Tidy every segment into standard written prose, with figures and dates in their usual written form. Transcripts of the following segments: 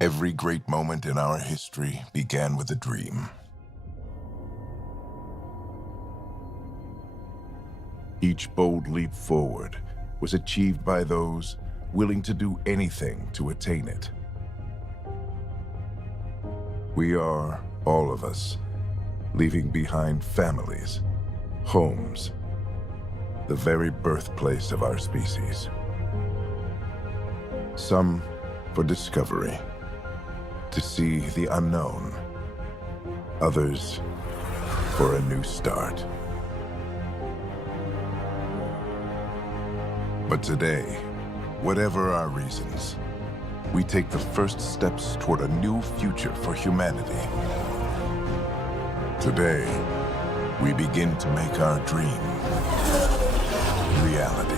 Every great moment in our history began with a dream. Each bold leap forward was achieved by those willing to do anything to attain it. We are, all of us, leaving behind families, homes, the very birthplace of our species. Some for discovery, to see the unknown. Others for a new start. But today, whatever our reasons, we take the first steps toward a new future for humanity. Today, we begin to make our dream reality.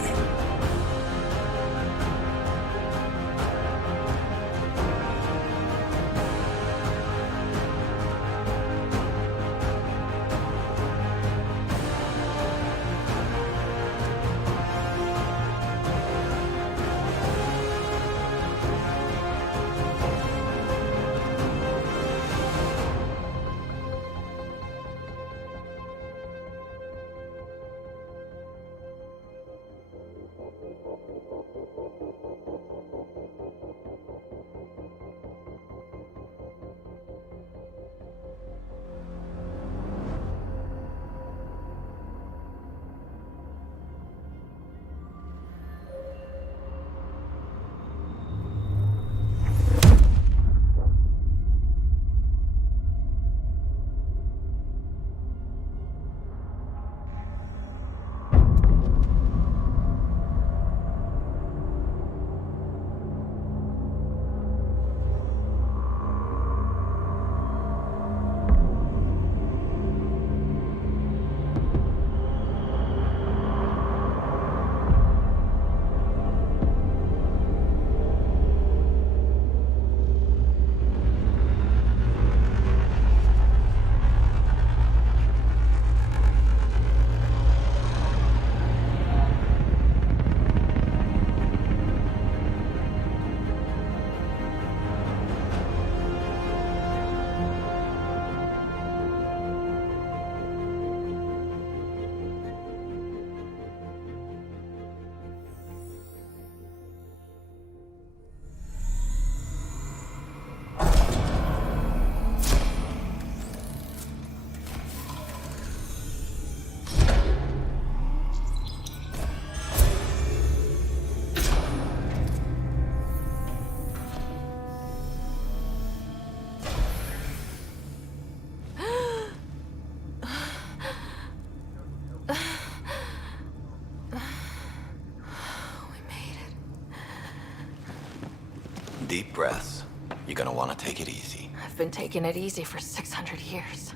Deep breaths. You're gonna want to take it easy. I've been taking it easy for 600 years.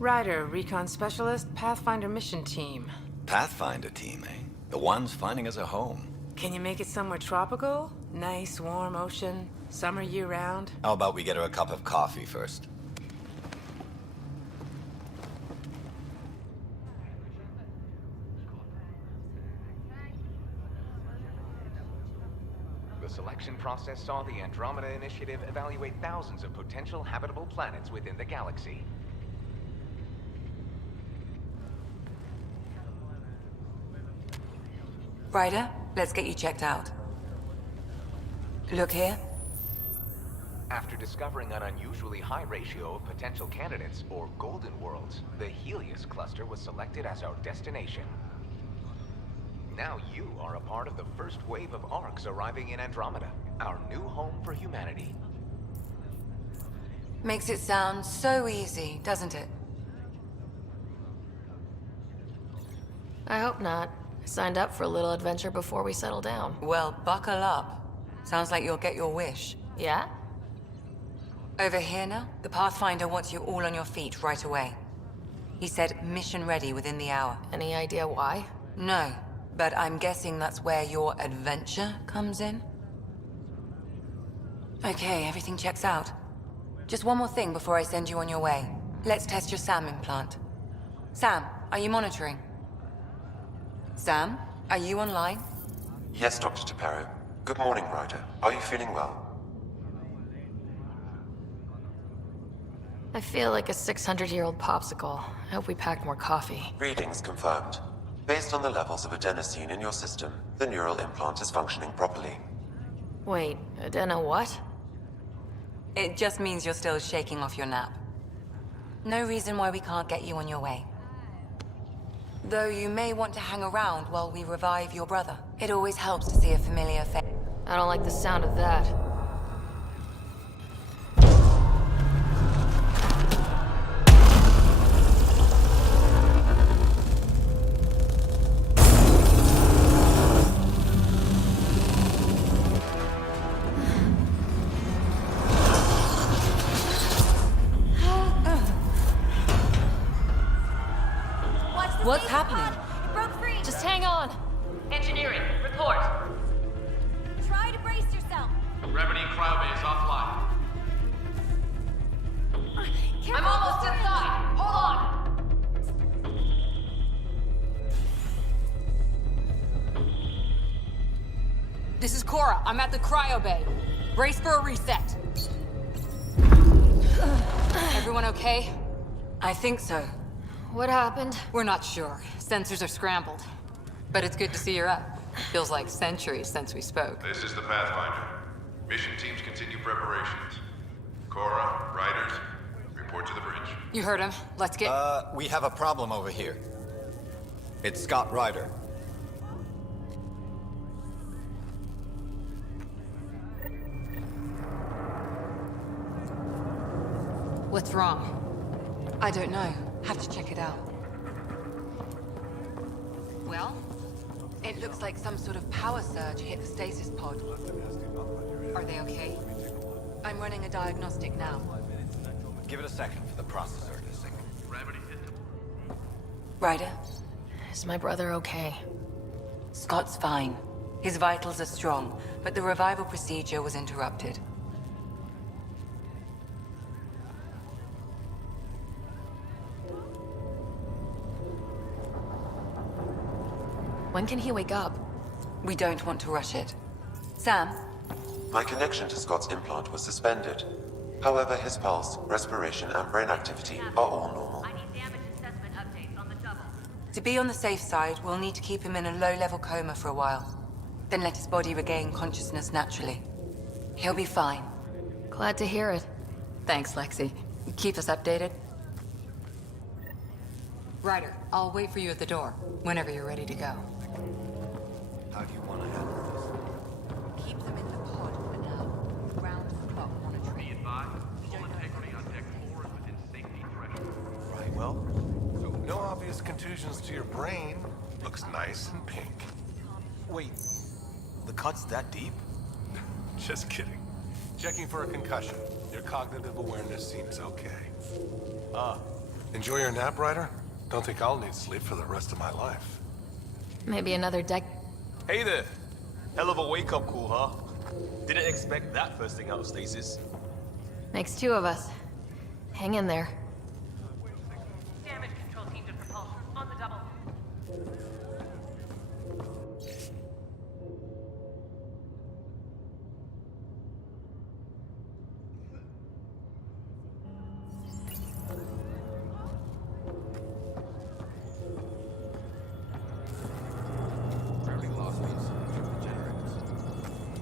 Ryder, recon specialist, Pathfinder mission team. Pathfinder team, eh? The ones finding us a home. Can you make it somewhere tropical? Nice, warm ocean, summer year-round? How about we get her a cup of coffee first? The selection process saw the Andromeda Initiative evaluate thousands of potential habitable planets within the galaxy. Ryder, let's get you checked out. Look here. After discovering an unusually high ratio of potential candidates, or golden worlds, the Helios cluster was selected as our destination. Now you are a part of the first wave of arcs arriving in Andromeda, our new home for humanity. Makes it sound so easy, doesn't it? I hope not. I signed up for a little adventure before we settle down. Well, buckle up. Sounds like you'll get your wish. Yeah? Over here now, the Pathfinder wants you all on your feet right away. He said mission ready within the hour. Any idea why? No, but I'm guessing that's where your adventure comes in? Okay, everything checks out. Just one more thing before I send you on your way. Let's test your SAM implant. Sam, are you monitoring? Sam, are you online? Yes, Dr. Taparo. Good morning, Ryder. Are you feeling well? I feel like a 600-year-old popsicle. I hope we packed more coffee. Readings confirmed. Based on the levels of adenosine in your system, the neural implant is functioning properly. Wait, adeno what? It just means you're still shaking off your nap. No reason why we can't get you on your way. Though you may want to hang around while we revive your brother. It always helps to see a familiar face. I don't like the sound of that. What's happening? It broke free. Just hang on. Engineering, report. Try to brace yourself. Gravity cryobay is offline. I'm almost inside. Hold on. This is Cora. I'm at the cryo bay. Brace for a reset. Everyone okay? I think so. What happened? We're not sure. Sensors are scrambled. But it's good to see you're up. Feels like centuries since we spoke. This is the Pathfinder. Mission teams continue preparations. Cora, Riders, report to the bridge. You heard him. Let's get... We have a problem over here. It's Scott Ryder. What's wrong? I don't know. Have to check it out. Well, it looks like some sort of power surge hit the stasis pod. Are they okay? I'm running a diagnostic now. Give it a second for the processor to sync. Ryder, Is my brother okay? Scott's fine. His vitals are strong, but the revival procedure was interrupted. When can he wake up? We don't want to rush it. Sam? My connection to Scott's implant was suspended. However, his pulse, respiration, and brain activity are all normal. I need damage assessment updates on the double. To be on the safe side, we'll need to keep him in a low-level coma for a while. Then let his body regain consciousness naturally. He'll be fine. Glad to hear it. Thanks, Lexi. Keep us updated. Ryder, I'll wait for you at the door, whenever you're ready to go. How do you want to handle this? Keep them in the pod for now. Round-the-clock monitoring. Be advised, full integrity on deck 4 is within safety threshold. Right, well, no obvious contusions to your brain. Looks nice and pink. Wait, the cut's that deep? Just kidding. Checking for a concussion. Your cognitive awareness seems okay. Enjoy your nap, Ryder? Don't think I'll need sleep for the rest of my life. Maybe another deck. Hey there! Hell of a wake-up call, huh? Didn't expect that first thing out of stasis. Makes two of us. Hang in there. Damage control team to propulsion on the double.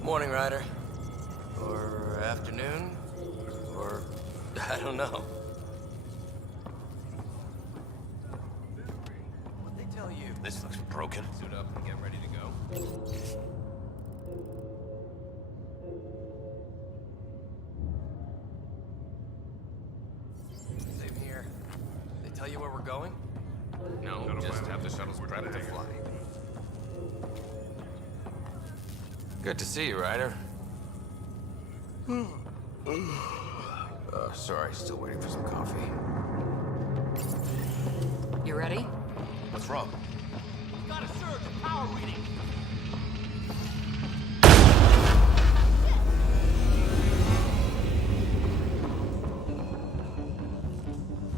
Morning, Ryder. Or afternoon? Or... I don't know. What'd they tell you? This looks broken. Suit up and get ready to go. Same here. They tell you where we're going? No, just have the shuttles prepped to fly. Good to see you, Ryder. Sorry, still waiting for some coffee. You ready? What's wrong? Got a surge in power reading.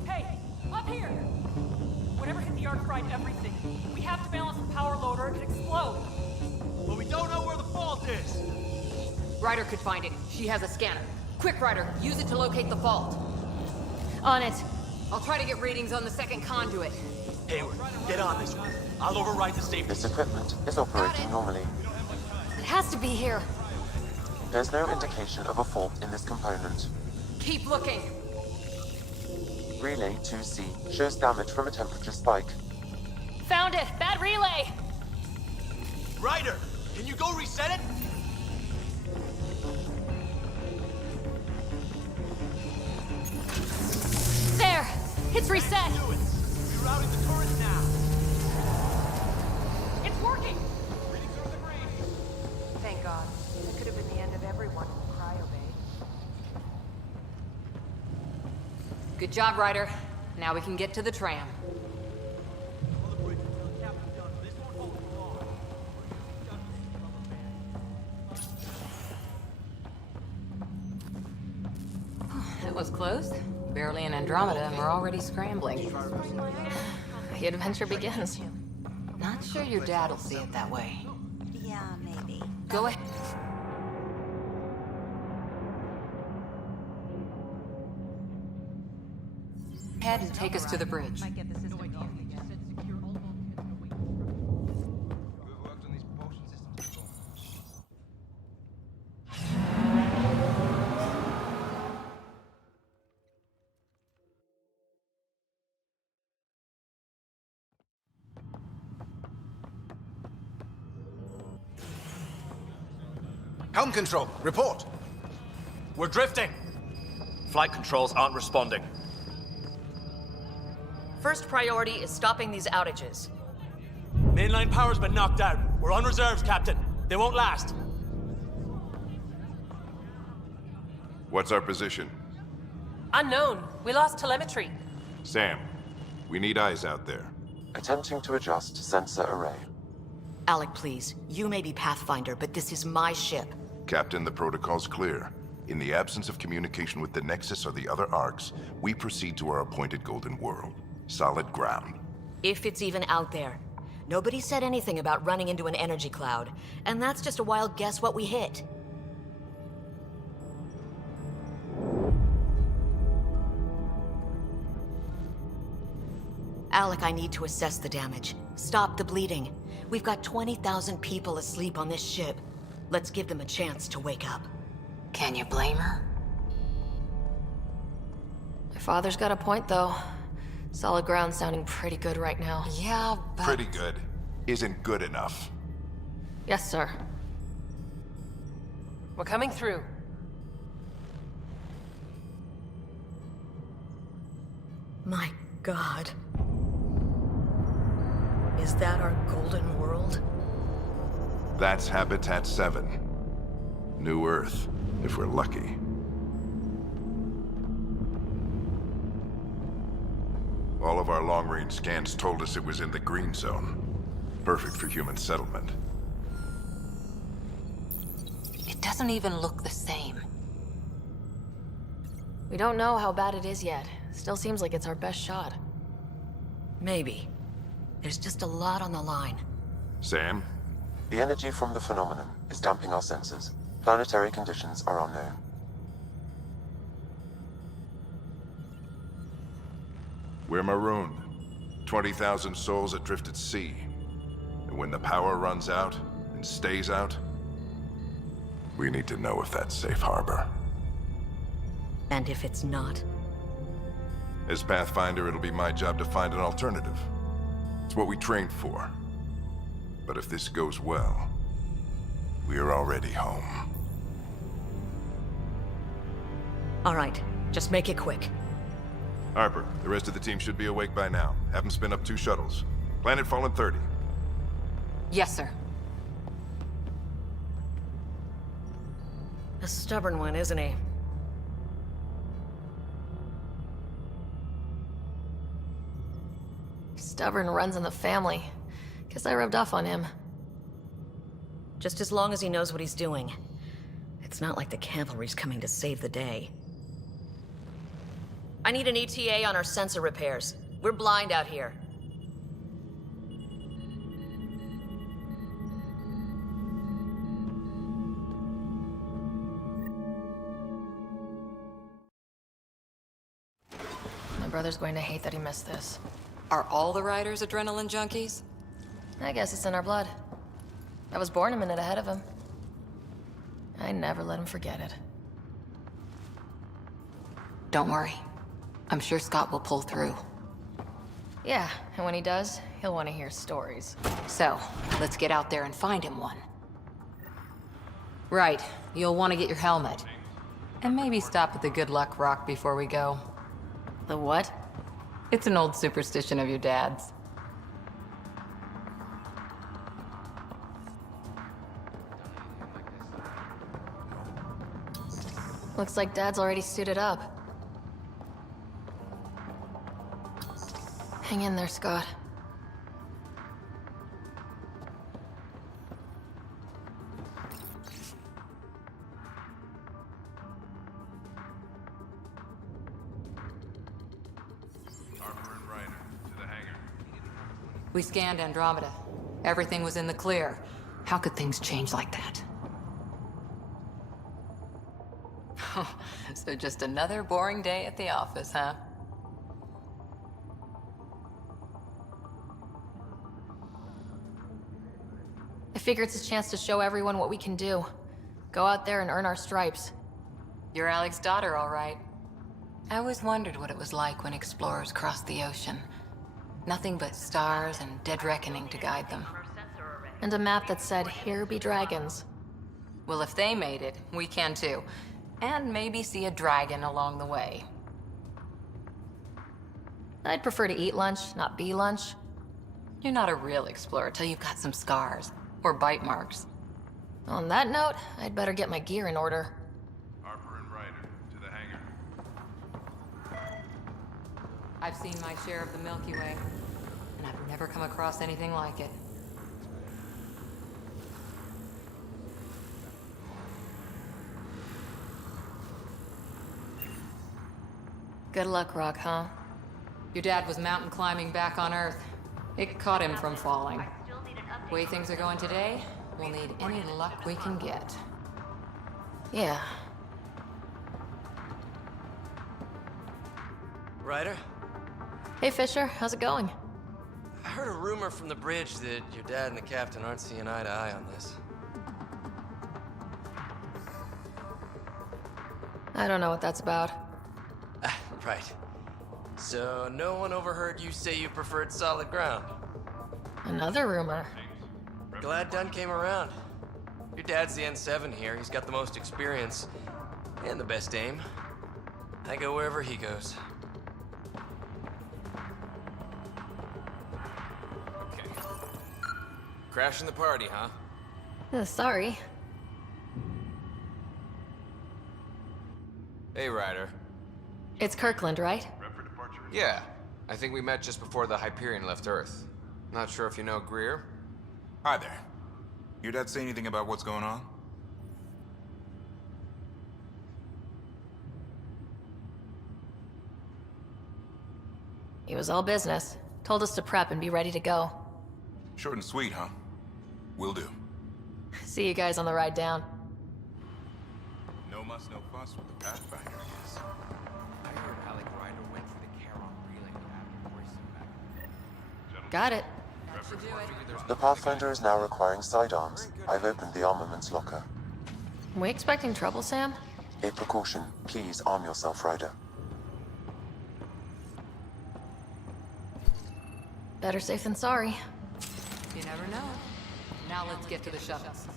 Hey, up here! Whatever hit the yard fried everything. We have to balance the power load or it could explode. But we don't know where the fault is! Ryder could find it. She has a scanner. Quick, Ryder, use it to locate the fault. On it. I'll try to get readings on the second conduit. Hayward, get on this one. I'll override the safety. This equipment is operating normally. It has to be here. There's no indication of a fault in this component. Keep looking. Relay 2C shows damage from a temperature spike. Found it. Bad relay. Ryder, can you go reset it? There. It's reset. Do it. Rerouting the turret now. It's working. Thank God. That could have been the end of everyone in the cryo bay. Good job, Ryder. Now we can get to the tram. That was close. Barely in Andromeda, and we're already scrambling. The adventure begins. Not sure your dad will see it that way. Yeah, maybe. Go ahead. Head and take us to the bridge. Might get the system going. Helm control, report. We're drifting. Flight controls aren't responding. First priority is stopping these outages. Mainline power's been knocked out. We're on reserves, Captain. They won't last. What's our position? Unknown. We lost telemetry. Sam, we need eyes out there. Attempting to adjust sensor array. Alec, please. You may be Pathfinder, but this is my ship. Captain, the protocol's clear. In the absence of communication with the Nexus or the other arcs, we proceed to our appointed Golden World. Solid ground. If it's even out there. Nobody said anything about running into an energy cloud, and that's just a wild guess what we hit. Alec, I need to assess the damage. Stop the bleeding. We've got 20,000 people asleep on this ship. Let's give them a chance to wake up. Can you blame her? My father's got a point, though. Solid ground sounding pretty good right now. Yeah, but... Pretty good. Isn't good enough. Yes, sir. We're coming through. My God. Is that our Golden World? That's Habitat 7. New Earth, if we're lucky. All of our long-range scans told us it was in the green zone. Perfect for human settlement. It doesn't even look the same. We don't know how bad it is yet. Still seems like it's our best shot. Maybe. There's just a lot on the line. Sam? The energy from the phenomenon is damping our sensors. Planetary conditions are unknown. We're marooned. 20,000 souls adrift at sea. And when the power runs out, and stays out, We need to know if that's safe harbor. And if it's not? As Pathfinder, it'll be my job to find an alternative. It's what we trained for. But if this goes well, we're already home. All right, just make it quick. Harper, the rest of the team should be awake by now. Have them spin up 2 shuttles. Planet Fallen 30. Yes, sir. A stubborn one, isn't he? Stubborn runs in the family. Guess I rubbed off on him. Just as long as he knows what he's doing. It's not like the cavalry's coming to save the day. I need an ETA on our sensor repairs. We're blind out here. My brother's going to hate that he missed this. Are all the riders adrenaline junkies? I guess it's in our blood. I was born a minute ahead of him. I never let him forget it. Don't worry. I'm sure Scott will pull through. Yeah, and when he does, he'll want to hear stories. So, let's get out there and find him one. Right, you'll want to get your helmet. And maybe stop at the Good Luck Rock before we go. The what? It's an old superstition of your dad's. Looks like Dad's already suited up. Hang in there, Scott. Harper and Ryder, to the hangar. We scanned Andromeda. Everything was in the clear. How could things change like that? So just another boring day at the office, huh? I figure it's a chance to show everyone what we can do. Go out there and earn our stripes. You're Alec's daughter, all right. I always wondered what it was like when explorers crossed the ocean. Nothing but stars and dead reckoning to guide them. And a map that said, "Here be dragons." Well, if they made it, we can too. And maybe see a dragon along the way. I'd prefer to eat lunch, not be lunch. You're not a real explorer till you've got some scars. Or bite marks. On that note, I'd better get my gear in order. Harper and Ryder, to the hangar. I've seen my share of the Milky Way, and I've never come across anything like it. Good luck, Rock, huh? Your dad was mountain climbing back on Earth. It caught him from falling. The way things are going today, we'll need any luck we can get. Yeah. Ryder? Hey, Fisher, how's it going? I heard a rumor from the bridge that your dad and the captain aren't seeing eye to eye on this. I don't know what that's about. Right. So no one overheard you say you preferred solid ground? Another rumor. Glad Dunn came around. Your dad's the N7 here. He's got the most experience and the best aim. I go wherever he goes. Okay. Crashing the party, huh? Sorry. Hey, Ryder. It's Kirkland, right? Yeah. I think we met just before the Hyperion left Earth. Not sure if you know Greer? Hi there. Your dad say anything about what's going on? He was all business. Told us to prep and be ready to go. Short and sweet, huh? Will do. See you guys on the ride down. No muss, no fuss with the Pathfinder, I guess. I heard Alec Ryder went for the Charon relay pad before he sent back. Got it. The Pathfinder is now requiring sidearms. I've opened the armaments locker. We expecting trouble, Sam? A precaution. Please arm yourself, Ryder. Better safe than sorry. You never know. Now let's get to the shuttles.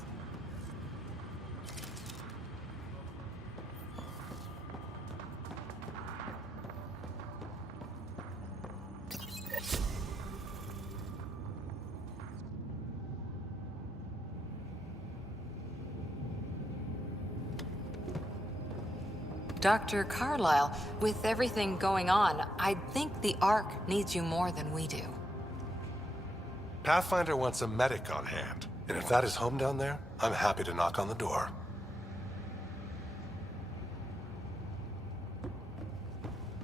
Dr. Carlyle, with everything going on, I think the Ark needs you more than we do. Pathfinder wants a medic on hand. And if that is home down there, I'm happy to knock on the door.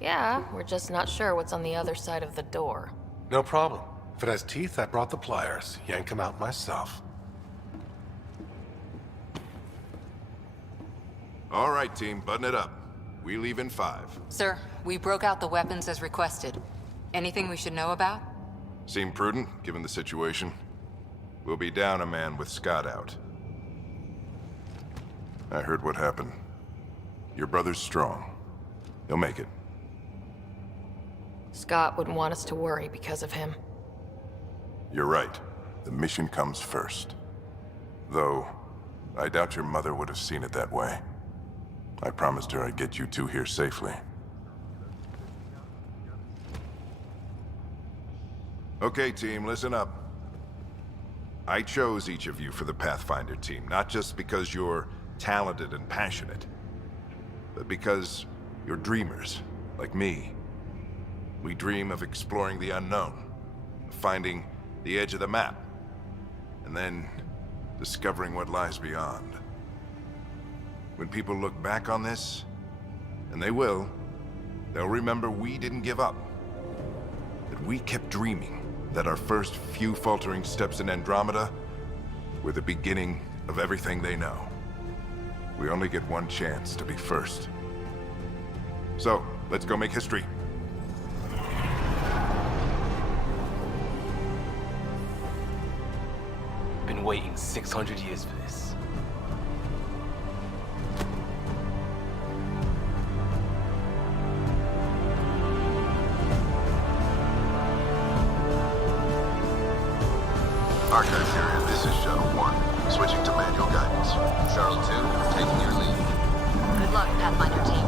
Yeah, we're just not sure what's on the other side of the door. No problem. If it has teeth, I brought the pliers. Yank them out myself. All right, team, button it up. We leave in 5. Sir, we broke out the weapons as requested. Anything we should know about? Seem prudent, given the situation. We'll be down a man with Scott out. I heard what happened. Your brother's strong. He'll make it. Scott wouldn't want us to worry because of him. You're right. The mission comes first. Though, I doubt your mother would have seen it that way. I promised her I'd get you two here safely. Okay, team, listen up. I chose each of you for the Pathfinder team, not just because you're talented and passionate, but because you're dreamers, like me. We dream of exploring the unknown, of finding the edge of the map, and then discovering what lies beyond. When people look back on this, and they will, they'll remember we didn't give up. That we kept dreaming, that our first few faltering steps in Andromeda were the beginning of everything they know. We only get one chance to be first. So, let's go make history. Been waiting 600 years for this. Archive period, this is Shuttle 1. Switching to manual guidance. Shuttle 2, taking your lead. Good luck, Pathfinder team.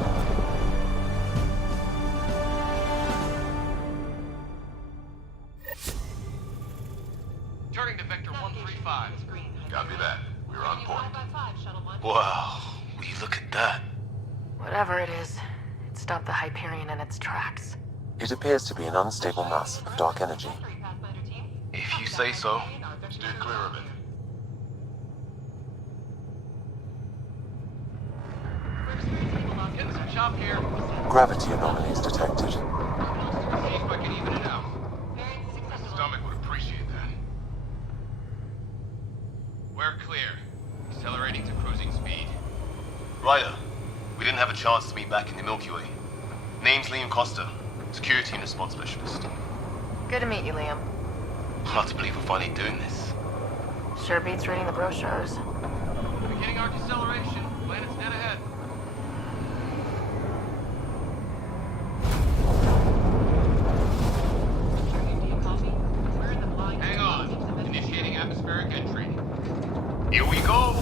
Turning to Vector 135. Copy that. We're on point. Wow, will you look at that? Whatever it is, it stopped the Hyperion in its tracks. It appears to be an unstable mass of dark energy. If you say so. Steer clear of it. Getting some chop here. Gravity anomalies detected. See if I can even it out. The stomach would appreciate that. We're clear. Accelerating to cruising speed. Ryder, we didn't have a chance to meet back in the Milky Way. Name's Liam Costa, security and response specialist. Good to meet you, Liam. Hard to believe we're finally doing this. Sure beats reading the brochures. Beginning our deceleration. Planet's dead ahead. Hang on. Initiating atmospheric entry. Here we go!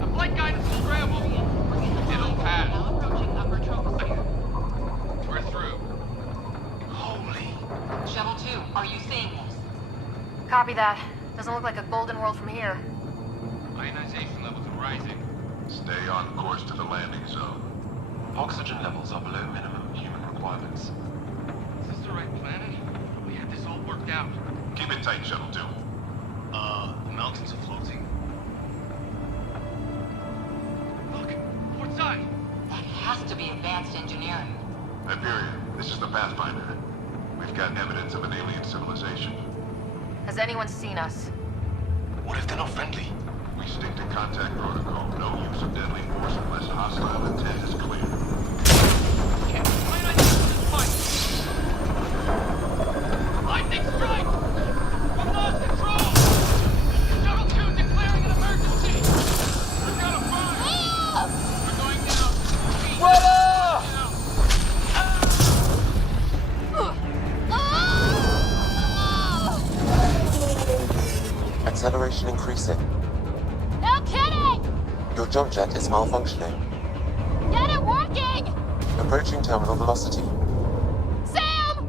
The flight guidance is scrambled. It'll pass. We're through. Holy. Shuttle 2, are you seeing this? Copy that. Doesn't look like a golden world from here. Ionization levels are rising. Stay on course to the landing zone. Oxygen levels are below minimum human requirements. Is this the right planet? We had this all worked out. Keep it tight, Shuttle 2. The mountains are floating. Look, port side. That has to be advanced engineering. Hyperion, this is the Pathfinder. We've got evidence of an alien civilization. Has anyone seen us? What if they're not friendly? We stick to contact protocol. No use of deadly force unless hostile intent is clear. Can't find this fight. Lightning strike! We lost control! Shuttle 2 declaring an emergency! We've got a bomb! missing. No kidding! Your jump jet is malfunctioning. Get it working! Approaching terminal velocity. Sam!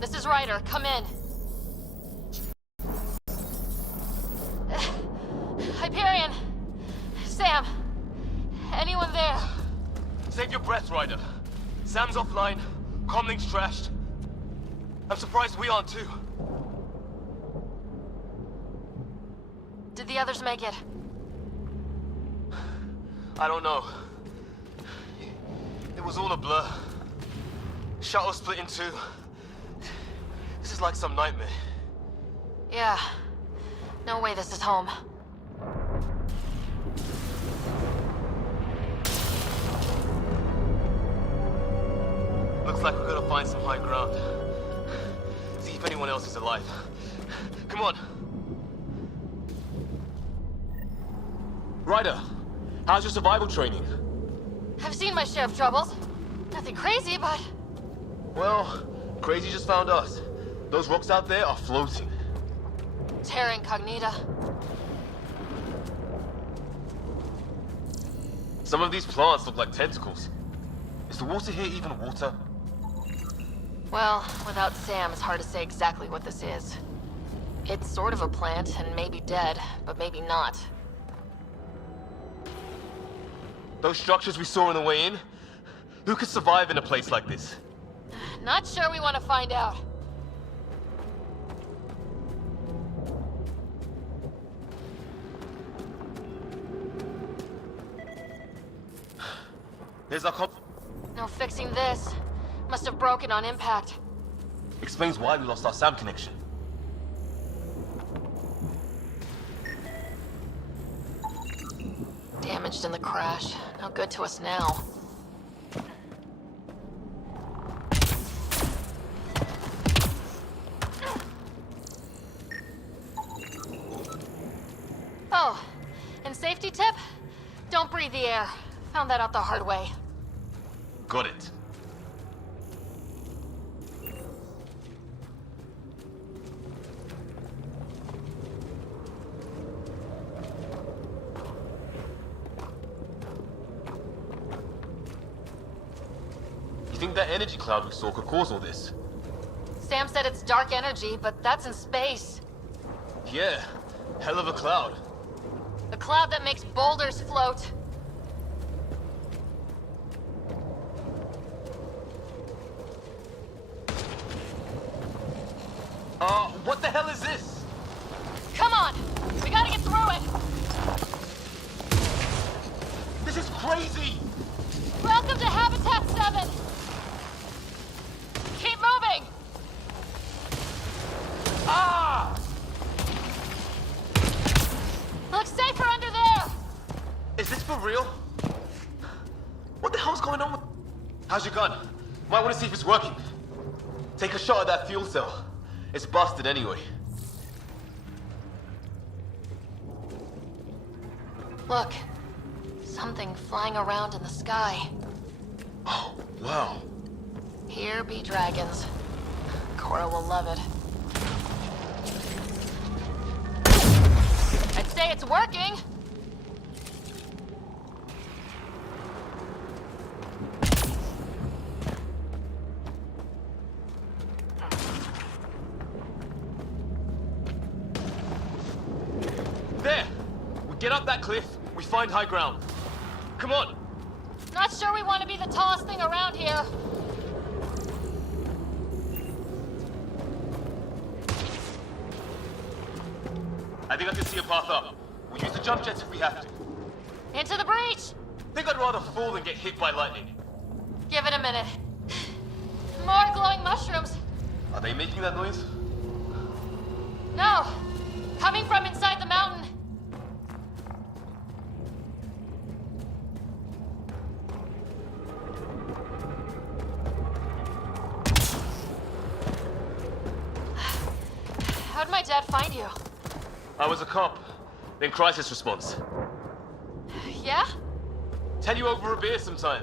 This is Ryder. Come in. Hyperion! Sam! Anyone there? Save your breath, Ryder. Sam's offline. Comlink's trashed. I'm surprised we aren't too. Did the others make it? I don't know. It was all a blur. Shuttle split in two. This is like some nightmare. Yeah. No way this is home. Looks like we're gonna find some high ground. See if anyone else is alive. Come on. Ryder, how's your survival training? I've seen my share of troubles. Nothing crazy, but... Well, crazy just found us. Those rocks out there are floating. Terra Incognita. Some of these plants look like tentacles. Is the water here even water? Well, without Sam, it's hard to say exactly what this is. It's sort of a plant, and maybe dead, but maybe not. Those structures we saw on the way in? Who could survive in a place like this? Not sure we want to find out. There's our No fixing this. Must have broken on impact. Explains why we lost our SAM connection. Damaged in the crash. No good to us now. Oh, and safety tip? Don't breathe the air. Found that out the hard way. Got it. You think that energy cloud we saw could cause all this? Sam said it's dark energy, but that's in space. Yeah, hell of a cloud. A cloud that makes boulders float. What the hell is this? Come on! We gotta get through it! This is crazy! Welcome to Habitat 7! Keep moving! Ah! Looks safer under there! Is this for real? What the hell's going on with... How's your gun? Might want to see if it's working. Take a shot at that fuel cell. It's busted anyway. Look. Something flying around in the sky. Oh, wow. Here be dragons. Cora will love it. I'd say it's working! There! We get up that cliff, we find high ground. Come on! Not sure we want to be the tallest thing around here. I think I can see a path up. We'll use the jump jets if we have to. Into the breach! Think I'd rather fall than get hit by lightning. Give it a minute. More glowing mushrooms! Are they making that noise? No! Coming from inside the mountain! How'd my dad find you? I was a cop. Then crisis response. Yeah? Tell you over a beer sometime.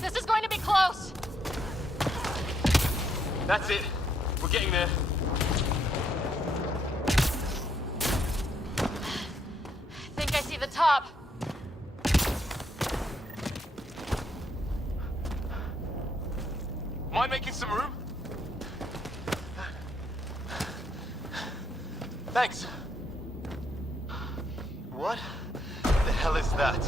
This is going to be close! That's it. We're getting there. Think I see the top. Mind making some room? Thanks. What the hell is that?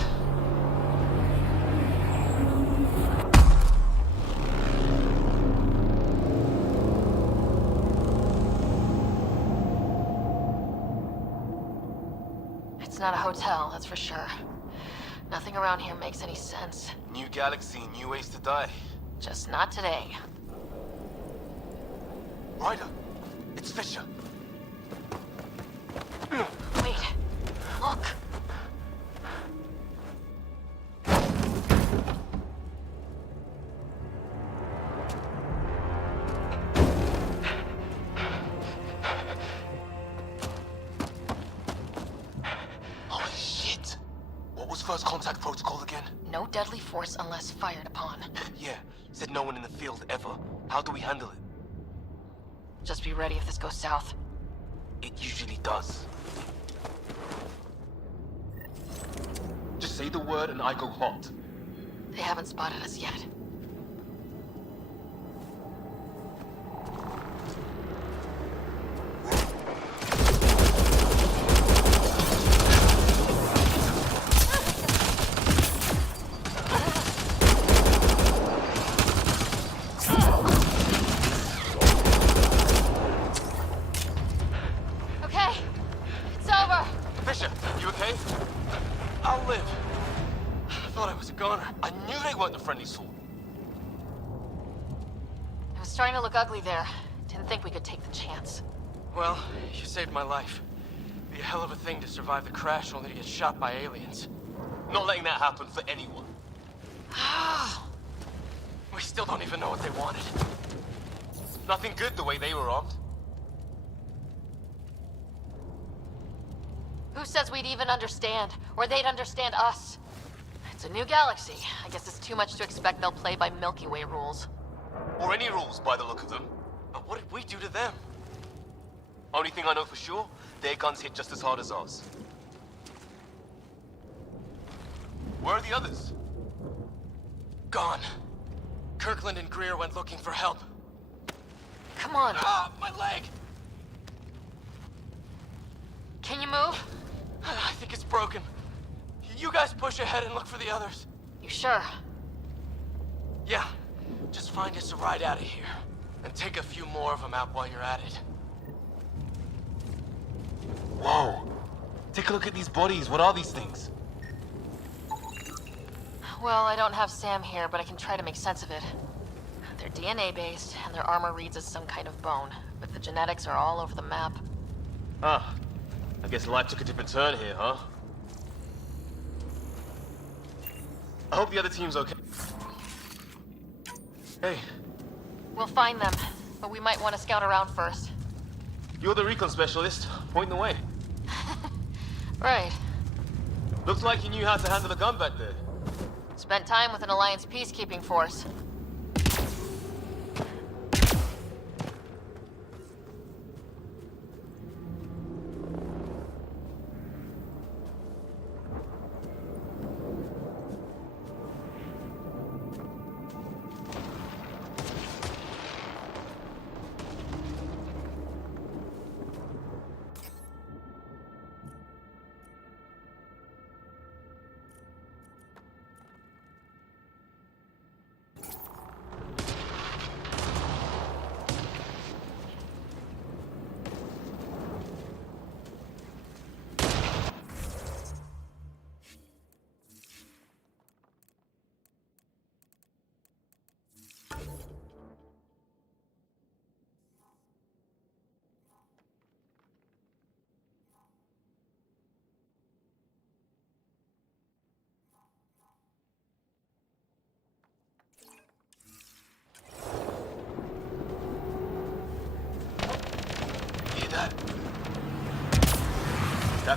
It's not a hotel, that's for sure. Nothing around here makes any sense. New galaxy, new ways to die. Just not today. Ryder, it's Fisher. Wait. Look. Holy shit! What was first contact protocol again? No deadly force unless fired upon. Yeah, said no one in the field ever. How do we handle it? Just be ready if this goes south. It usually does. Just say the word and I go hot. They haven't spotted us yet. Okay, it's over. Fisher, you okay? I'll live. I thought I was a goner. I knew they weren't the friendly sort. It was starting to look ugly there. Didn't think we could take the chance. Well, you saved my life. Be a hell of a thing to survive the crash only to get shot by aliens. Not letting that happen for anyone. We still don't even know what they wanted. Nothing good the way they were armed. Who says we'd even understand? Or they'd understand us? It's a new galaxy. I guess it's too much to expect they'll play by Milky Way rules. Or any rules by the look of them. But what did we do to them? Only thing I know for sure, their guns hit just as hard as ours. Where are the others? Gone. Kirkland and Greer went looking for help. Come on. Ah, my leg! Can you move? I think it's broken. You guys push ahead and look for the others. You sure? Yeah. Just find us a ride out of here. And take a few more of them out while you're at it. Whoa. Take a look at these bodies. What are these things? Well, I don't have Sam here, but I can try to make sense of it. They're DNA-based, and their armor reads as some kind of bone, but the genetics are all over the map. Ah. I guess life took a different turn here, huh? I hope the other team's okay. Hey, We'll find them, but we might want to scout around first. you're the recon specialist. Point the way. Right. Looks like you knew how to handle a gun back there. Spent time with an Alliance peacekeeping force.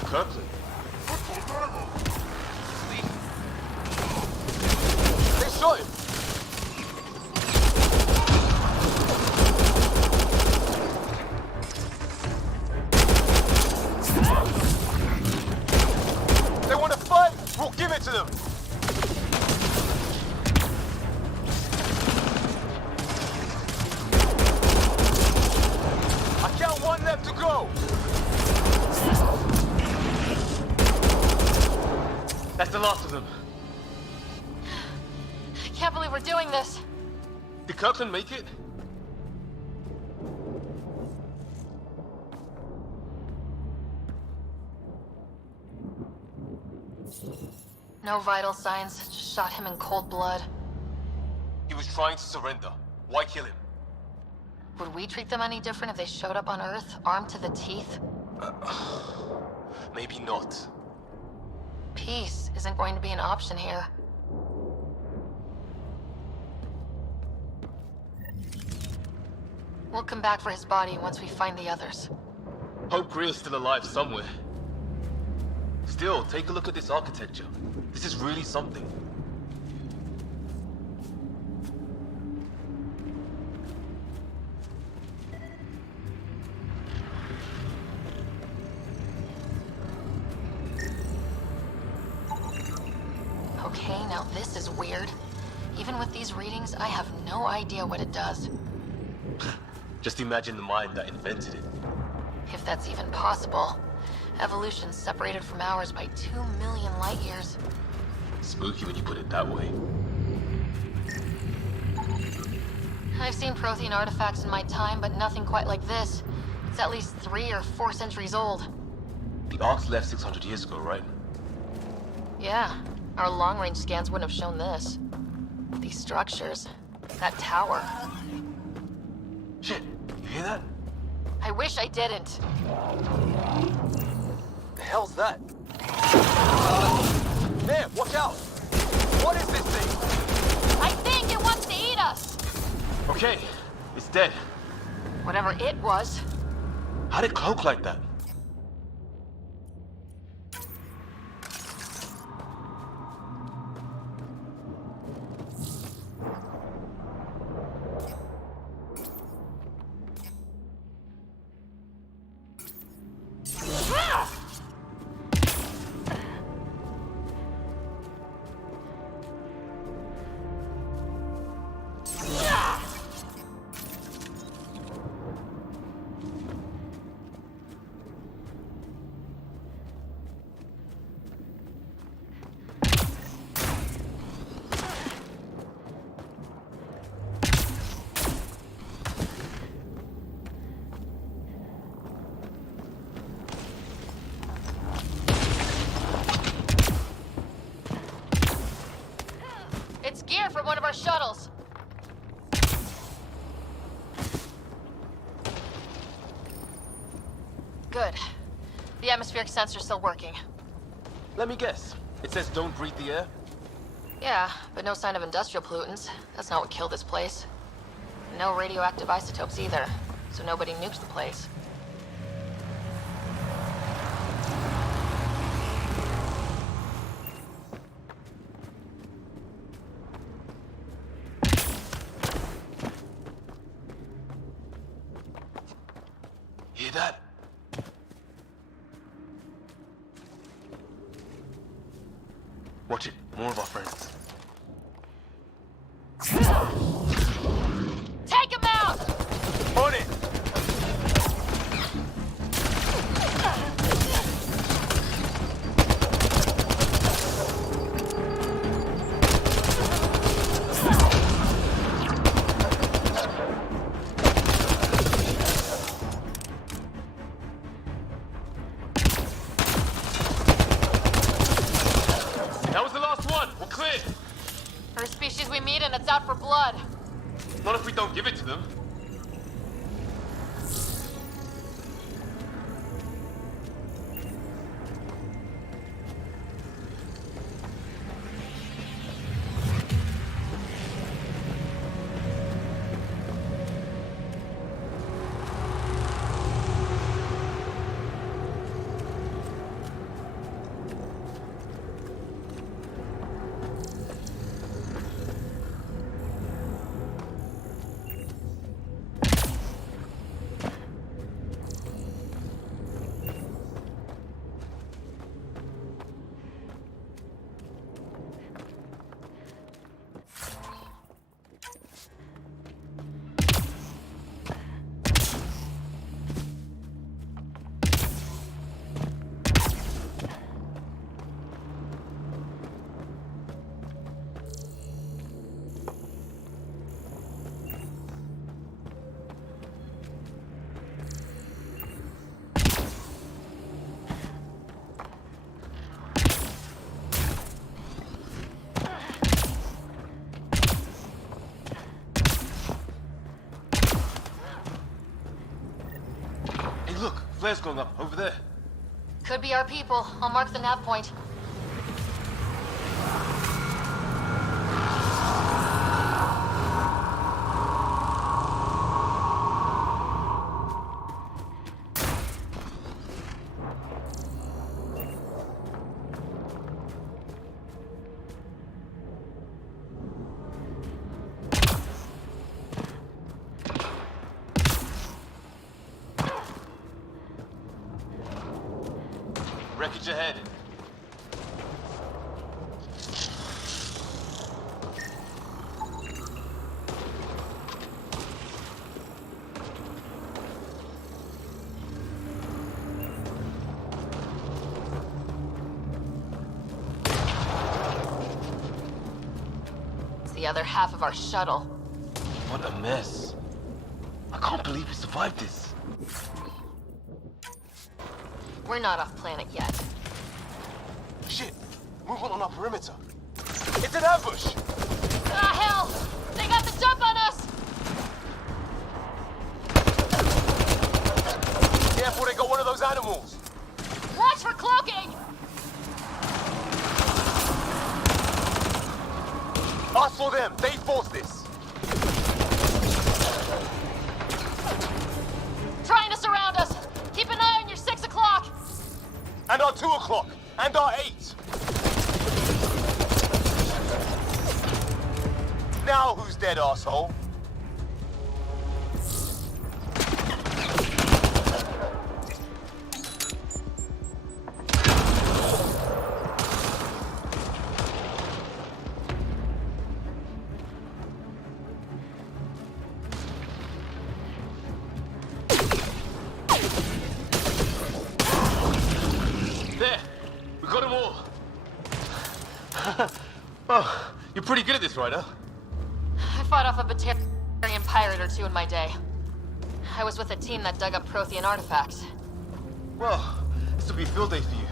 Kirkland. They shot him! They want to fight! We'll give it to them! I count one left to go! That's the last of them. I can't believe we're doing this. Did Kirkland make it? No vital signs, just shot him in cold blood. He was trying to surrender. Why kill him? Would we treat them any different if they showed up on Earth, armed to the teeth? Maybe not. Peace isn't going to be an option here. We'll come back for his body once we find the others. Hope Greer's still alive somewhere. Still, take a look at this architecture. This is really something. Okay, now this is weird. Even with these readings, I have no idea what it does. Just imagine the mind that invented it. If that's even possible. Evolution's separated from ours by 2 million light years. Spooky when you put it that way. I've seen Prothean artifacts in my time, but nothing quite like this. It's at least 3 or 4 centuries old. The Ark's left 600 years ago, right? Yeah, our long-range scans wouldn't have shown this. These structures, that tower. Shit, you hear that? I wish I didn't. The hell's that? Man, watch out! What is this thing? I think it wants to eat us! Okay, it's dead. Whatever it was. How'd it cloak like that? It's gear from one of our shuttles. Good. The atmospheric sensor's still working. Let me guess. It says don't breathe the air? Yeah, but no sign of industrial pollutants. That's not what killed this place. No radioactive isotopes either, so nobody nukes the place. Hear that? Watch it. More of our friends. Take him out! On it! That was the last one. We're clear. First species we meet and it's out for blood. Not if we don't give it to them. flares going up over there. Could be our people. I'll mark the nav point. Wreckage ahead. It's the other half of our shuttle. What a mess. I can't believe we survived this. We're not off planet yet. Shit! Movement on our perimeter. It's an ambush! Ah, hell! They got the jump on us! Careful, they got one of those animals! Watch for cloaking! Us or them, they forced this! Trying to surround us! Keep an eye on your 6 o'clock! And our 2 o'clock! And our 8! Now who's dead, asshole? There! We got them all! Oh, you're pretty good at this, Ryder. I fought off a Batarian pirate or two in my day. I was with a team that dug up Prothean artifacts. Well, this will be a field day for you.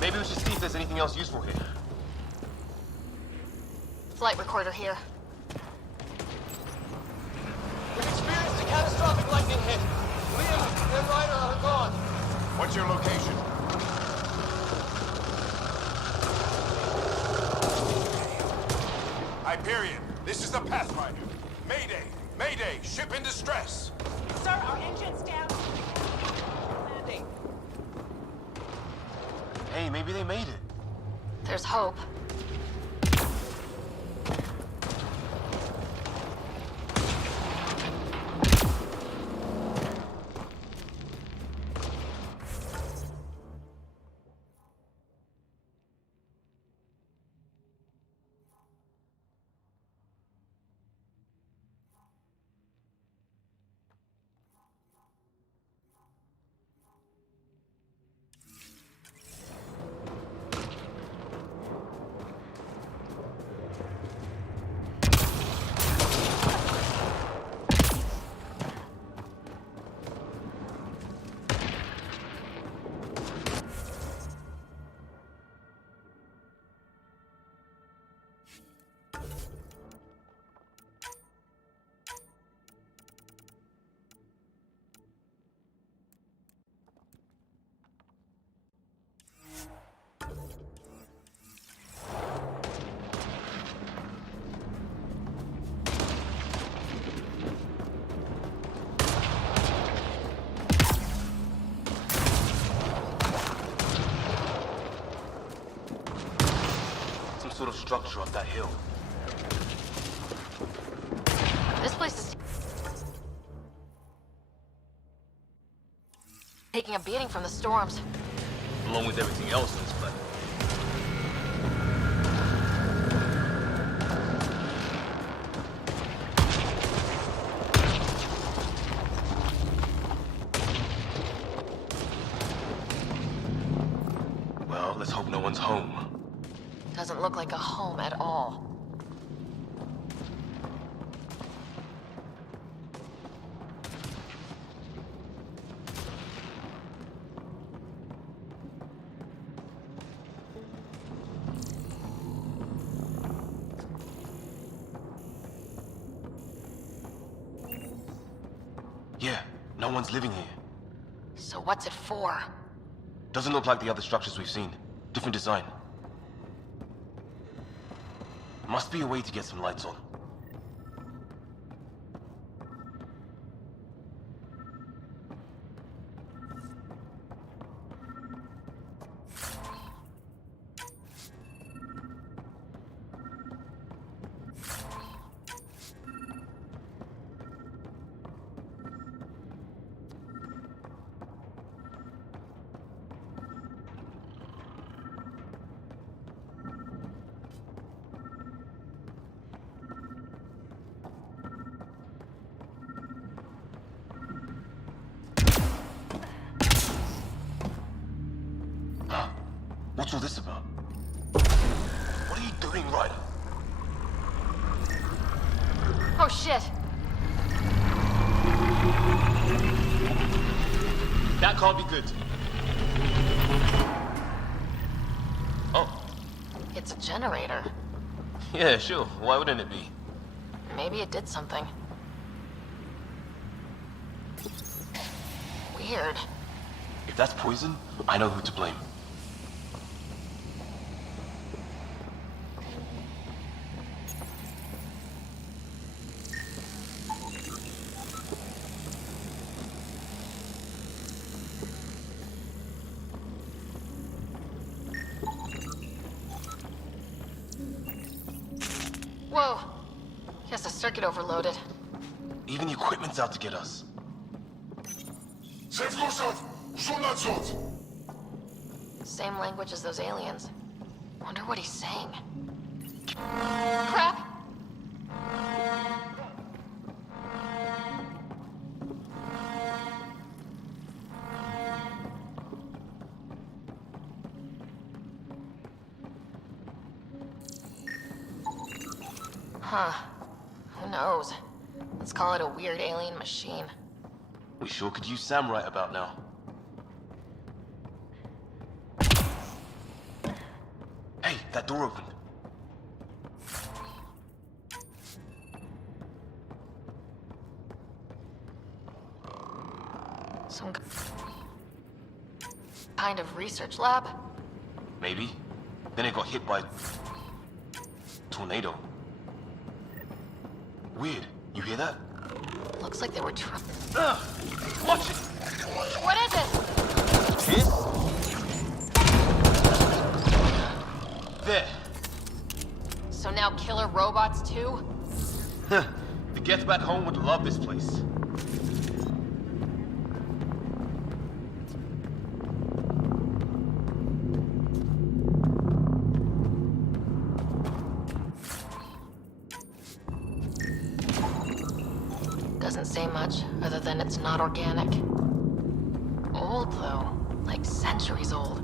Maybe we should see if there's anything else useful here. Flight recorder here. We've experienced a catastrophic lightning hit. Liam and Ryder are gone. What's your location? Hyperion, this is the Pathfinder. Mayday! Mayday! Ship in distress! Sir, our engine's down. Landing. Hey, maybe they made it. There's hope. Sort of structure up that hill. This place is taking a beating from the storms. Along with everything else on this planet. Well, let's hope no one's home. Doesn't look like a home at all. Yeah, no one's living here. So what's it for? Doesn't look like the other structures we've seen. Different design. Must be a way to get some lights on. What's all this about? What are you doing, Ryder? Oh shit! That can't be good. Oh. It's a generator. Yeah, sure. Why wouldn't it be? Maybe it did something. Weird. If that's poison, I know who to blame. Whoa! Guess the circuit overloaded. Even the equipment's out to get us. Same language as those aliens. Wonder what he's saying. Crap! Huh. Who knows? Let's call it a weird alien machine. We sure could use Sam right about now. Hey, that door opened. Some kind of research lab? Maybe. Then it got hit by... tornado. Weird. You hear that? Looks like they were Watch it! What is it? Hit? There. So now killer robots too? The Gets Back Home would love this place. Doesn't say much, other than it's not organic. Old, though. Like centuries old.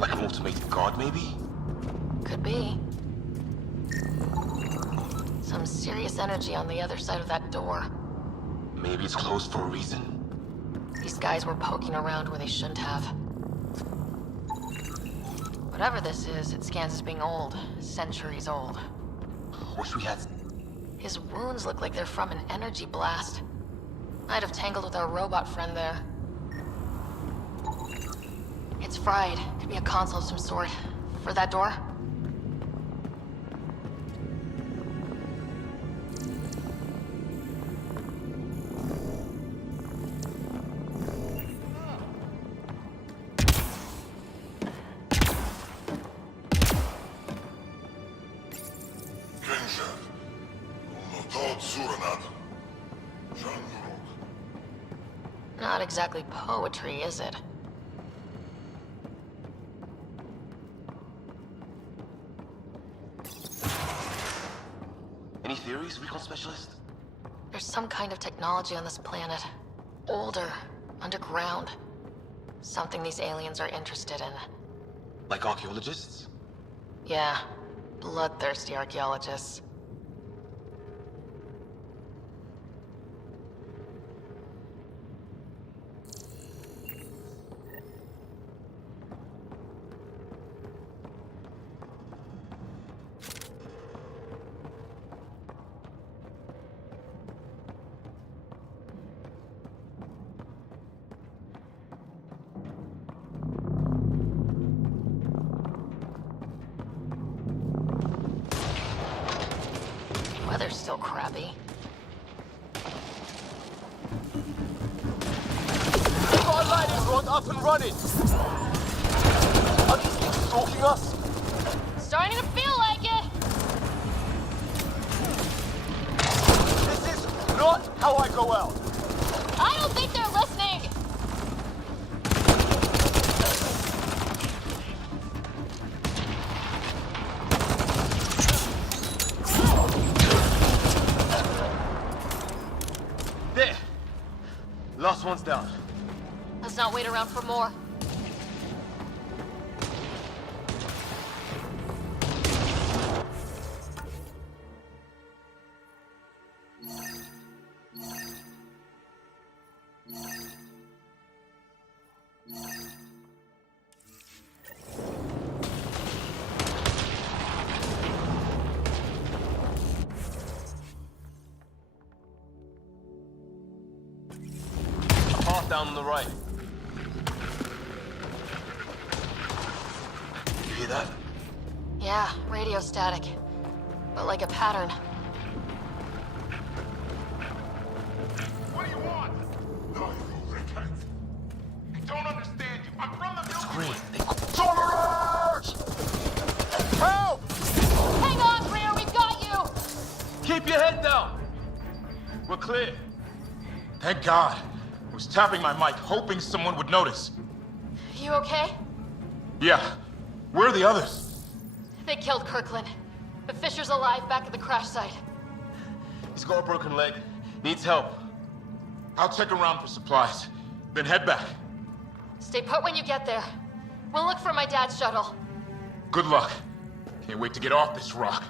Like an automated guard, maybe? Could be. Some serious energy on the other side of that door. Maybe it's closed for a reason. These guys were poking around where they shouldn't have. Whatever this is, it scans as being old. Centuries old. Wish we had... His wounds look like they're from an energy blast. I'd have tangled with our robot friend there. It's fried. Could be a console of some sort. For that door? Not exactly poetry, is it? Any theories, recon specialist? There's some kind of technology on this planet. Older, underground. Something these aliens are interested in. Like archaeologists? Yeah, bloodthirsty archaeologists. they're still crappy. Our lighting rod up and running! Are these things stalking us? Starting to feel like it! This is not how I go out! I don't think they're listening! There! Last one's down. Let's not wait around for more. A path down on the right. You hear that? Yeah, radio static. But like a pattern. What do you want? No, you can't. I don't understand you. I'm from the Milky Way. Help! Hang on, Greer, we've got you! Keep your head down! We're clear. Thank God. I was tapping my mic, hoping someone would notice. You okay? Yeah. Where are the others? They killed Kirkland. But Fisher's alive back at the crash site. He's got a broken leg. Needs help. I'll check around for supplies. Then head back. Stay put when you get there. We'll look for my dad's shuttle. Good luck. Can't wait to get off this rock.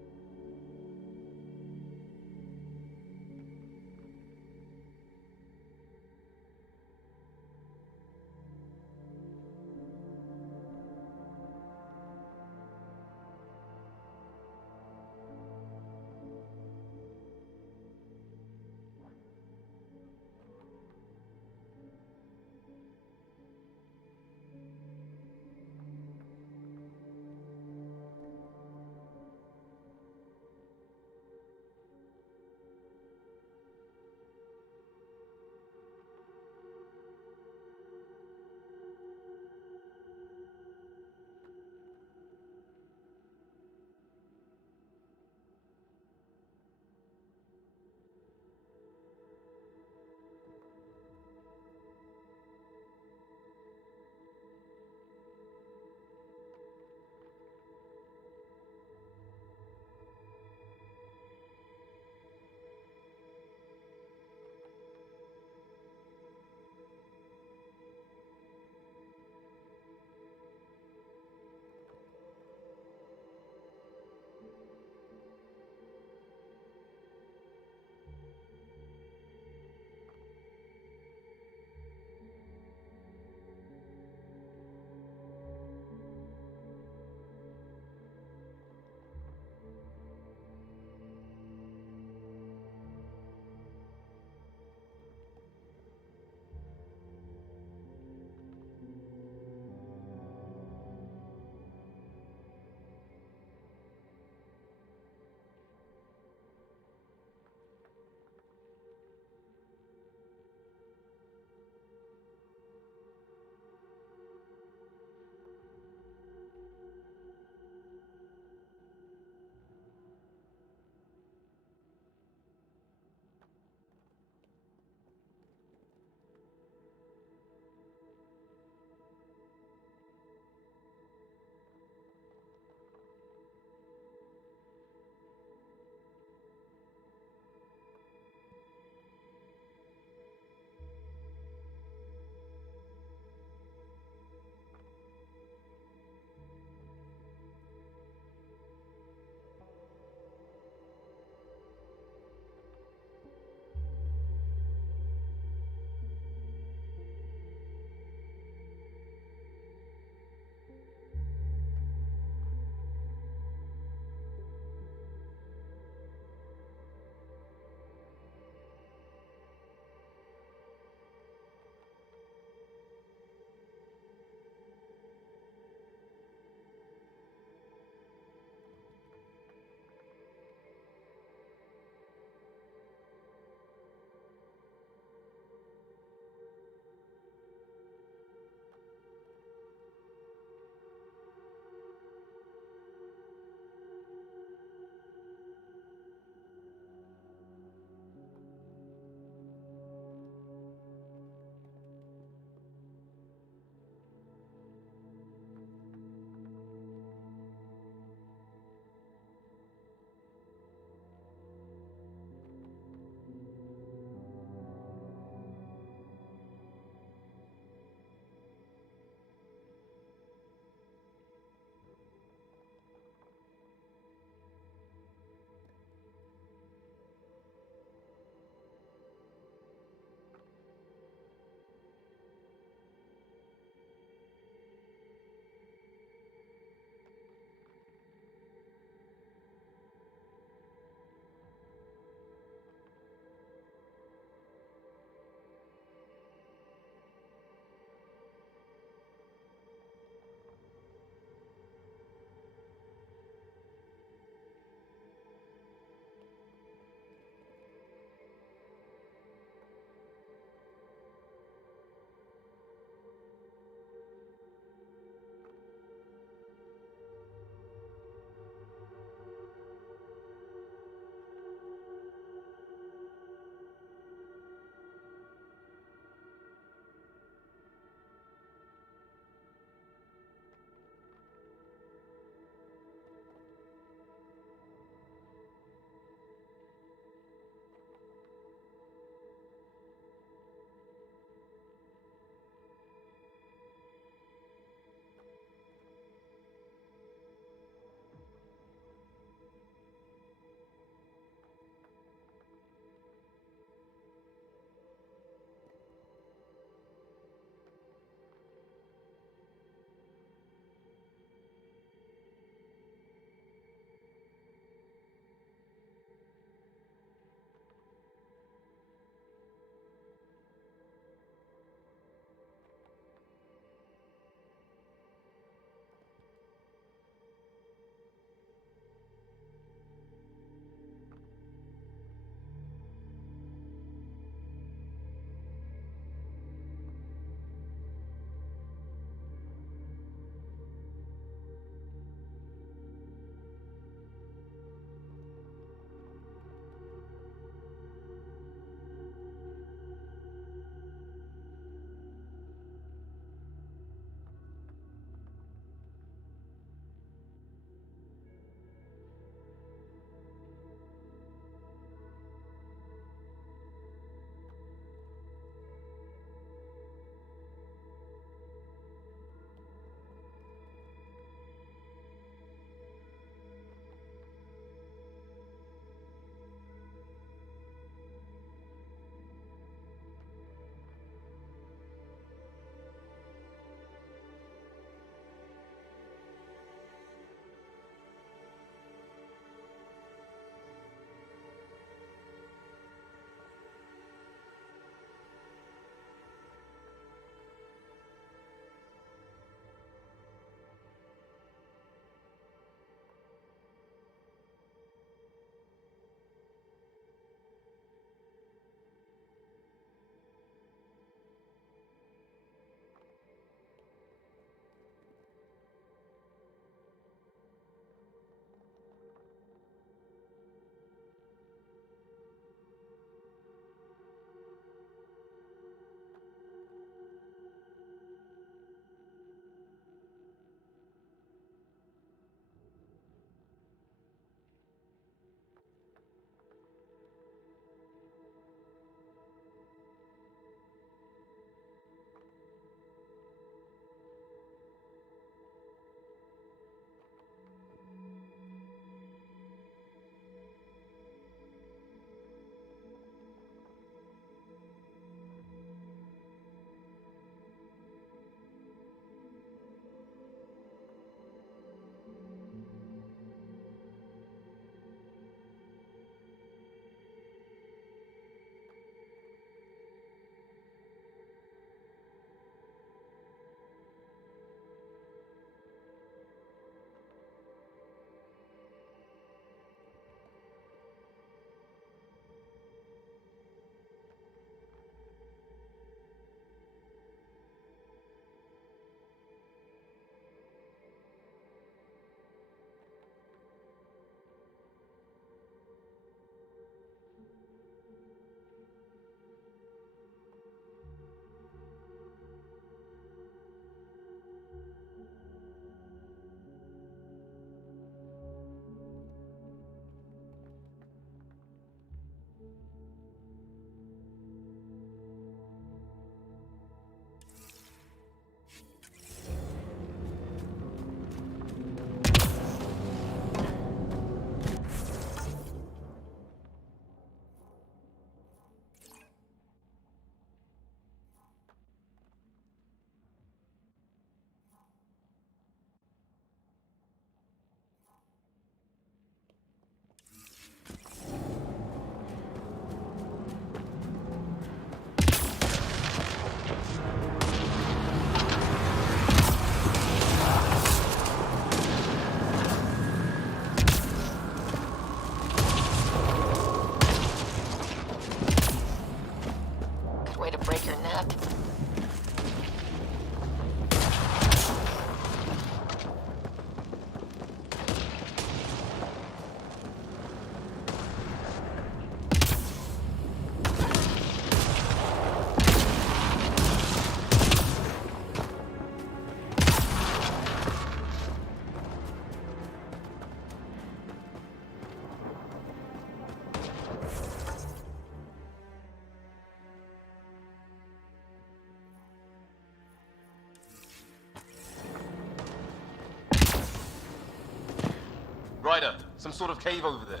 Ryder, some sort of cave over there.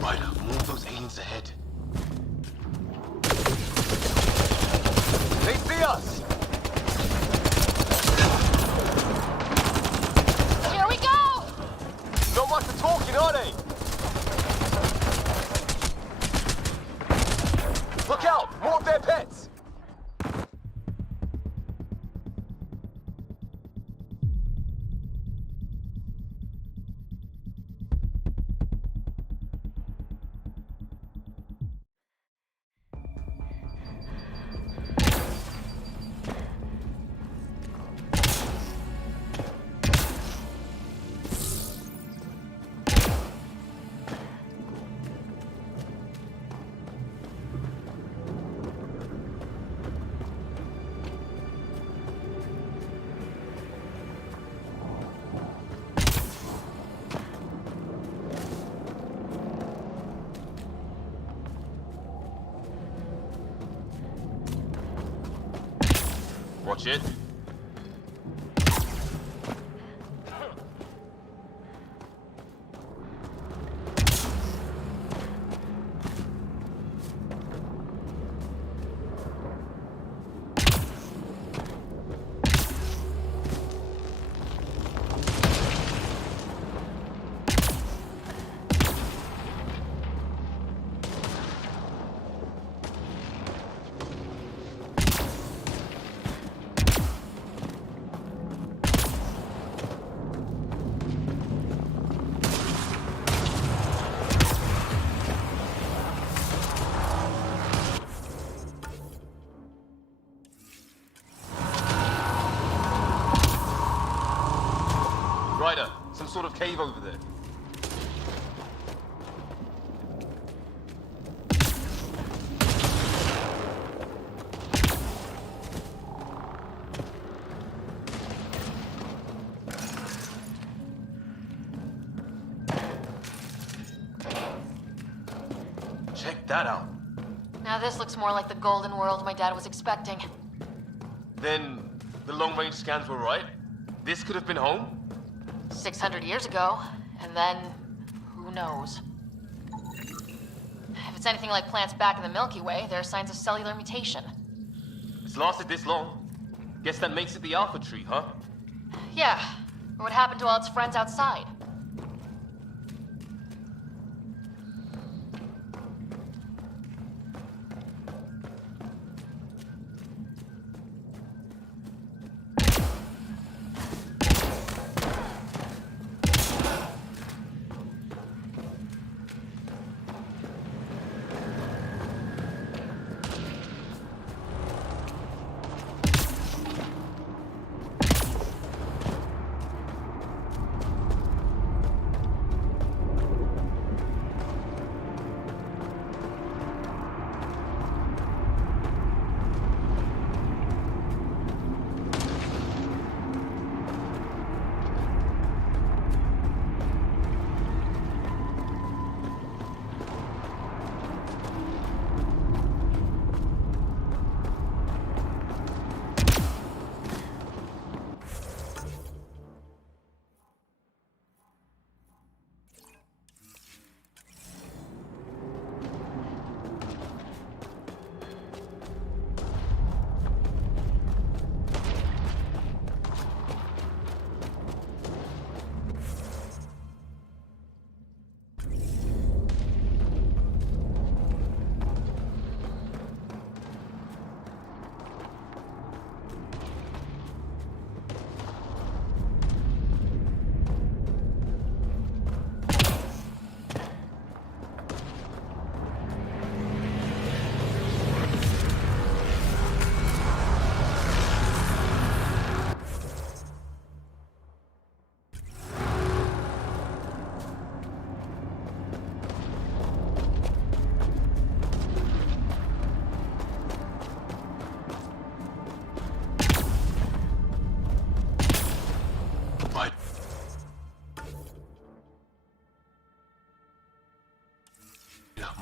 Ryder, more of those aliens ahead. They see us! Here we go! Not much for talking, are they? Look out! More of their pets! Watch it. Ryder, some sort of cave over there. Check that out. Now this looks more like the golden world my dad was expecting. Then the long-range scans were right? This could have been home? 600 years ago, and then who knows? If it's anything like plants back in the Milky Way, there are signs of cellular mutation. It's lasted this long. Guess that makes it the Alpha Tree, huh? Yeah, or what happened to all its friends outside?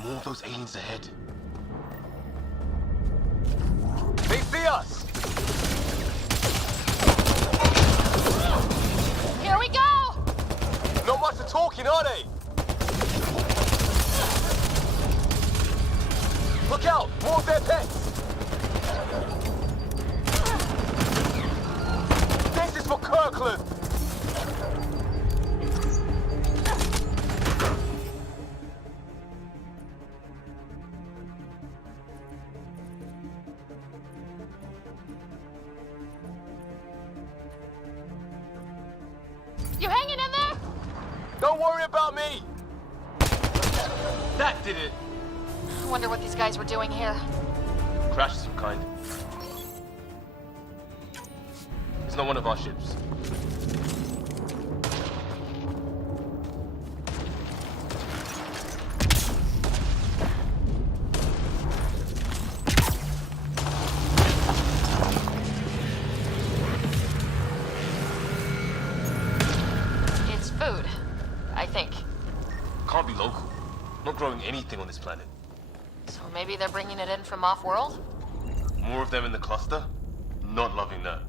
More of those aliens ahead. They see us! Here we go! Not much of talking, are they? Look out! More of their pets! This is for Kirkland! You hanging in there? Don't worry about me! That did it! I wonder what these guys were doing here. Crash of some kind. It's not one of our ships. It's food, I think. Can't be local. Not growing anything on this planet. So maybe they're bringing it in from off-world? More of them in the cluster? Not loving that.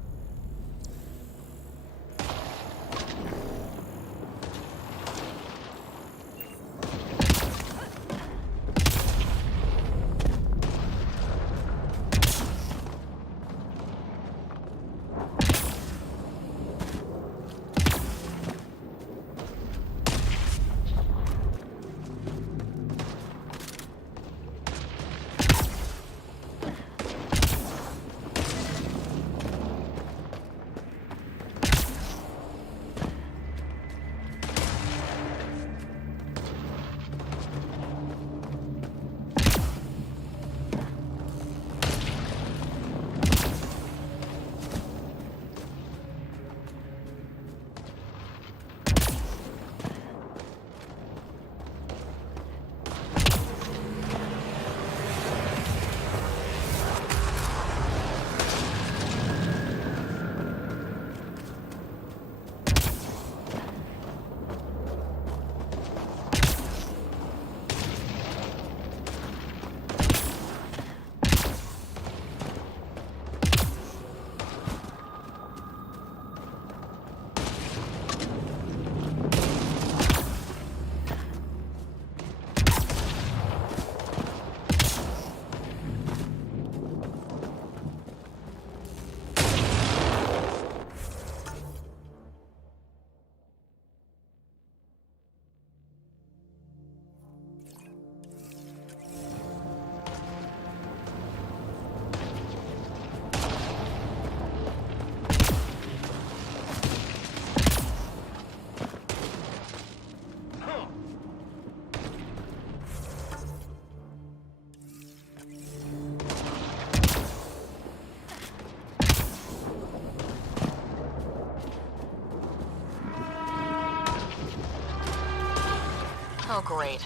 Oh, great.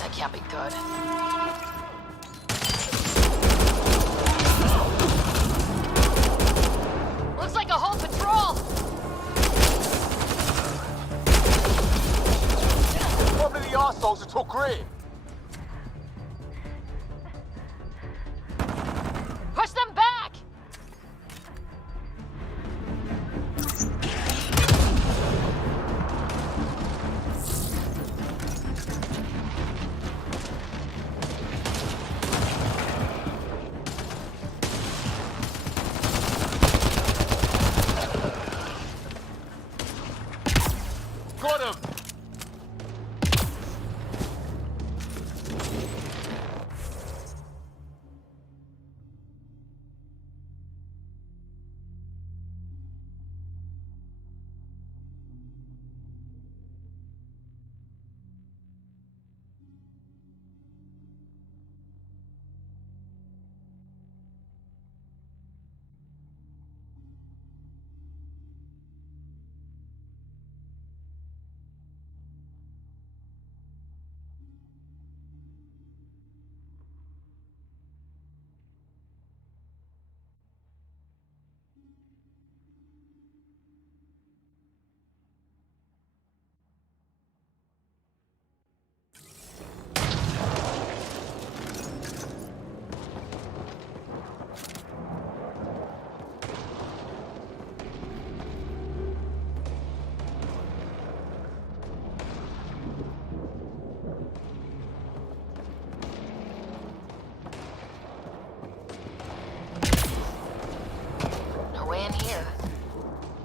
That can't be good. Looks like a whole patrol! Probably the arseholes who took Green. Push them back! Got him!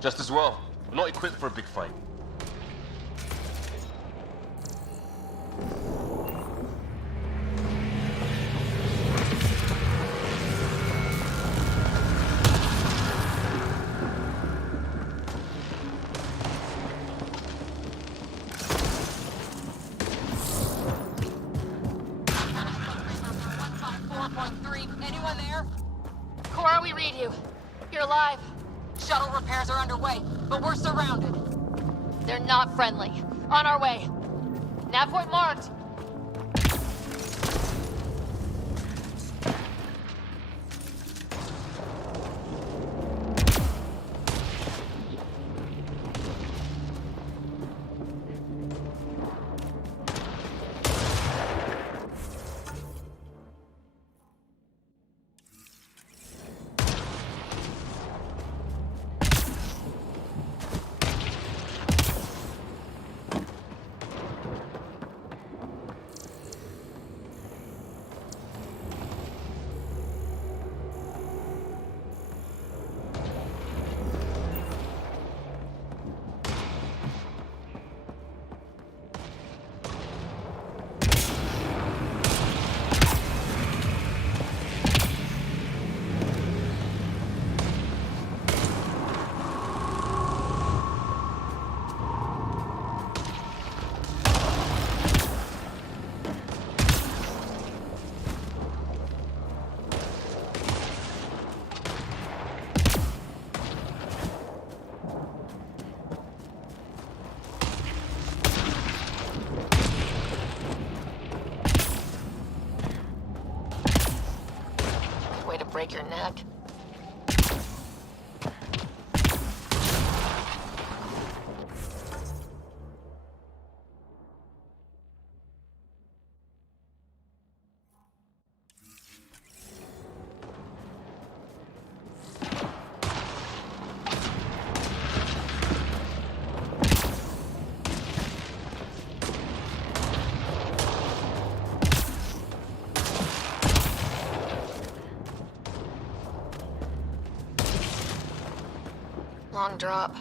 Just as well. We're not equipped for a big fight. Anyone there? Cora, we read you. You're alive. Shuttle repairs are underway, but we're surrounded. They're not friendly. On our way. Nav point marked. Break your neck. Long drop.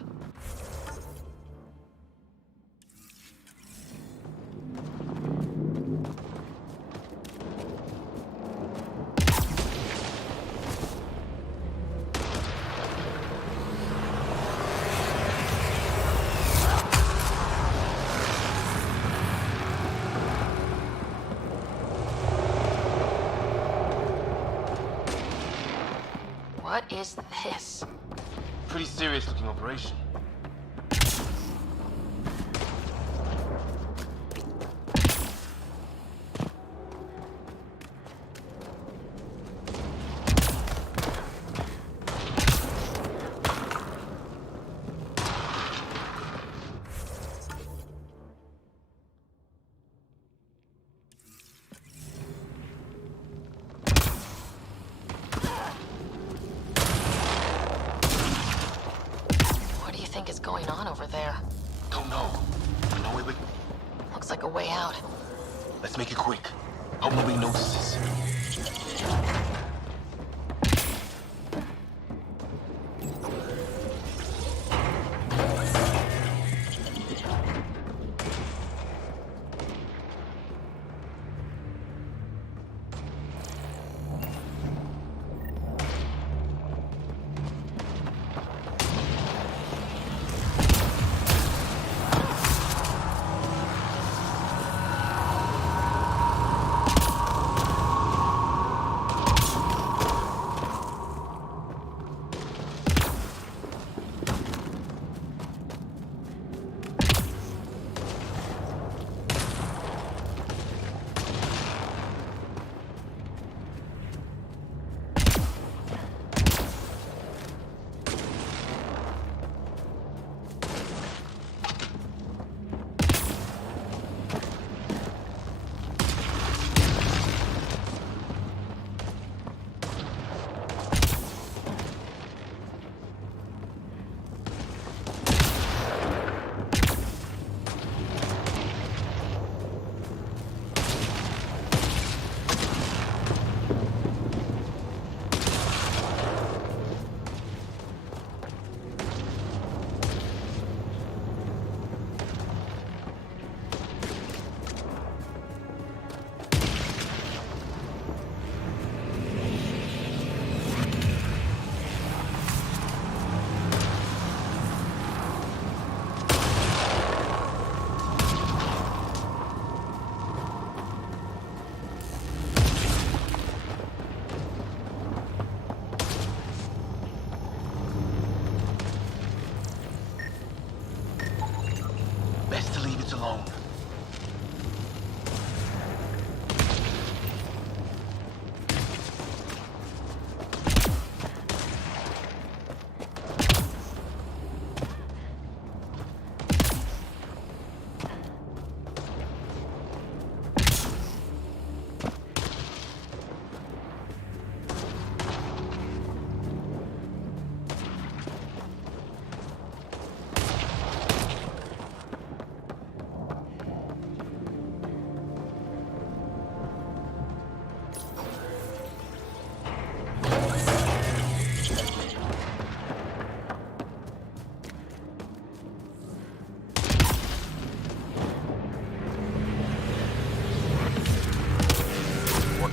What is this? Pretty serious looking operation. Going on over there? Don't know. No way, but looks like a way out. Let's make it quick. Hope nobody notices.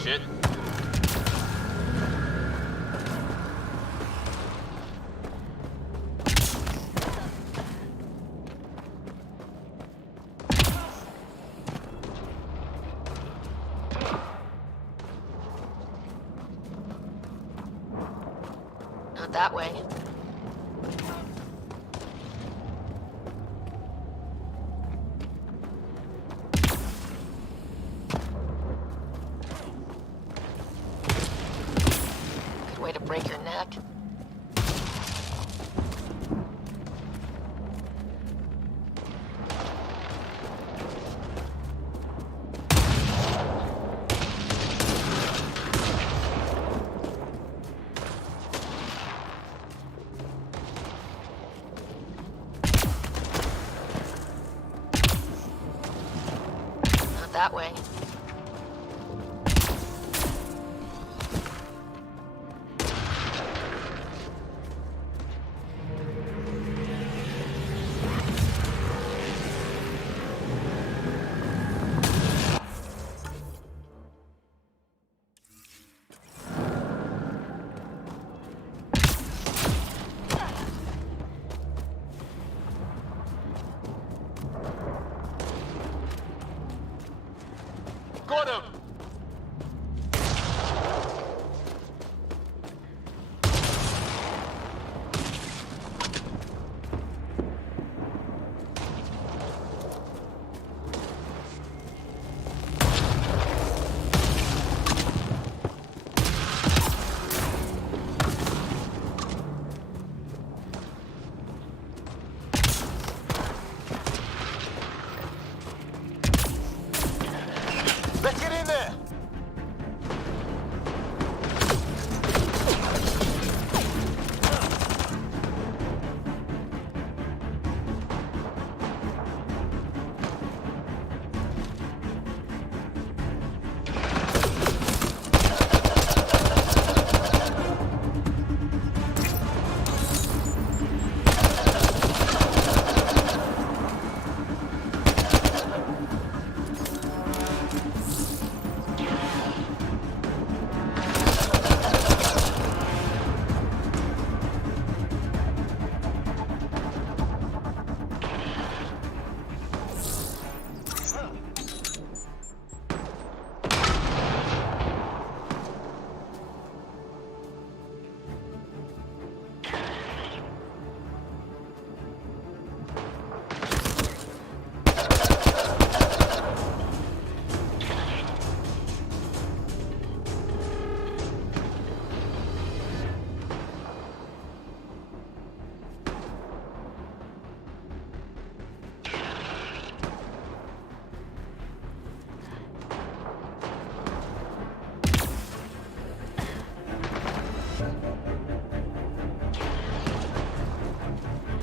shit. Not that way. Good way to break your neck. Not that way. Got him! Let's get in there!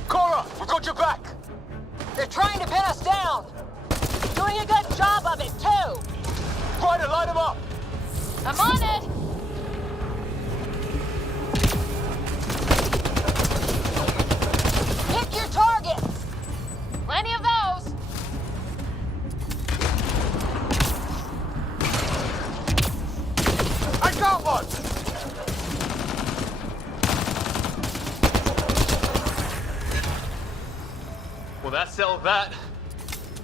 Cora, we got your back! They're trying to pin us down! Doing a good job of it, too! Ryder, line him up! I'm on it! Pick your targets! Plenty of those! I got one! Well, that settled that.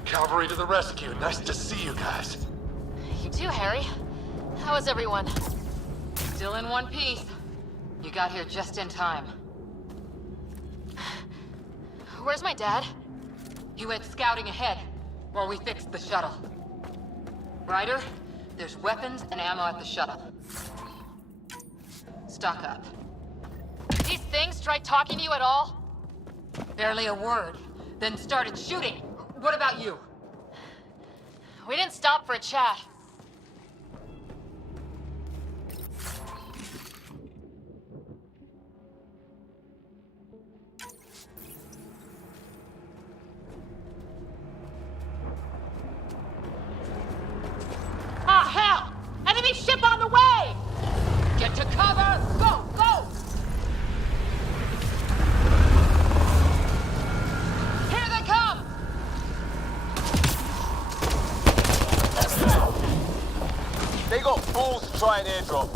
Cavalry to the rescue. Nice to see you guys. You too, Harry. How is everyone? Still in one piece. You got here just in time. Where's my dad? He went scouting ahead while we fixed the shuttle. Ryder, there's weapons and ammo at the shuttle. Stock up. These things tried talking to you at all? Barely a word, then started shooting. What about you? We didn't stop for a chat. Ah, hell! Enemy ship on the way! Get to cover! Go, go! Here they come! They got balls to try an airdrop.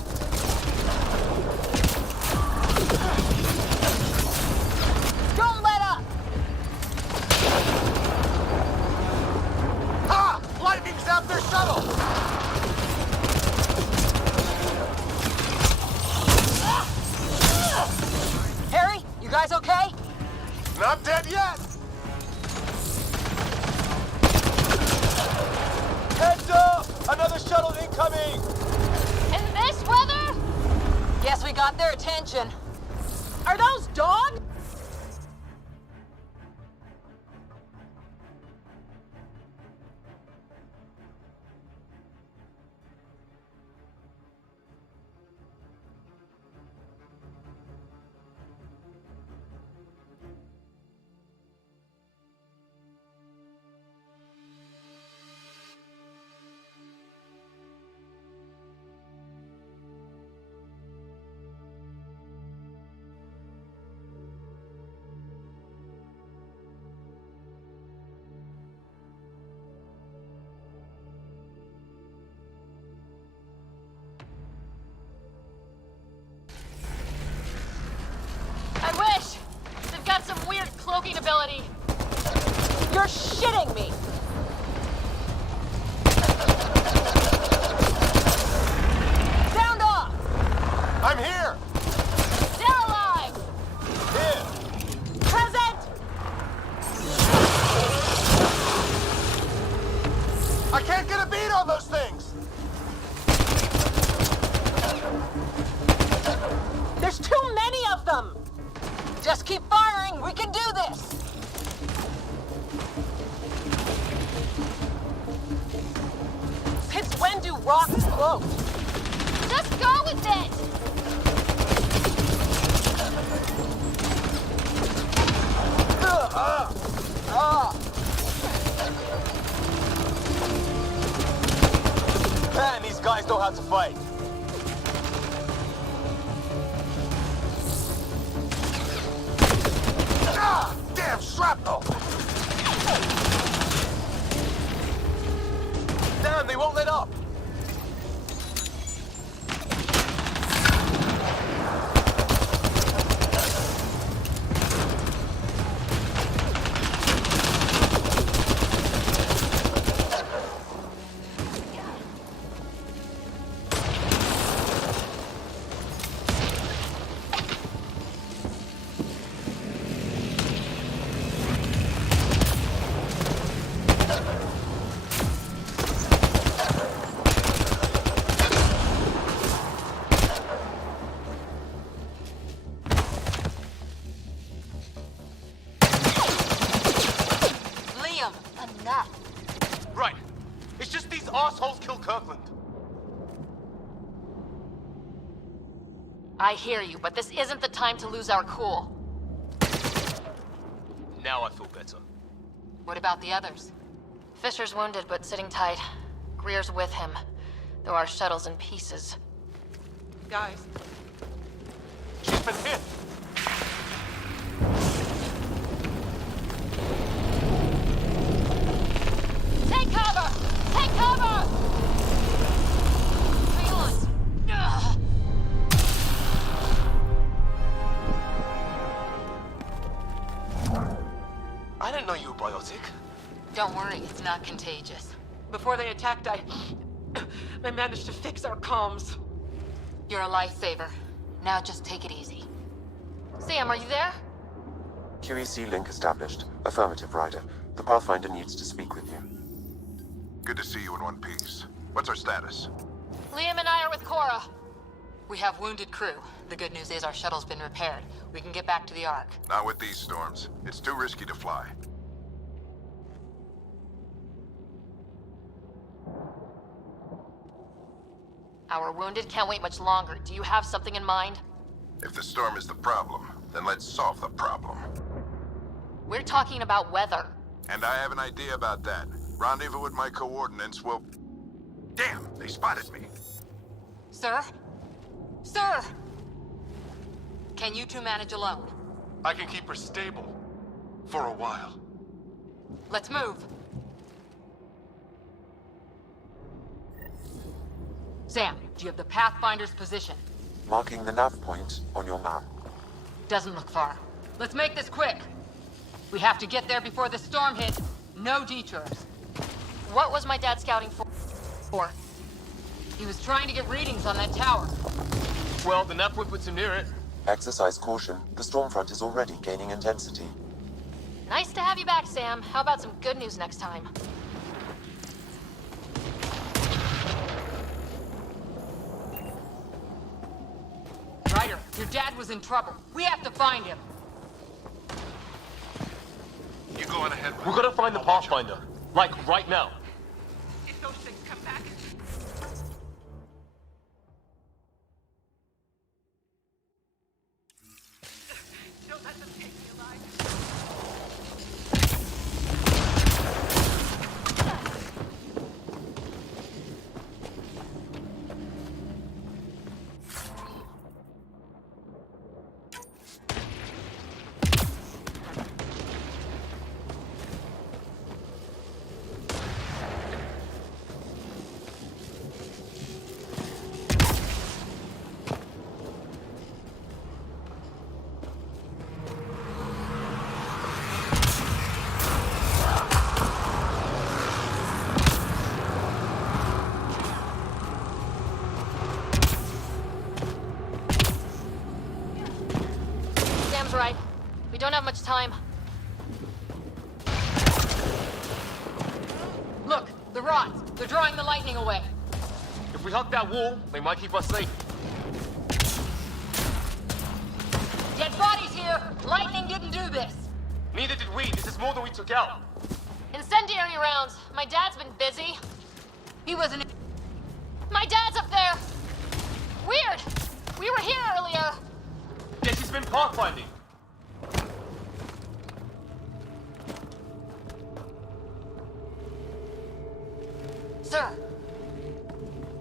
Don't let up! Ha! Lightning zapped their shuttle! Harry, you guys okay? Not dead yet! Heads up! Another shuttle incoming! In this weather? Guess we got their attention. Are those dogs? I wish! They've got some weird cloaking ability. You're shitting me! Sound off! I'm here! They're alive! Here! Present! I can't get a beat on those things! There's too many of them! Just keep firing, we can do this! Since when do rocks float? Just go with it! Man, these guys know how to fight. Ah! Damn shrapnel! Damn, they won't let up! Right. It's just these assholes kill Kirkland. I hear you, but this isn't the time to lose our cool. Now I feel better. What about the others? Fisher's wounded, but sitting tight. Greer's with him, though our shuttle's in pieces. Guys. She's been hit! Take cover! Take cover! Hang on. Ugh. I didn't know you were biotic. Don't worry, it's not contagious. Before they attacked, I managed to fix our comms. You're a lifesaver. Now just take it easy. Sam, are you there? QEC link established. Affirmative, Ryder. The Pathfinder needs to speak with you. Good to see you in one piece. What's our status? Liam and I are with Cora. We have wounded crew. The good news is our shuttle's been repaired. We can get back to the Ark. Not with these storms. It's too risky to fly. Our wounded can't wait much longer. Do you have something in mind? If the storm is the problem, then let's solve the problem. We're talking about weather. And I have an idea about that. Rendezvous with my coordinates will... Damn, they spotted me. Sir? Sir! Can you two manage alone? I can keep her stable. For a while. Let's move. Sam, do you have the Pathfinder's position? Marking the nav point on your map. Doesn't look far. Let's make this quick. We have to get there before the storm hits. No detours. What was my dad scouting for? He was trying to get readings on that tower. Well, the nav point puts him near it. Exercise caution. The storm front is already gaining intensity. Nice to have you back, Sam. How about some good news next time? Ryder, your dad was in trouble. We have to find him. You go on ahead. We gotta find the Pathfinder. Like, right now. If those things come back... Don't let them take me alive. Right. We don't have much time. Look, the rods. They're drawing the lightning away. If we hug that wall, they might keep us safe. Dead bodies here. Lightning didn't do this. Neither did we. This is more than we took out. Incendiary rounds. My dad's been busy. He wasn't... My dad's up there! Weird! We were here earlier. Guess he's been pathfinding. Sir.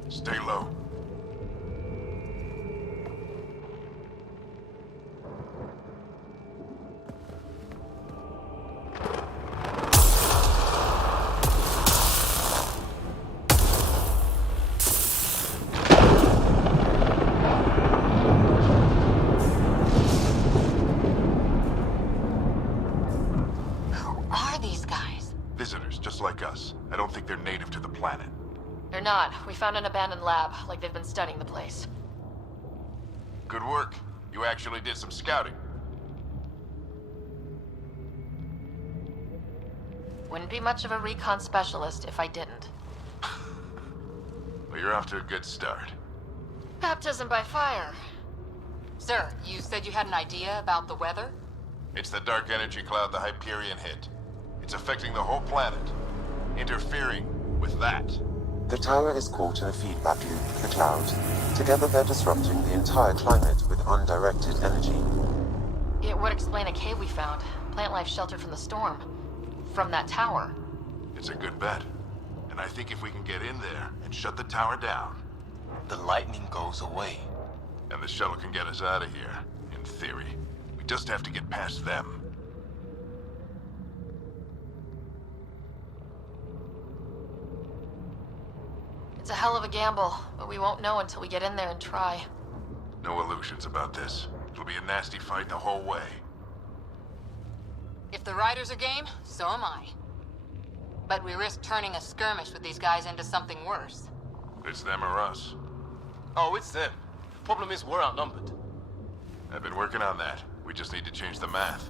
Stay low. Visitors, just like us. I don't think they're native to the planet. They're not. We found an abandoned lab, like they've been studying the place. Good work. You actually did some scouting. Wouldn't be much of a recon specialist if I didn't. Well, you're off to a good start. Baptism by fire. Sir, you said you had an idea about the weather? It's the dark energy cloud the Hyperion hit. It's affecting the whole planet, interfering with that. The tower is caught in a feedback loop with the cloud. Together they're disrupting the entire climate with undirected energy. It would explain a cave we found. Plant life sheltered from the storm. From that tower. It's a good bet. And I think if we can get in there and shut the tower down... the lightning goes away. And the shuttle can get us out of here, in theory. We just have to get past them. It's a hell of a gamble, but we won't know until we get in there and try. No illusions about this. It'll be a nasty fight the whole way. If the riders are game, so am I. But we risk turning a skirmish with these guys into something worse. It's them or us. Oh, it's them. Problem is, we're outnumbered. I've been working on that. We just need to change the math.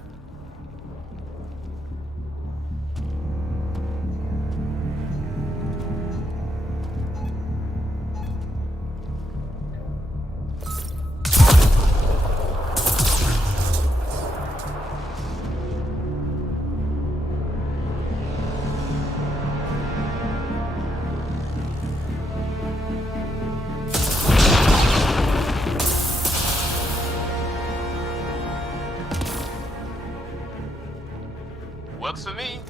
Works for me.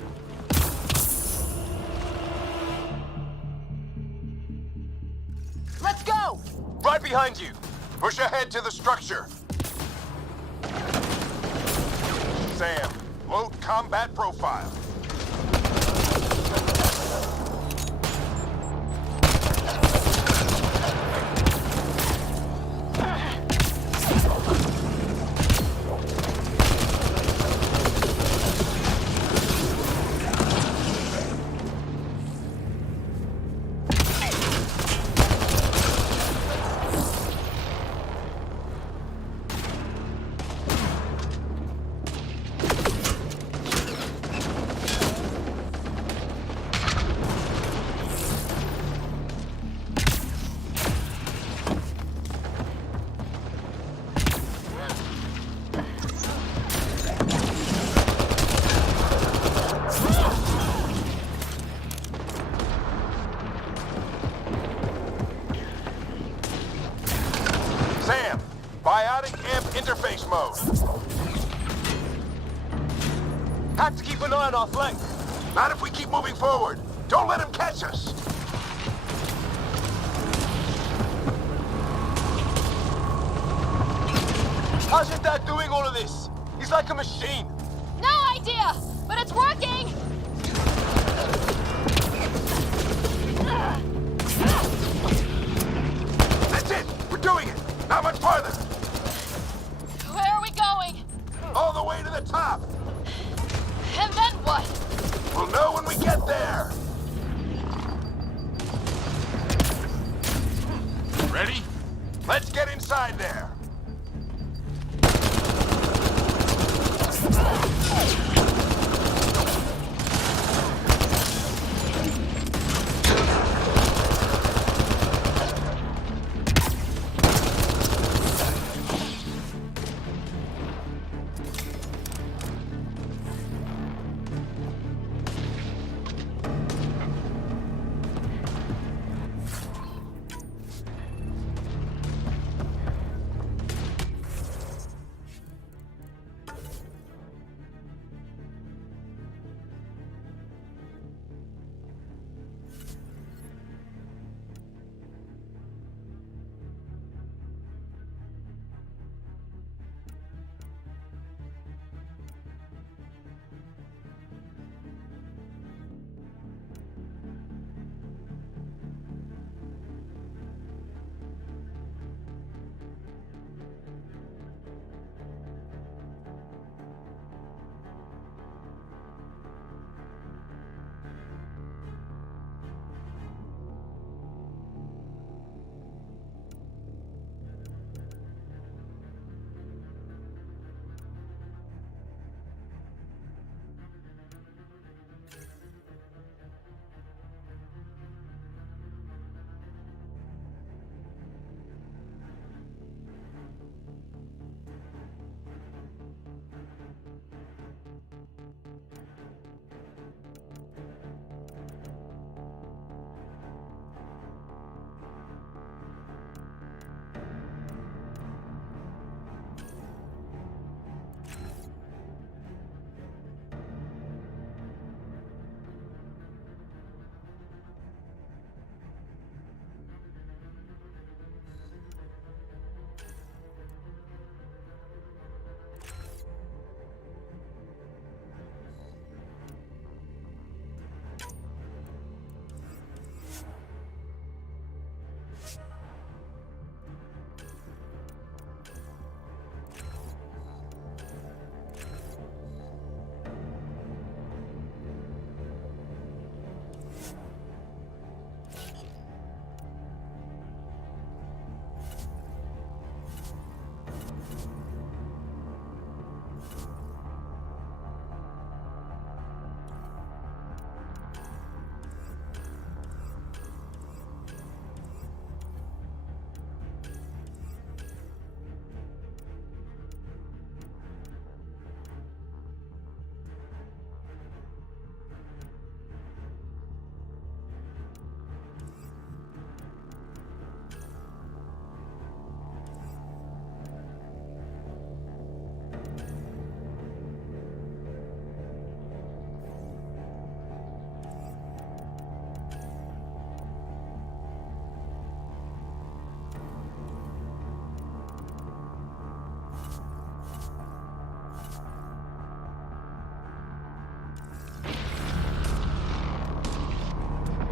Let's go! Right behind you. Push ahead to the structure. Sam, load combat profile. Sam, biotic amp interface mode. Have to keep an eye on our flank. Not if we keep moving forward. Don't let him catch us. How's your dad doing all of this? He's like a machine. No idea, but it's working! That's it! We're doing it! Not much farther! Where are we going? All the way to the top! And then what? We'll know when we get there! Ready? Let's get inside there!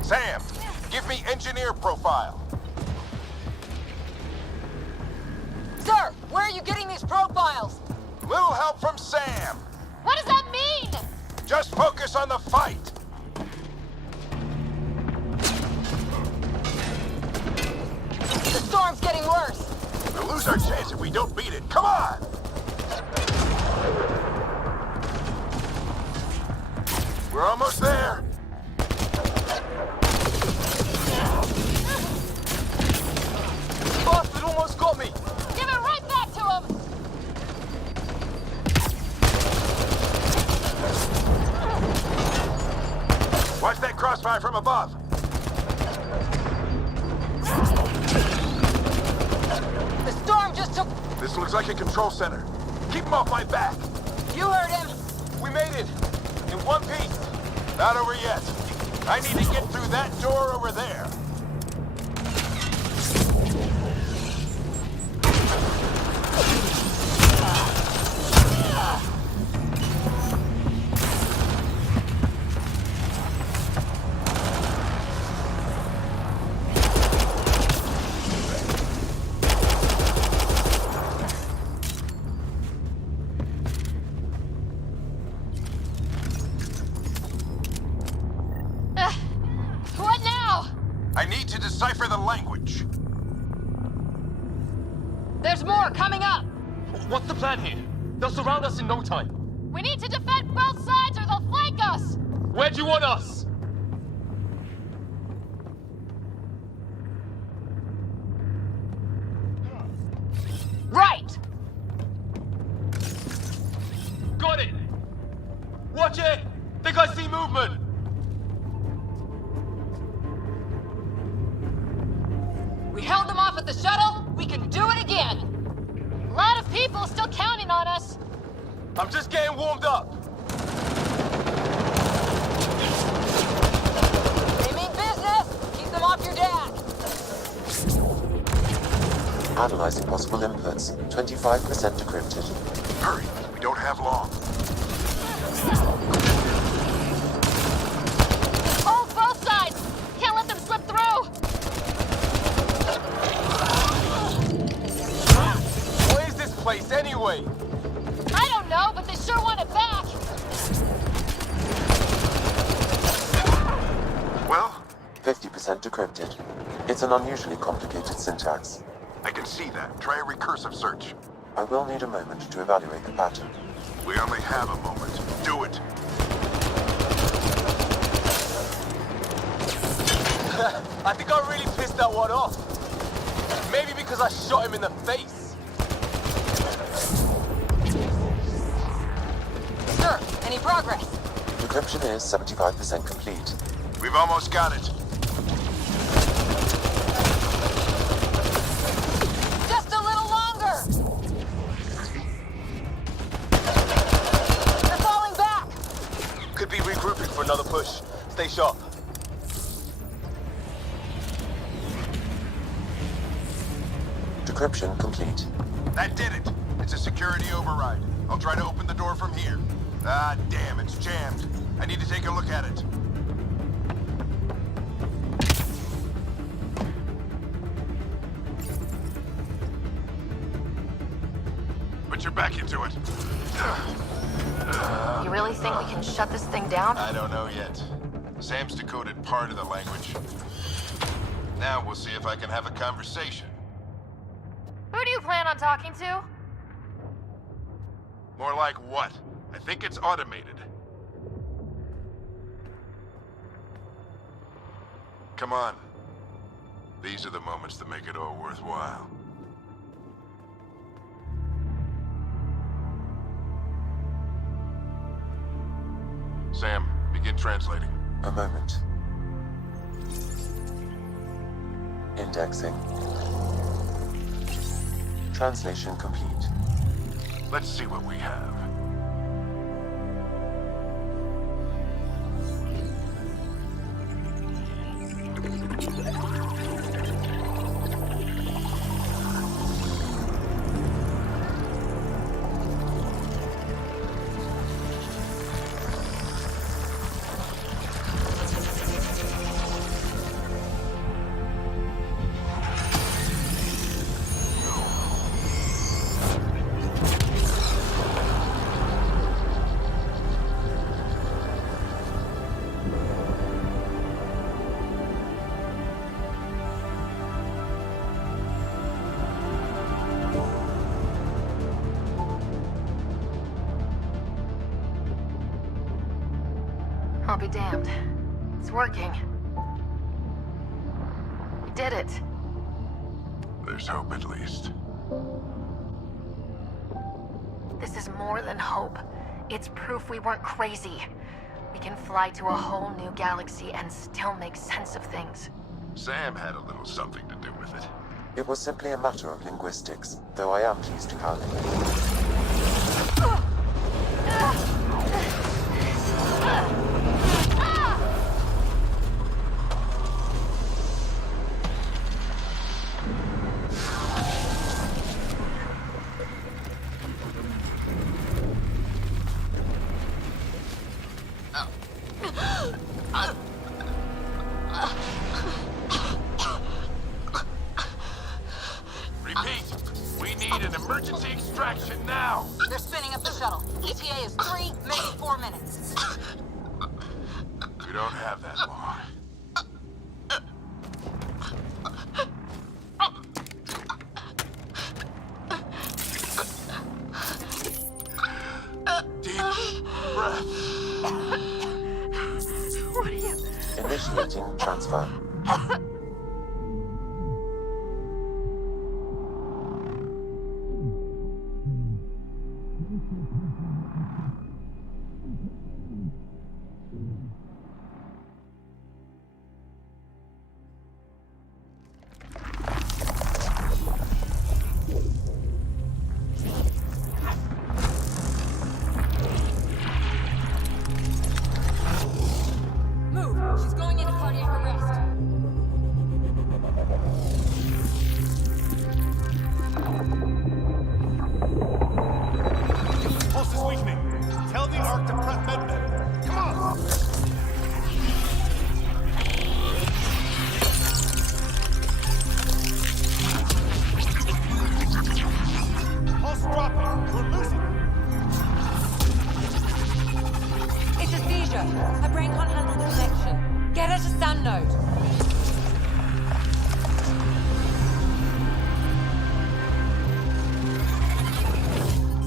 Sam, give me engineer profile. Sir, where are you getting these profiles? Little help from Sam. What does that mean? Just focus on the fight. The storm's getting worse. We'll lose our chance if we don't beat it. Come on! We're almost there. Bastard almost got me. Give it right back to him! Watch that crossfire from above. The storm's like a control center. Keep him off my back. You heard him. We made it. In one piece. Not over yet. I need to get through that door over there. What now? I need to decipher the language. There's more coming up. What's the plan here? They'll surround us in no time. We need to defend both sides or they'll flank us. Where do you want us? Right. Got it! Watch it! Think I see movement! We held them off at the shuttle. We can do it again. A lot of people still counting on us. I'm just getting warmed up. They mean business. Keep them off your dad. Analyzing possible inputs. 25% decrypted. Hurry, we don't have long. Hold both sides. Can't let them slip through. What is this place anyway? I don't know, but they sure want it back. Well? 50% decrypted. It's an unusually complicated syntax. I can see that. Try a recursive search. I will need a moment to evaluate the pattern. We only have a moment. Do it. I think I really pissed that one off. Maybe because I shot him in the face. Sir, any progress? Decryption is 75% complete. We've almost got it. Just a little longer. They're falling back. Could be regrouping for another push. Stay sharp. Decryption complete. That did it. It's a security override. I'll try to open the door from here. Ah, damn, it's jammed. I need to take a look at it. Put your back into it. You really think we can shut this thing down? I don't know yet. Sam's decoded part of the language. Now we'll see if I can have a conversation. Who do you plan on talking to? More like what? I think it's automated. Come on. These are the moments that make it all worthwhile. Sam, begin translating. A moment. Indexing. Translation complete. Let's see what we have. I'll be damned. It's working. We did it. There's hope at least. This is more than hope. It's proof we weren't crazy. We can fly to a whole new galaxy and still make sense of things. Sam had a little something to do with it. It was simply a matter of linguistics, though I am pleased to have it. Repeat, we need an emergency extraction now. They're spinning up the shuttle. ETA is 3, maybe 4 minutes. We don't have that long. Deep breath. What are you... Initiating transfer. Move! She's going into cardiac arrest. Pulse is weakening. Tell the Ark to prep medbay. Come on! Pulse dropping. We're losing it. It's a seizure. Her brain can't handle the connection. Get her to Sam node.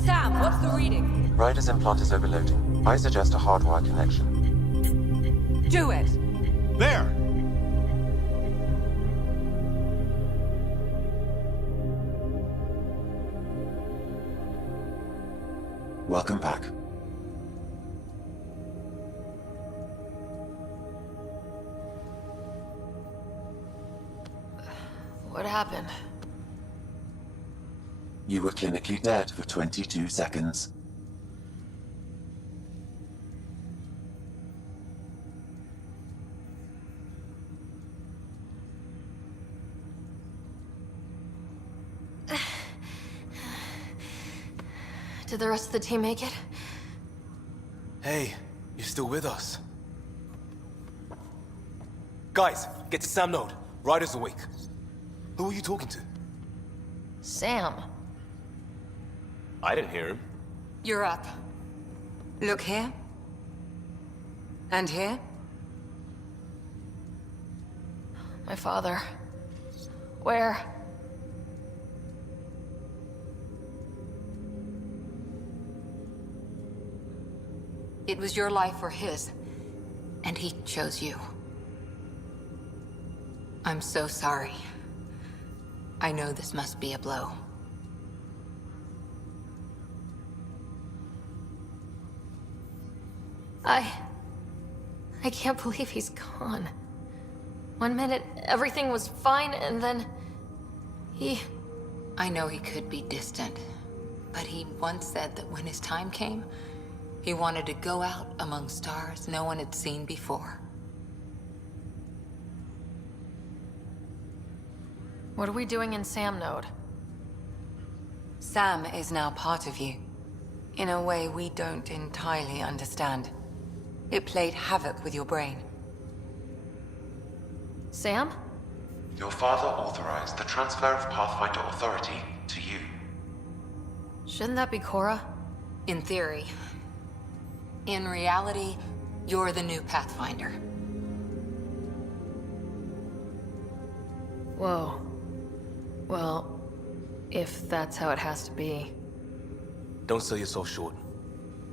Sam, what's the reading? Ryder's implant is overloading. I suggest a hardwire connection. Do it. There! Welcome back. What happened? You were clinically dead for 22 seconds. Did the rest of the team make it? Hey, you're still with us. Guys, get to Sam node. Ryder's awake. Who are you talking to? Sam. I didn't hear him. You're up. Look here. And here. My father. Where? It was your life or his, and he chose you. I'm so sorry. I know this must be a blow. I can't believe he's gone. 1 minute, everything was fine, and then... I know he could be distant, but he once said that when his time came, he wanted to go out among stars no one had seen before. What are we doing in Sam node? Sam is now part of you. In a way we don't entirely understand. It played havoc with your brain. Sam? Your father authorized the transfer of Pathfinder authority to you. Shouldn't that be Cora? In theory. In reality, you're the new Pathfinder. Whoa. Well, if that's how it has to be. Don't sell yourself short.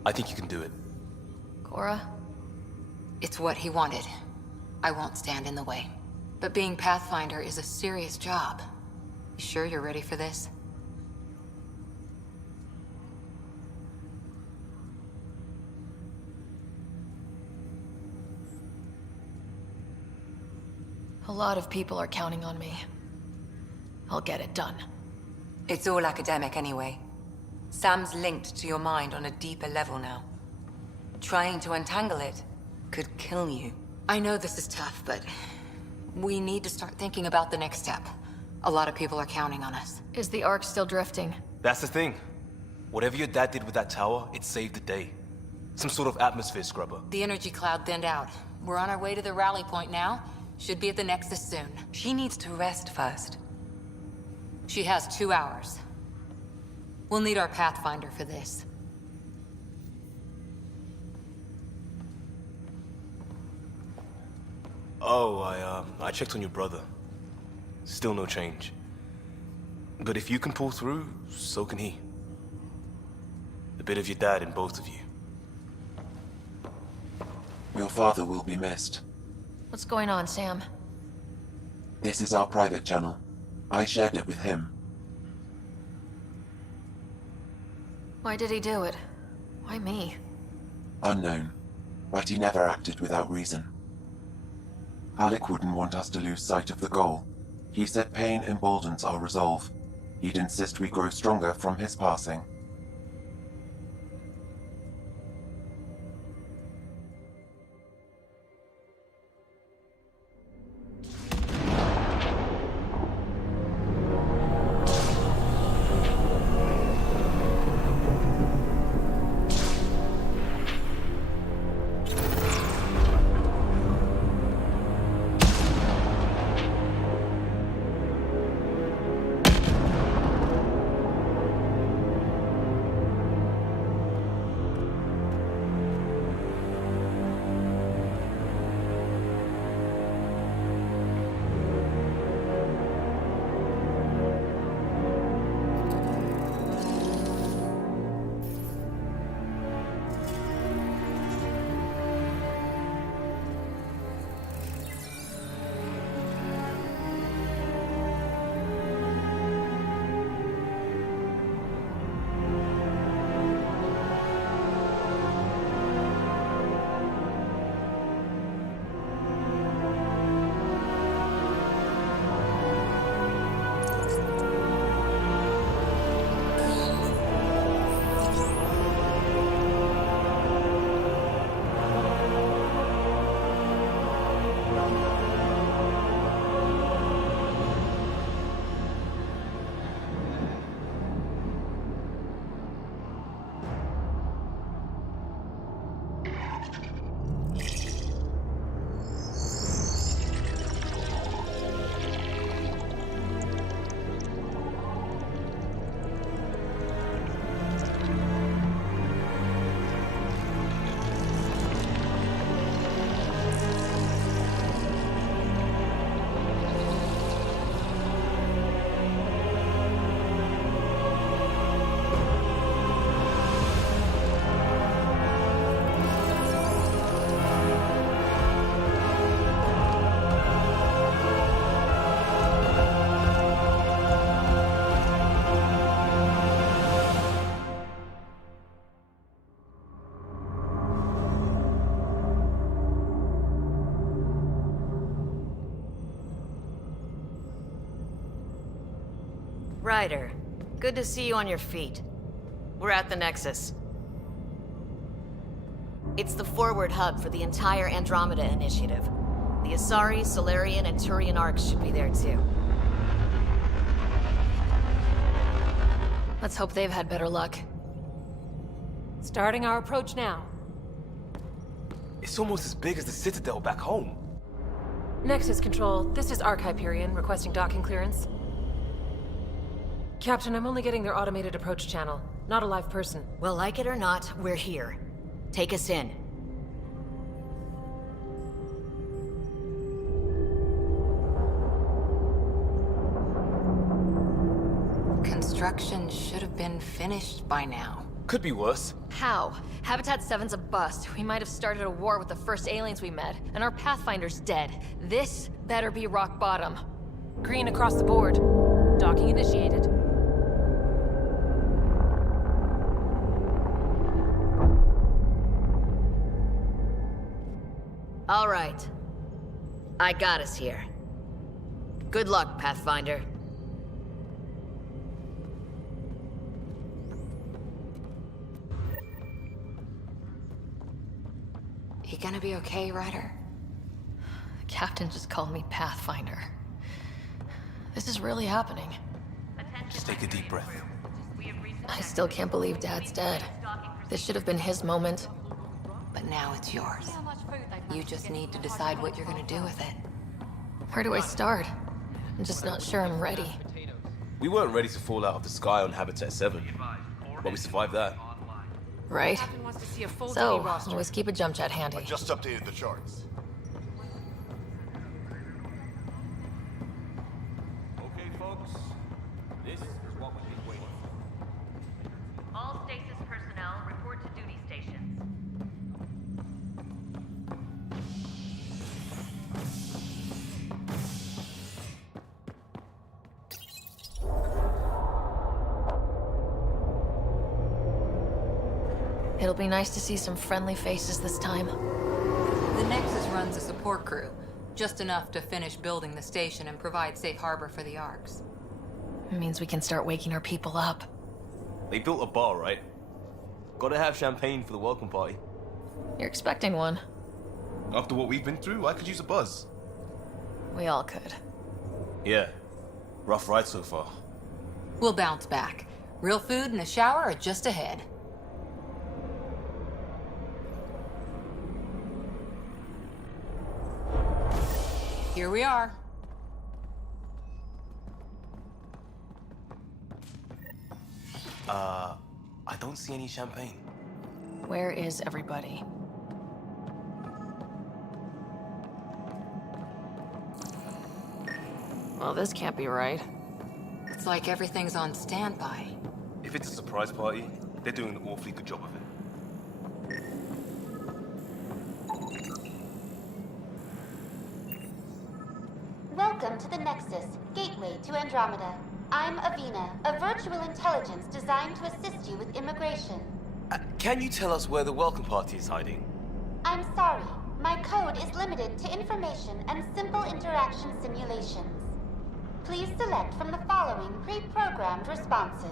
I think you can do it. Cora? It's what he wanted. I won't stand in the way. But being Pathfinder is a serious job. You sure you're ready for this? A lot of people are counting on me. I'll get it done. It's all academic anyway. Sam's linked to your mind on a deeper level now. Trying to untangle it could kill you. I know this is tough, but we need to start thinking about the next step. A lot of people are counting on us. Is the Ark still drifting? That's the thing. Whatever your dad did with that tower, it saved the day. Some sort of atmosphere scrubber. The energy cloud thinned out. We're on our way to the rally point now. Should be at the Nexus soon. She needs to rest first. She has 2 hours. We'll need our Pathfinder for this. Oh, I checked on your brother. Still no change. But if you can pull through, so can he. A bit of your dad in both of you. Your father will be missed. What's going on, Sam? This is our private channel. I shared it with him. Why did he do it? Why me? Unknown, but he never acted without reason. Alec wouldn't want us to lose sight of the goal. He said pain emboldens our resolve. He'd insist we grow stronger from his passing. Ryder, good to see you on your feet. We're at the Nexus. It's the forward hub for the entire Andromeda initiative. The Asari, Solarian, and Turian arcs should be there too. Let's hope they've had better luck. Starting our approach now. It's almost as big as the Citadel back home. Nexus Control, this is Arc Hyperion requesting docking clearance. Captain, I'm only getting their automated approach channel, not a live person. Well, like it or not, we're here. Take us in. Construction should have been finished by now. Could be worse. How? Habitat 7's a bust. We might have started a war with the first aliens we met, and our Pathfinder's dead. This better be rock bottom. Green across the board. Docking initiated. All right. I got us here. Good luck, Pathfinder. You gonna be okay, Ryder? The captain just called me Pathfinder. This is really happening. Just take a deep breath. I still can't believe Dad's dead. This should have been his moment. But now it's yours. You just need to decide what you're gonna do with it. Where do I start? I'm just not sure I'm ready. We weren't ready to fall out of the sky on Habitat 7, but we survived that. Right? So, always keep a jump jet handy. I just updated the charts. Okay, folks. This is what we've been waiting for. All stasis personnel report to duty stations. It'll be nice to see some friendly faces this time. The Nexus runs a support crew, just enough to finish building the station and provide safe harbor for the Arks. It means we can start waking our people up. They built a bar, right? Gotta have champagne for the welcome party. You're expecting one. After what we've been through, I could use a buzz. We all could. Yeah. Rough ride so far. We'll bounce back. Real food and a shower are just ahead. Here we are. I don't see any champagne. Where is everybody? Well, this can't be right. It's like everything's on standby. If it's a surprise party, they're doing an awfully good job of it. Welcome to the Nexus, gateway to Andromeda. I'm Avina, a virtual intelligence designed to assist you with immigration. Can you tell us where the welcome party is hiding? I'm sorry, my code is limited to information and simple interaction simulations. Please select from the following pre-programmed responses.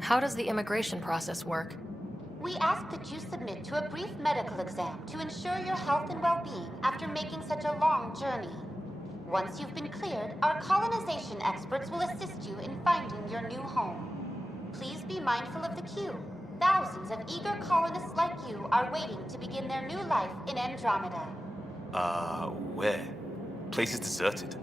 How does the immigration process work? We ask that you submit to a brief medical exam to ensure your health and well-being after making such a long journey. Once you've been cleared, our colonization experts will assist you in finding your new home. Please be mindful of the queue. Thousands of eager colonists like you are waiting to begin their new life in Andromeda. Where? Place is deserted.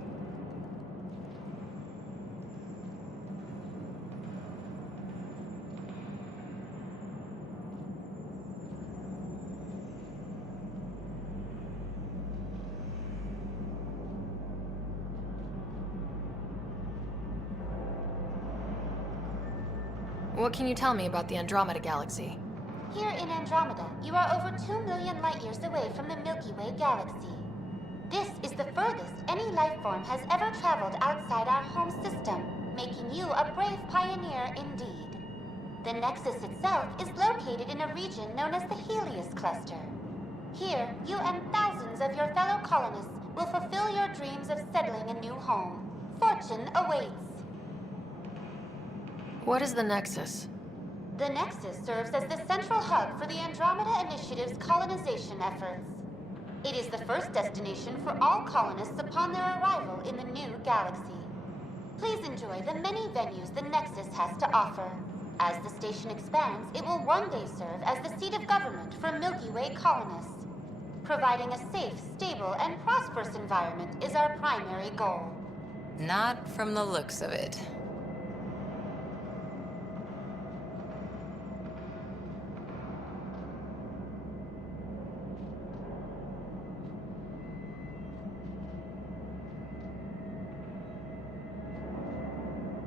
What can you tell me about the Andromeda galaxy? Here in Andromeda, you are over 2 million light-years away from the Milky Way galaxy. This is the furthest any life form has ever traveled outside our home system, making you a brave pioneer indeed. The Nexus itself is located in a region known as the Helios Cluster. Here, you and thousands of your fellow colonists will fulfill your dreams of settling a new home. Fortune awaits. What is the Nexus? The Nexus serves as the central hub for the Andromeda Initiative's colonization efforts. It is the first destination for all colonists upon their arrival in the new galaxy. Please enjoy the many venues the Nexus has to offer. As the station expands, it will one day serve as the seat of government for Milky Way colonists. Providing a safe, stable, and prosperous environment is our primary goal. Not from the looks of it.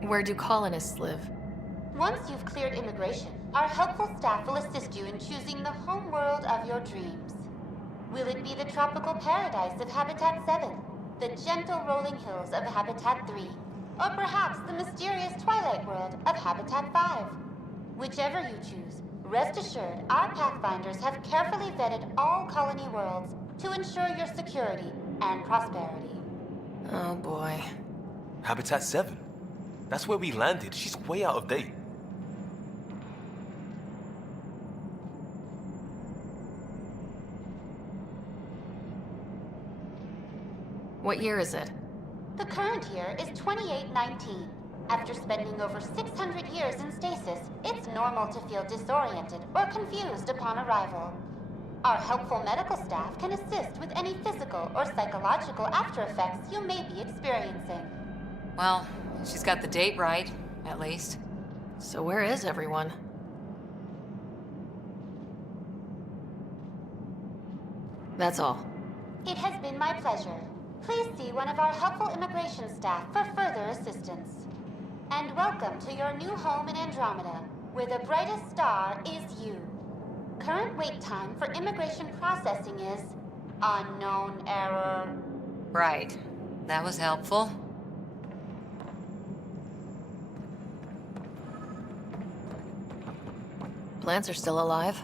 Where do colonists live? Once you've cleared immigration, our helpful staff will assist you in choosing the home world of your dreams. Will it be the tropical paradise of Habitat 7, the gentle rolling hills of Habitat 3, or perhaps the mysterious twilight world of Habitat 5? Whichever you choose, rest assured our Pathfinders have carefully vetted all colony worlds to ensure your security and prosperity. Oh boy. Habitat 7. That's where we landed. She's way out of date. What year is it? The current year is 2819. After spending over 600 years in stasis, it's normal to feel disoriented or confused upon arrival. Our helpful medical staff can assist with any physical or psychological after effects you may be experiencing. Well, she's got the date right, at least. So where is everyone? That's all. It has been my pleasure. Please see one of our helpful immigration staff for further assistance. And welcome to your new home in Andromeda, where the brightest star is you. Current wait time for immigration processing is unknown error. Right. That was helpful. Plants are still alive.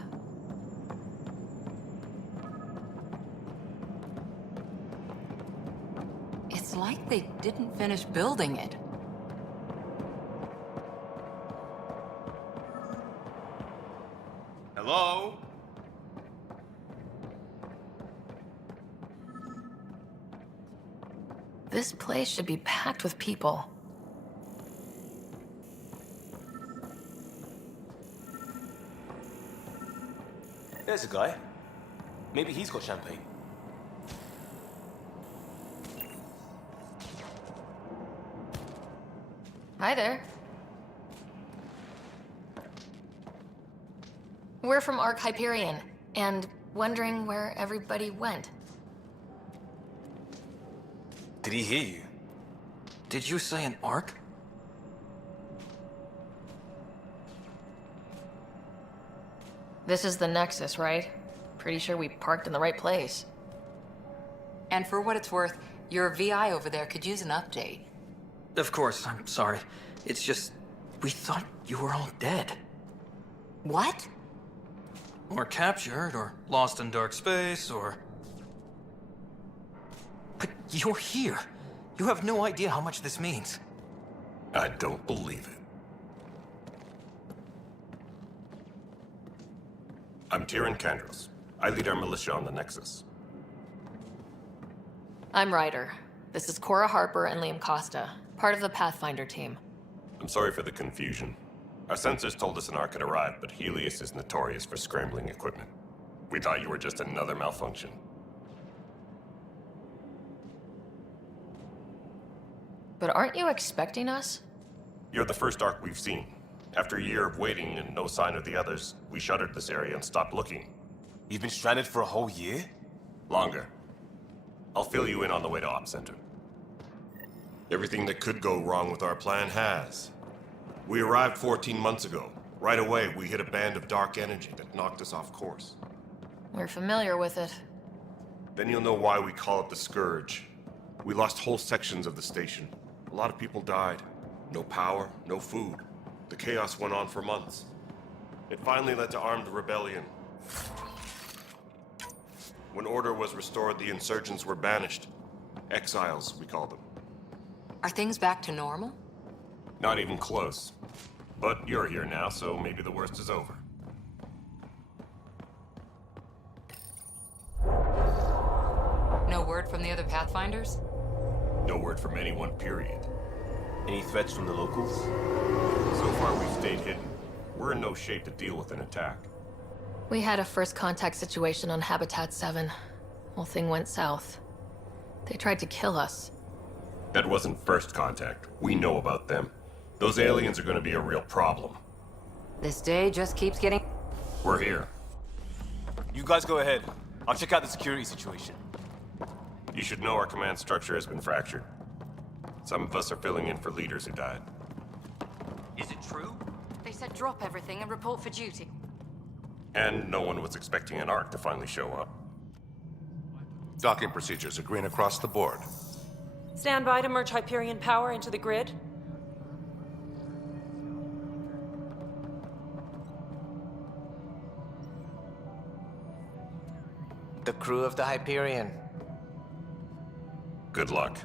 It's like they didn't finish building it. Hello? This place should be packed with people. There's a guy. Maybe he's got champagne. Hi there. We're from Ark Hyperion, and wondering where everybody went. Did he hear you? Did you say an arc? This is the Nexus, right? Pretty sure we parked in the right place. And for what it's worth, your VI over there could use an update. Of course, I'm sorry. It's just, we thought you were all dead. What? Or captured, or lost in dark space, or... But you're here. You have no idea how much this means. I don't believe it. I'm Tyrion Kandros. I lead our militia on the Nexus. I'm Ryder. This is Cora Harper and Liam Costa, part of the Pathfinder team. I'm sorry for the confusion. Our sensors told us an Ark had arrived, but Helios is notorious for scrambling equipment. We thought you were just another malfunction. But aren't you expecting us? You're the first Ark we've seen. After a year of waiting and no sign of the others, we shuttered this area and stopped looking. You've been stranded for a whole year? Longer. I'll fill you in on the way to Op Center. Everything that could go wrong with our plan has. We arrived 14 months ago. Right away, we hit a band of dark energy that knocked us off course. We're familiar with it. Then you'll know why we call it the Scourge. We lost whole sections of the station. A lot of people died. No power, no food. The chaos went on for months. It finally led to armed rebellion. When order was restored, the insurgents were banished. Exiles, we call them. Are things back to normal? Not even close. But you're here now, so maybe the worst is over. No word from the other Pathfinders? No word from anyone, period. Any threats from the locals? So far, we've stayed hidden. We're in no shape to deal with an attack. We had a first contact situation on Habitat 7. Whole thing went south. They tried to kill us. That wasn't first contact. We know about them. Those aliens are gonna be a real problem. This day just keeps getting... We're here. You guys go ahead. I'll check out the security situation. You should know our command structure has been fractured. Some of us are filling in for leaders who died. Is it true? They said drop everything and report for duty. And no one was expecting an Ark to finally show up. Docking procedures are green across the board. Stand by to merge Hyperion power into the grid. The crew of the Hyperion. Good luck.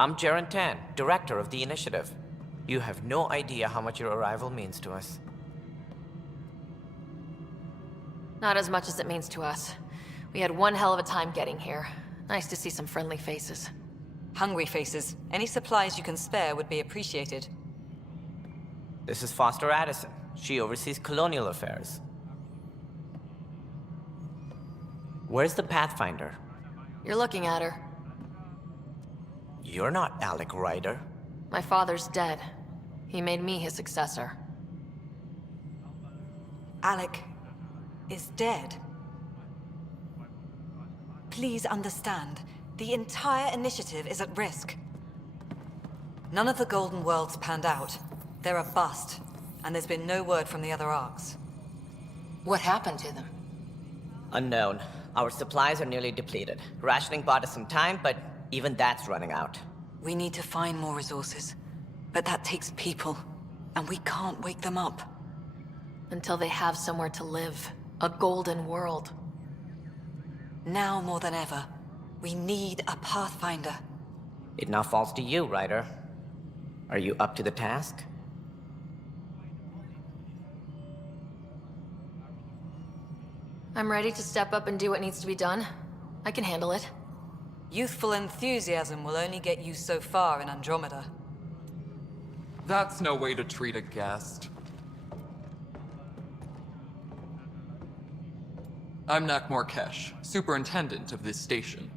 I'm Jaren Tan, director of the initiative. You have no idea how much your arrival means to us. Not as much as it means to us. We had one hell of a time getting here. Nice to see some friendly faces. Hungry faces. Any supplies you can spare would be appreciated. This is Foster Addison. She oversees colonial affairs. Where's the Pathfinder? You're looking at her. You're not Alec Ryder. My father's dead. He made me his successor. Alec is dead. Please understand, the entire initiative is at risk. None of the Golden Worlds panned out. They're a bust, and there's been no word from the other arcs. What happened to them? Unknown. Our supplies are nearly depleted. Rationing bought us some time, but even that's running out. We need to find more resources, but that takes people, and we can't wake them up. Until they have somewhere to live. A golden world. Now more than ever, we need a Pathfinder. It now falls to you, Ryder. Are you up to the task? I'm ready to step up and do what needs to be done. I can handle it. Youthful enthusiasm will only get you so far in Andromeda. That's no way to treat a guest. I'm Nakmor Kesh, superintendent of this station.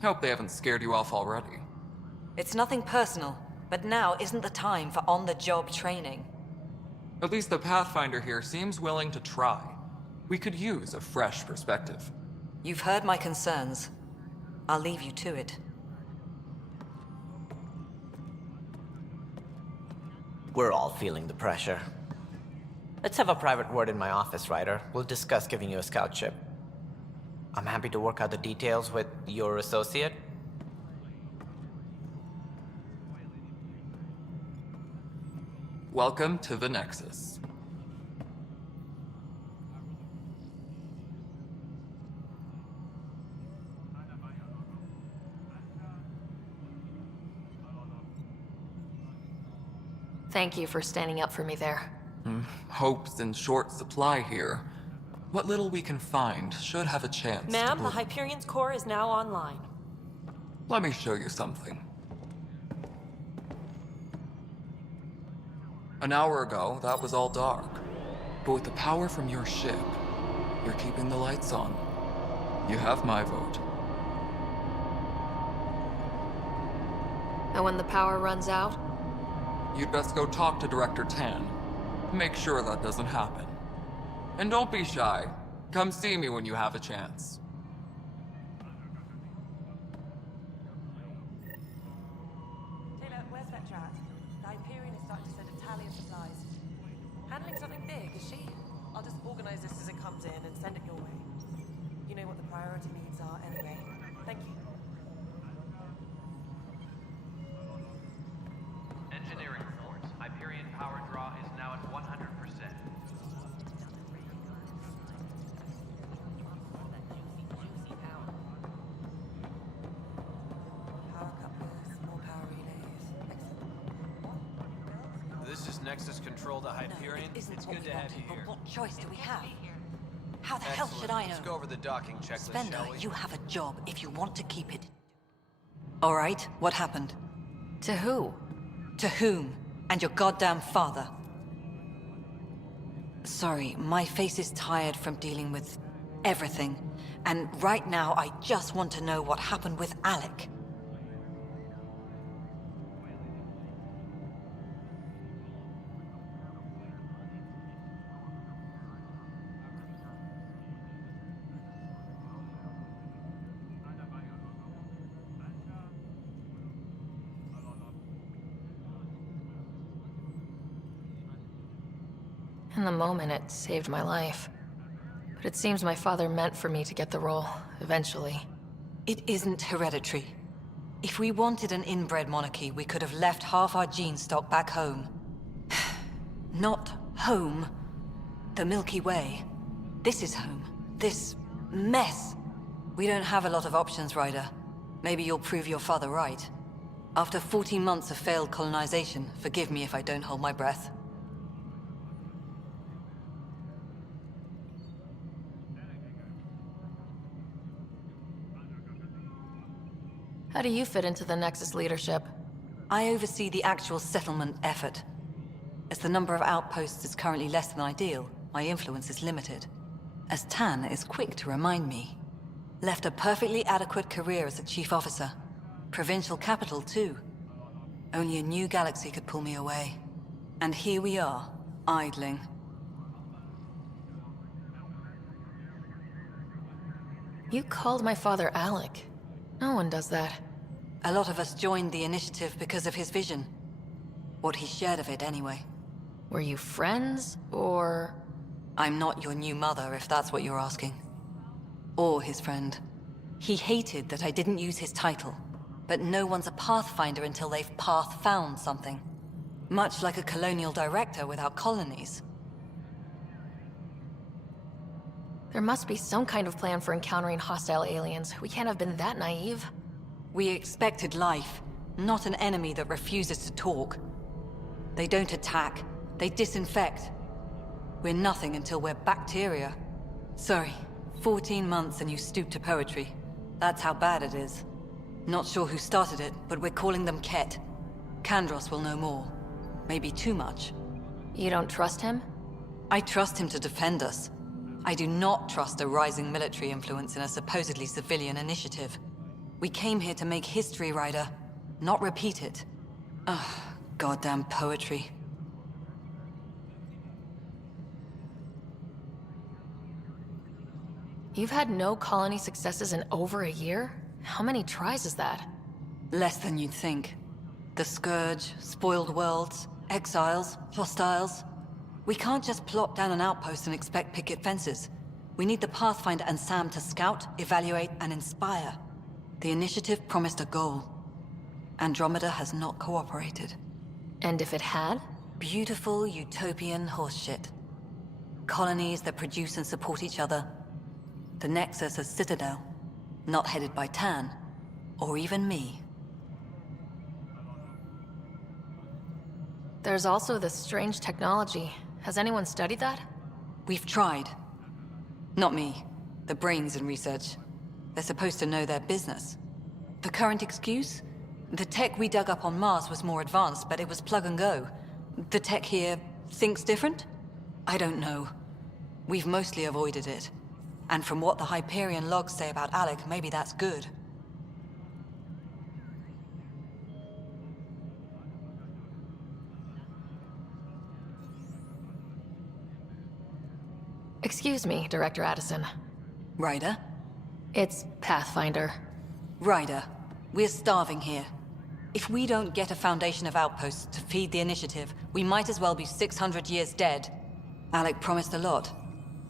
Hope they haven't scared you off already. It's nothing personal, but now isn't the time for on-the-job training. At least the Pathfinder here seems willing to try. We could use a fresh perspective. You've heard my concerns. I'll leave you to it. We're all feeling the pressure. Let's have a private word in my office, Ryder. We'll discuss giving you a scout ship. I'm happy to work out the details with your associate. Welcome to the Nexus. Thank you for standing up for me there. Hope's in short supply here. What little we can find should have a chance. Ma'am, the Hyperion's core is now online. Let me show you something. An hour ago, that was all dark. But with the power from your ship, you're keeping the lights on. You have my vote. And when the power runs out? You'd best go talk to Director Tan. Make sure that doesn't happen. And don't be shy. Come see me when you have a chance. Taylor, where's Vectra at? The Hyperion is starting to send a tally of supplies. Handling something big, is she? I'll just organize this as it comes in and send it your way. You know what the priority needs are anyway. Thank you. Engineering reports. Hyperion power draw is now at 100%. This is Nexus Control to Hyperion. It's good to have you here. What choice do we have? How the hell should I know? Let's go over the docking checklist, Spender, shall we? you have a job if you want to keep it. All right, what happened? To who? To whom? And your goddamn father. Sorry, my face is tired from dealing with everything. And right now, I just want to know what happened with Alec. In the moment, it saved my life. But it seems my father meant for me to get the role, eventually. It isn't hereditary. If we wanted an inbred monarchy, we could have left half our gene stock back home. Not home. The Milky Way. This is home. This mess. We don't have a lot of options, Ryder. Maybe you'll prove your father right. After 14 months of failed colonization, forgive me if I don't hold my breath. How do you fit into the Nexus leadership? I oversee the actual settlement effort. As the number of outposts is currently less than ideal, my influence is limited. As Tan is quick to remind me. Left a perfectly adequate career as a chief officer. Provincial capital, too. Only a new galaxy could pull me away. And here we are, idling. You called my father Alec. No one does that. A lot of us joined the initiative because of his vision. What he shared of it, anyway. Were you friends, or...? I'm not your new mother, if that's what you're asking. Or his friend. He hated that I didn't use his title. But no one's a Pathfinder until they've path-found something. Much like a colonial director without colonies. There must be some kind of plan for encountering hostile aliens. We can't have been that naive. We expected life, not an enemy that refuses to talk. They don't attack, they disinfect. We're nothing until we're bacteria. Sorry, 14 months and you stoop to poetry. That's how bad it is. Not sure who started it, but we're calling them Ket. Kandros will know more. Maybe too much. You don't trust him? I trust him to defend us. I do not trust a rising military influence in a supposedly civilian initiative. We came here to make history, Ryder, not repeat it. Ugh, goddamn poetry. You've had no colony successes in over a year? How many tries is that? Less than you'd think. The Scourge, spoiled worlds, exiles, hostiles. We can't just plop down an outpost and expect picket fences. We need the Pathfinder and Sam to scout, evaluate, and inspire. The initiative promised a goal. Andromeda has not cooperated. And if it had? Beautiful utopian horseshit. Colonies that produce and support each other. The Nexus as Citadel. Not headed by Tan, or even me. There's also this strange technology. Has anyone studied that? We've tried. Not me. The brains in research. They're supposed to know their business. The current excuse? The tech we dug up on Mars was more advanced, but it was plug and go. The tech here thinks different? I don't know. We've mostly avoided it. And from what the Hyperion logs say about Alec, maybe that's good. Excuse me, Director Addison. Ryder? It's Pathfinder. Ryder, we're starving here. If we don't get a foundation of outposts to feed the initiative, we might as well be 600 years dead. Alec promised a lot.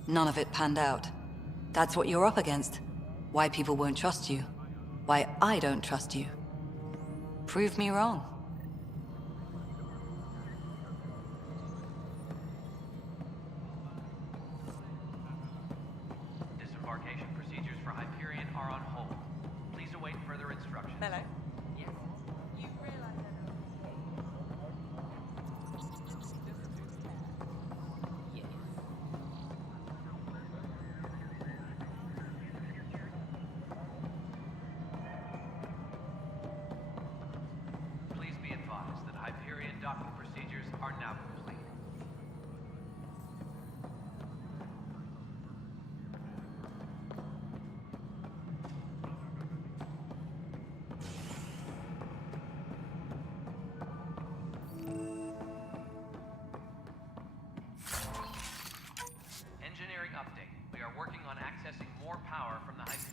None of it panned out. That's what you're up against. Why people won't trust you. Why I don't trust you. Prove me wrong. Disembarkation procedures for Hyperion are on hold. Please await further instructions. Hello? Yes. You realize that... Please be advised that Hyperion docking procedures are now complete. Engineering update. We are working on accessing more power from the Hyperion.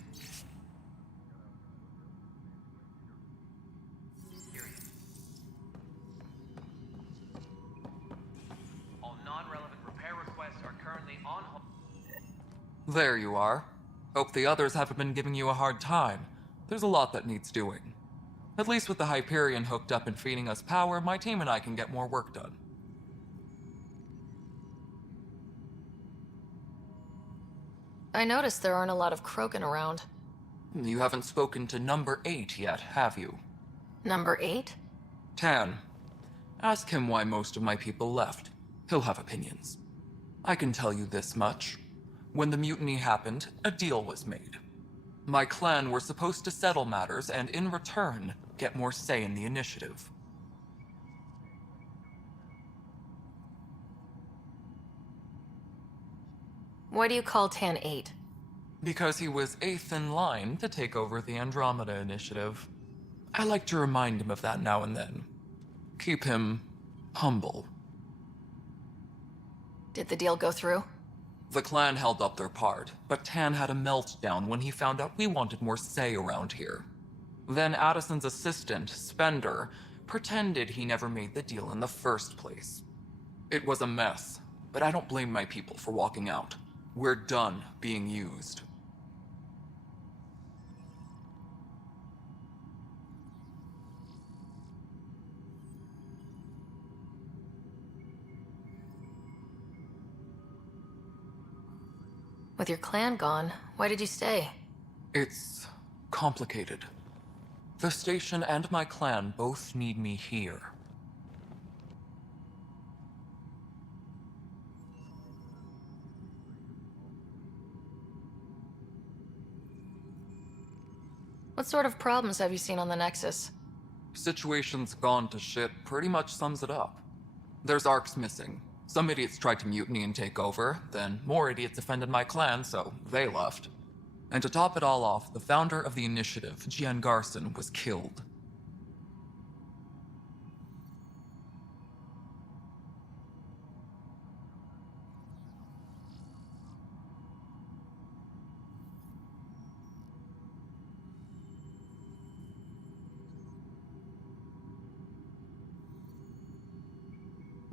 All non-relevant repair requests are currently on hold. There you are. Hope the others haven't been giving you a hard time. There's a lot that needs doing. At least with the Hyperion hooked up and feeding us power, my team and I can get more work done. I noticed there aren't a lot of Krogan around. You haven't spoken to number 8 yet, have you? Number 8? Tan. Ask him why most of my people left. He'll have opinions. I can tell you this much. When the mutiny happened, a deal was made. My clan were supposed to settle matters and, in return, get more say in the initiative. Why do you call Tan 8? Because he was 8th in line to take over the Andromeda initiative. I like to remind him of that now and then. Keep him humble. Did the deal go through? The clan held up their part, but Tan had a meltdown when he found out we wanted more say around here. Then Addison's assistant, Spender, pretended he never made the deal in the first place. It was a mess, but I don't blame my people for walking out. We're done being used. With your clan gone, why did you stay? It's complicated. The station and my clan both need me here. What sort of problems have you seen on the Nexus? Situation's gone to shit pretty much sums it up. There's arcs missing. Some idiots tried to mutiny and take over, then more idiots offended my clan, so they left. And to top it all off, the founder of the initiative, Gian Garson, was killed.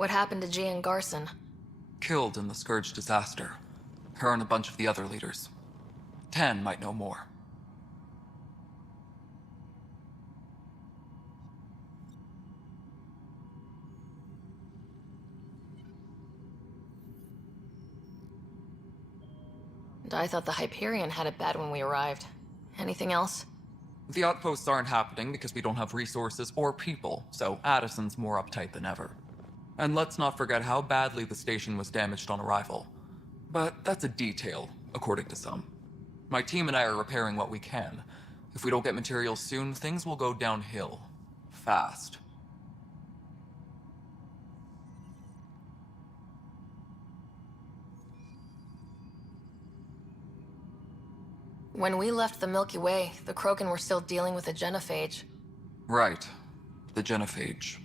What happened to Gian Garson? Killed in the Scourge disaster. Her and a bunch of the other leaders. Tan might know more. And I thought the Hyperion had it bad when we arrived. Anything else? The outposts aren't happening because we don't have resources or people, so Addison's more uptight than ever. And let's not forget how badly the station was damaged on arrival. But that's a detail, according to some. My team and I are repairing what we can. If we don't get materials soon, things will go downhill. Fast. When we left the Milky Way, the Krogan were still dealing with the genophage. Right. The genophage.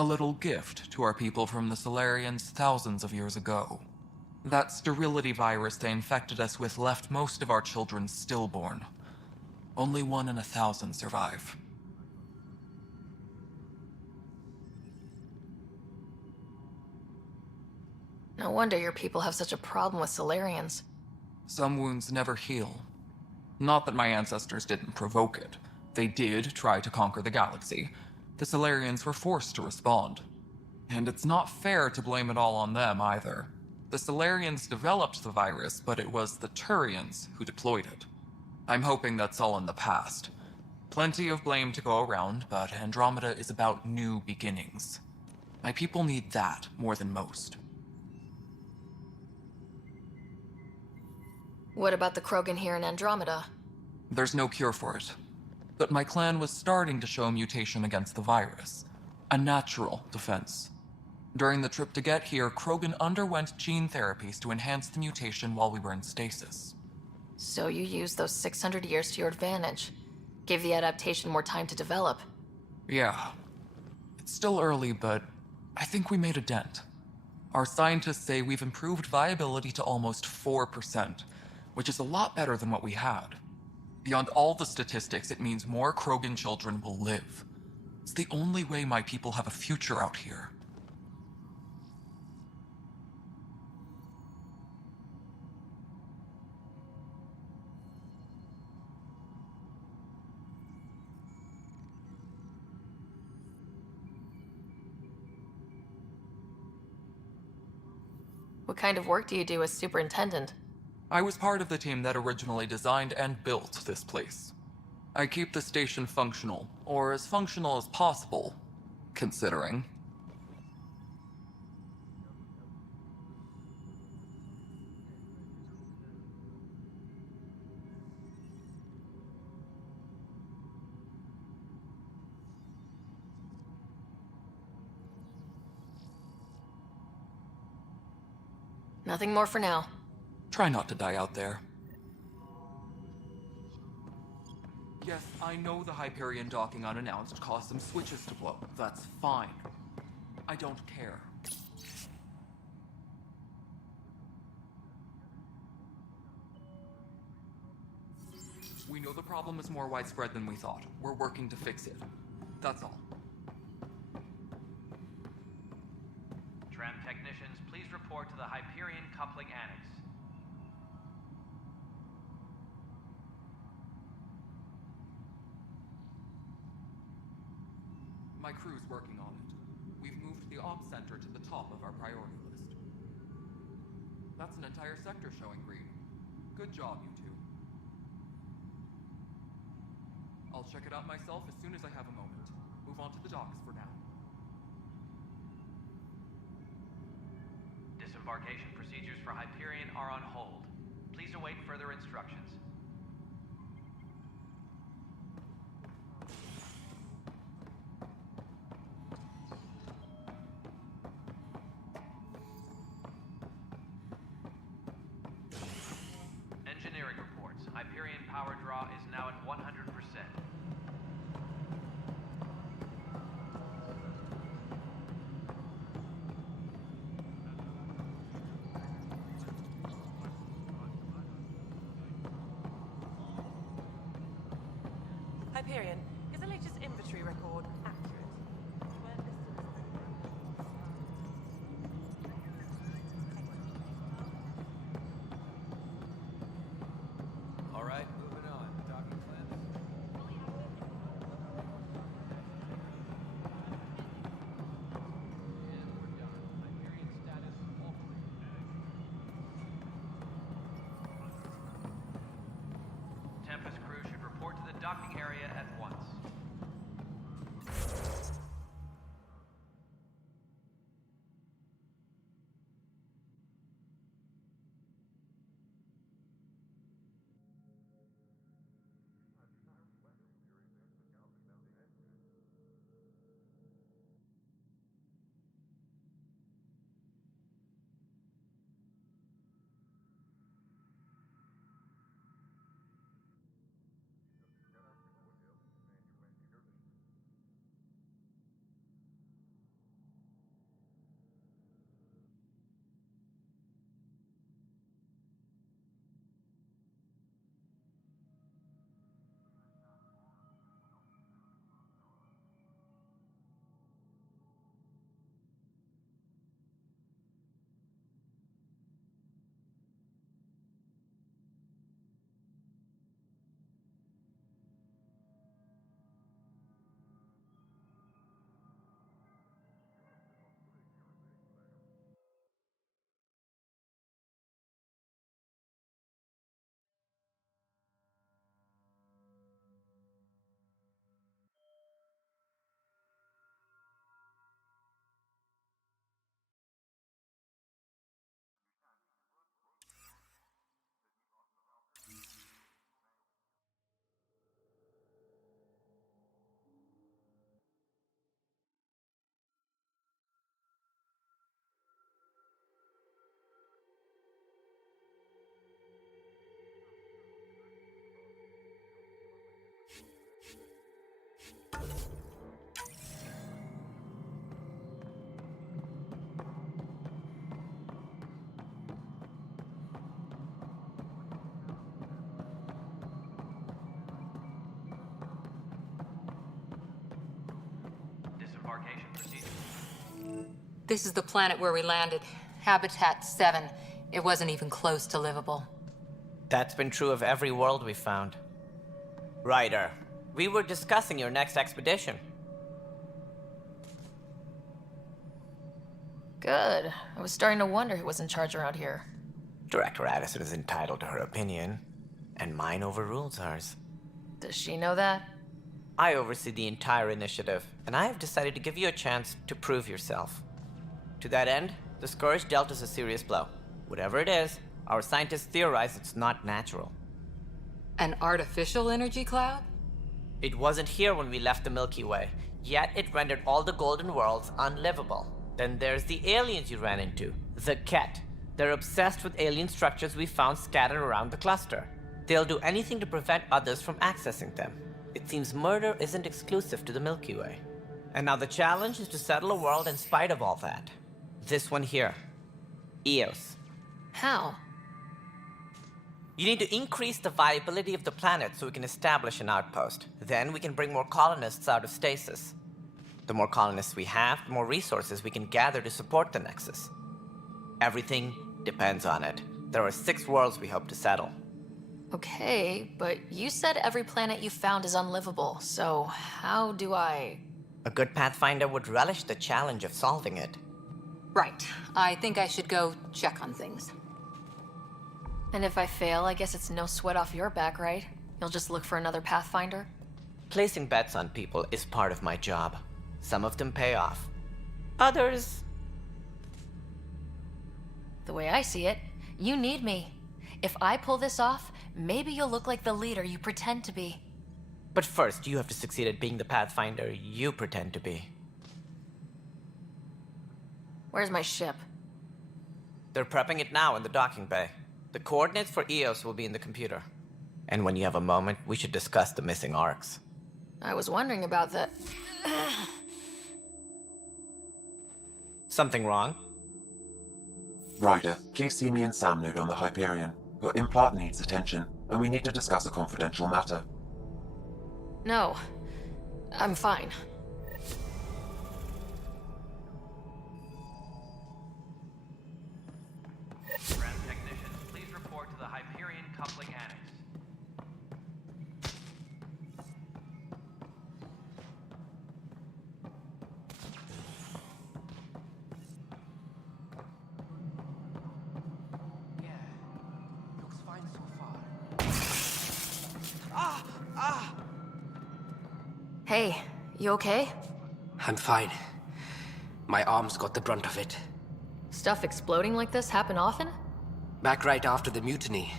A little gift to our people from the Solarians thousands of years ago. That sterility virus they infected us with left most of our children stillborn. Only 1 in 1,000 survive. No wonder your people have such a problem with Solarians. Some wounds never heal. Not that my ancestors didn't provoke it. They did try to conquer the galaxy. The Solarians were forced to respond. And it's not fair to blame it all on them either. The Solarians developed the virus, but it was the Turians who deployed it. I'm hoping that's all in the past. Plenty of blame to go around, but Andromeda is about new beginnings. My people need that more than most. What about the Krogan here in Andromeda? There's no cure for it. But my clan was starting to show a mutation against the virus. A natural defense. During the trip to get here, Krogan underwent gene therapies to enhance the mutation while we were in stasis. So you used those 600 years to your advantage. Gave the adaptation more time to develop. Yeah. It's still early, but I think we made a dent. Our scientists say we've improved viability to almost 4%, which is a lot better than what we had. Beyond all the statistics, it means more Krogan children will live. It's the only way my people have a future out here. What kind of work do you do as superintendent? I was part of the team that originally designed and built this place. I keep the station functional, Or as functional as possible, considering. Nothing more for now. Try not to die out there. Yes, I know the Hyperion docking unannounced caused some switches to blow. That's fine. I don't care. We know the problem is more widespread than we thought. We're working to fix it. That's all. Tram technicians, please report to the Hyperion Coupling Annex. My crew's working on it. We've moved the ops center to the top of our priority list. That's an entire sector showing green. Good job, you two. I'll check it out myself as soon as I have a moment. Move on to the docks for now. Disembarkation procedures for Hyperion are on hold. Please await further instructions. Engineering reports. Hyperion power draw is now at 100%. Hyperion, is the latest inventory record accurate? You weren't listed as All right, moving on. Docking plan. And we're done. Hyperion status altering. Tempest crew should report to the docking area at once. Disembarkation procedures. This is the planet where we landed. Habitat 7. It wasn't even close to livable. That's been true of every world we've found. Ryder, we were discussing your next expedition. Good. I was starting to wonder who was in charge around here. Director Addison is entitled to her opinion, and mine overrules hers. Does she know that? I oversee the entire initiative, and I have decided to give you a chance to prove yourself. To that end, the Scourge dealt us a serious blow. Whatever it is, our scientists theorize it's not natural. An artificial energy cloud? It wasn't here when we left the Milky Way, yet it rendered all the golden worlds unlivable. Then there's the aliens you ran into, the Ket. They're obsessed with alien structures we found scattered around the cluster. They'll do anything to prevent others from accessing them. It seems murder isn't exclusive to the Milky Way. And now the challenge is to settle a world in spite of all that. This one here. Eos. How? You need to increase the viability of the planet so we can establish an outpost. Then we can bring more colonists out of stasis. The more colonists we have, the more resources we can gather to support the Nexus. Everything depends on it. There are 6 worlds we hope to settle. Okay, but you said every planet you found is unlivable, so how do I... A good Pathfinder would relish the challenge of solving it. Right. I think I should go check on things. And if I fail, I guess it's no sweat off your back, right? You'll just look for another Pathfinder? Placing bets on people is part of my job. Some of them pay off. Others... The way I see it, you need me. If I pull this off, maybe you'll look like the leader you pretend to be. But first, you have to succeed at being the Pathfinder you pretend to be. Where's my ship? They're prepping it now in the docking bay. The coordinates for Eos will be in the computer. And when you have a moment, we should discuss the missing arcs. I was wondering about that. Something wrong? Ryder, please see me and Sam Node on the Hyperion. Your implant needs attention, and we need to discuss a confidential matter. No, I'm fine. Ground technicians, please report to the Hyperion coupling annex. Hey, you okay? I'm fine. My arms got the brunt of it. Stuff exploding like this happen often? Back right after the mutiny,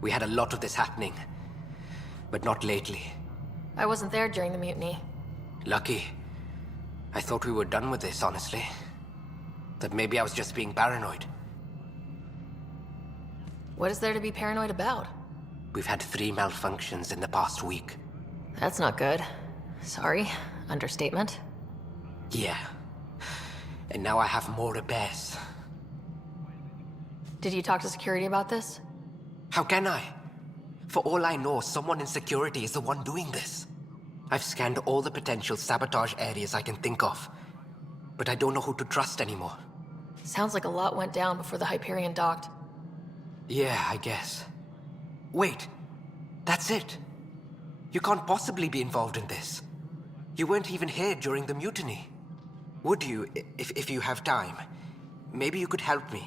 we had a lot of this happening. But not lately. I wasn't there during the mutiny. Lucky. I thought we were done with this, honestly. That maybe I was just being paranoid. What is there to be paranoid about? We've had 3 malfunctions in the past week. That's not good. Sorry, understatement. Yeah. And now I have more repairs. Did you talk to security about this? How can I? For all I know, someone in security is the one doing this. I've scanned all the potential sabotage areas I can think of. But I don't know who to trust anymore. Sounds like a lot went down before the Hyperion docked. Yeah, I guess. Wait. That's it. You can't possibly be involved in this. You weren't even here during the mutiny. Would you, if you have time? Maybe you could help me.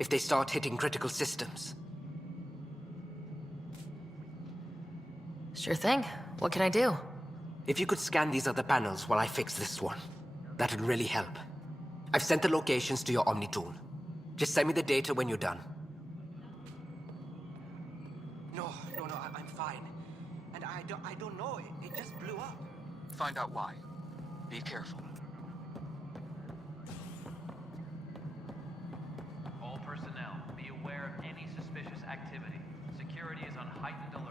If they start hitting critical systems. Sure thing. What can I do? If you could scan these other panels while I fix this one, that'd really help. I've sent the locations to your Omni tool. Just send me the data when you're done. No, I'm fine. And I don't know, it just blew up. Find out why. Be careful. All personnel, be aware of any suspicious activity. Security is on heightened alert.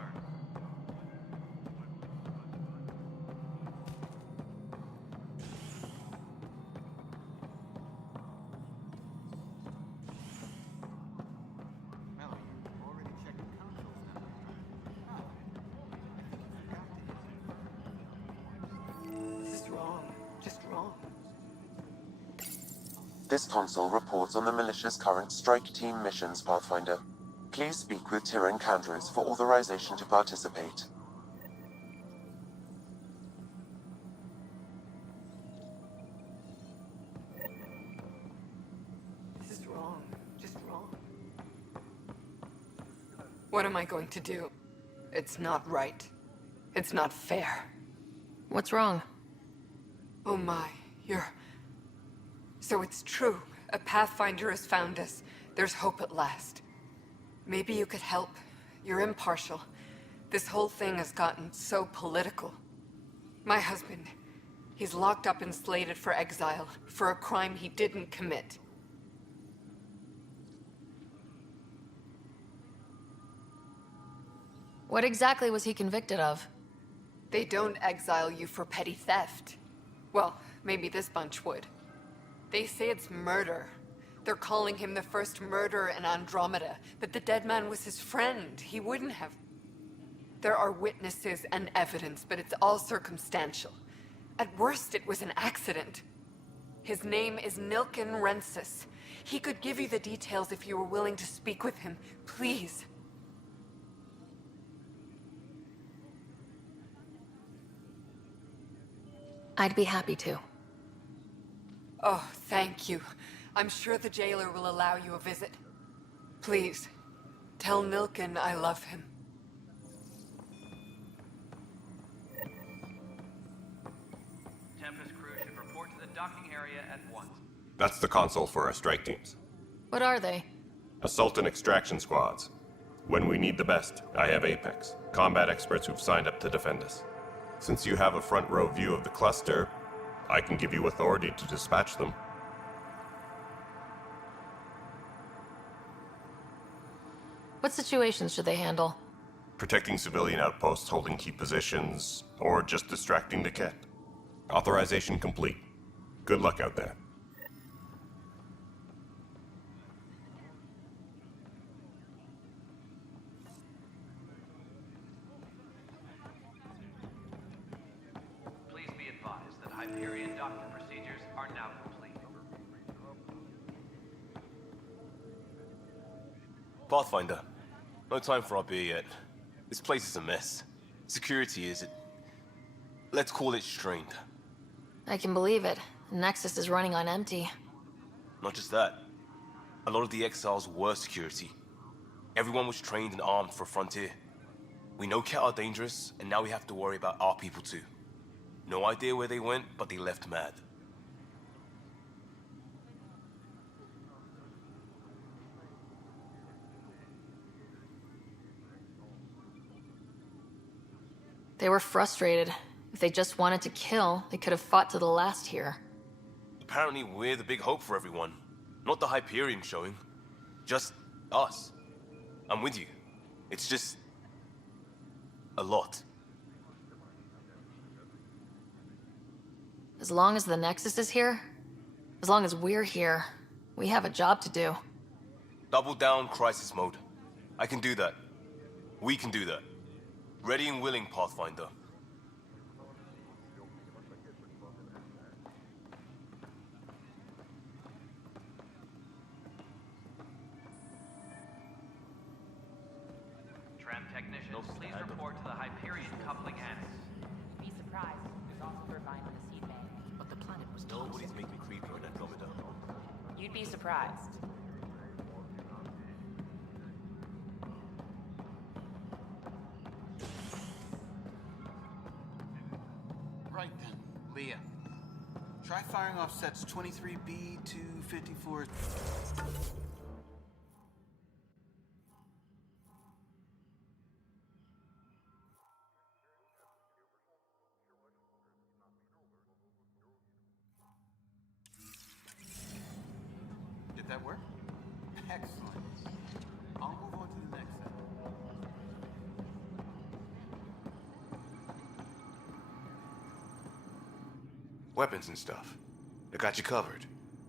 This console reports on the militia's current strike team missions, Pathfinder. Please speak with Tyrann Kandros for authorization to participate. This is wrong. Just wrong. What am I going to do? It's not right. It's not fair. What's wrong? Oh my, you're... So it's true. A Pathfinder has found us. There's hope at last. Maybe you could help. You're impartial. This whole thing has gotten so political. My husband, he's locked up and slated for exile for a crime he didn't commit. What exactly was he convicted of? They don't exile you for petty theft. Well, maybe this bunch would. They say it's murder. They're calling him the first murderer in Andromeda, but the dead man was his friend. He wouldn't have... There are witnesses and evidence, but it's all circumstantial. At worst, it was an accident. His name is Nilken Rensis. He could give you the details if you were willing to speak with him. Please. I'd be happy to. Oh, thank you. I'm sure the jailer will allow you a visit. Please, tell Nilken I love him. Tempest crew should report to the docking area at once. That's the console for our strike teams. What are they? Assault and extraction squads. When we need the best, I have Apex, combat experts who've signed up to defend us. Since you have a front row view of the cluster, I can give you authority to dispatch them. What situations should they handle? Protecting civilian outposts, holding key positions, or just distracting the Ket. Authorization complete. Good luck out there. Please be advised that Hyperion docking procedures are now complete. Pathfinder, no time for our beer yet. This place is a mess. Security is... let's call it strained. I can believe it. Nexus is running on empty. Not just that. A lot of the exiles were security. Everyone was trained and armed for Frontier. We know Ket are dangerous, and now we have to worry about our people too. No idea where they went, but they left mad. They were frustrated. If they just wanted to kill, they could have fought to the last here. Apparently we're the big hope for everyone. Not the Hyperion showing. Just us. I'm with you. It's just... a lot. As long as the Nexus is here, as long as we're here, we have a job to do. Double down crisis mode. I can do that. We can do that. Ready and willing, Pathfinder. Tram technicians, please report to the Hyperion coupling annex. Be surprised. There's also turbine on the seed bay. But the planet was Nobody's making creepy on Andromeda. You'd be surprised. Right then, Leah. Try firing off sets 23B to 54. Did that work? Excellent. I'll move on to the next set. Weapons and stuff. I got you covered.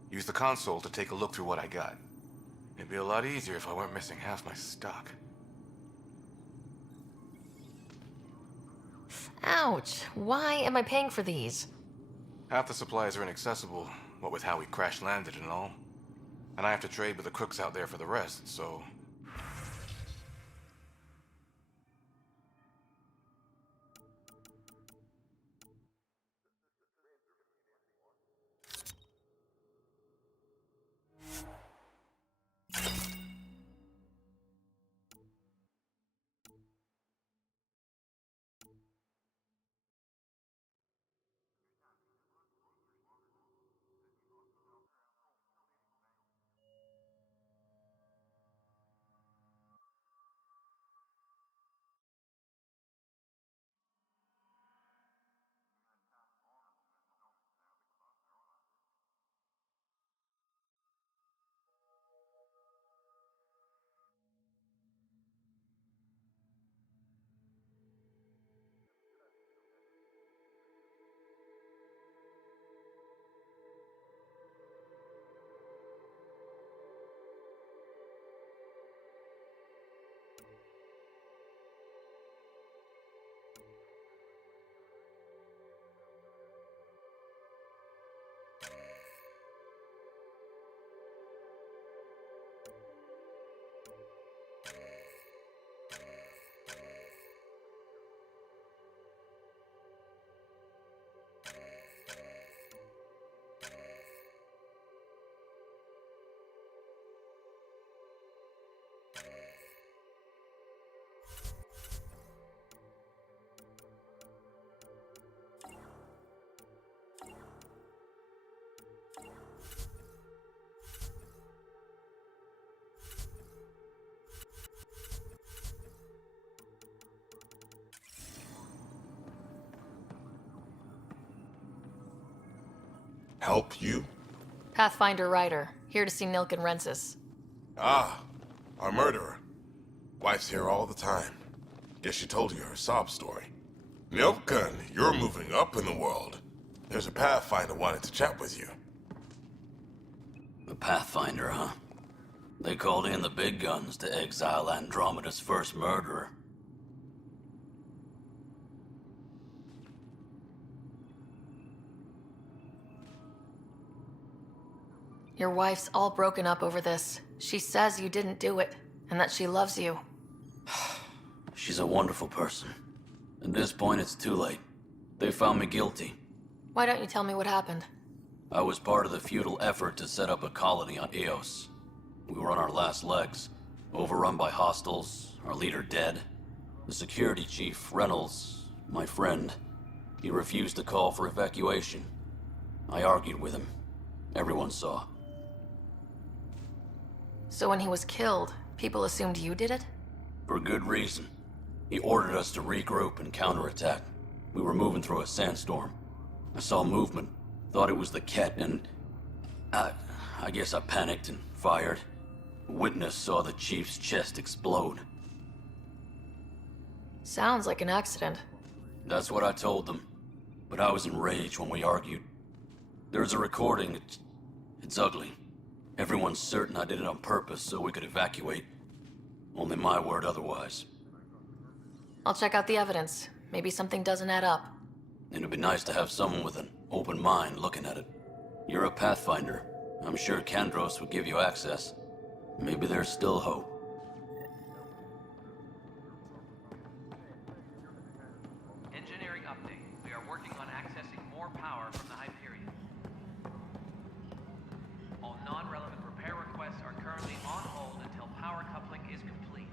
Use the console to take a look through what I got. It'd be a lot easier if I weren't missing half my stock. Ouch! Why am I paying for these? Half the supplies are inaccessible, what with how we crash-landed and all. And I have to trade with the crooks out there for the rest, so... Help you? Pathfinder Ryder, here to see Nilk and Rensis. Ah, our murderer. Wife's here all the time. Guess she told you her sob story. Nilken, you're moving up in the world. There's a Pathfinder wanting to chat with you. The Pathfinder, huh? They called in the big guns to exile Andromeda's first murderer. Your wife's all broken up over this. She says you didn't do it, and that she loves you. She's a wonderful person. At this point, it's too late. They found me guilty. Why don't you tell me what happened? I was part of the futile effort to set up a colony on Eos. We were on our last legs, overrun by hostiles, our leader dead. The security chief, Reynolds, my friend, he refused to call for evacuation. I argued with him. Everyone saw. So when he was killed, people assumed you did it? For good reason. He ordered us to regroup and counterattack. We were moving through a sandstorm. I saw movement, thought it was the Ket, and I guess I panicked and fired. A witness saw the chief's chest explode. Sounds like an accident. That's what I told them. But I was enraged when we argued. There's a recording. It's ugly. Everyone's certain I did it on purpose so we could evacuate. Only my word otherwise. I'll check out the evidence. Maybe something doesn't add up. It'd be nice to have someone with an open mind looking at it. You're a Pathfinder. I'm sure Kandros would give you access. Maybe there's still hope. Engineering update. We are working on accessing more power from the Hyperion. All non-relevant repair requests are currently on hold until power coupling is complete.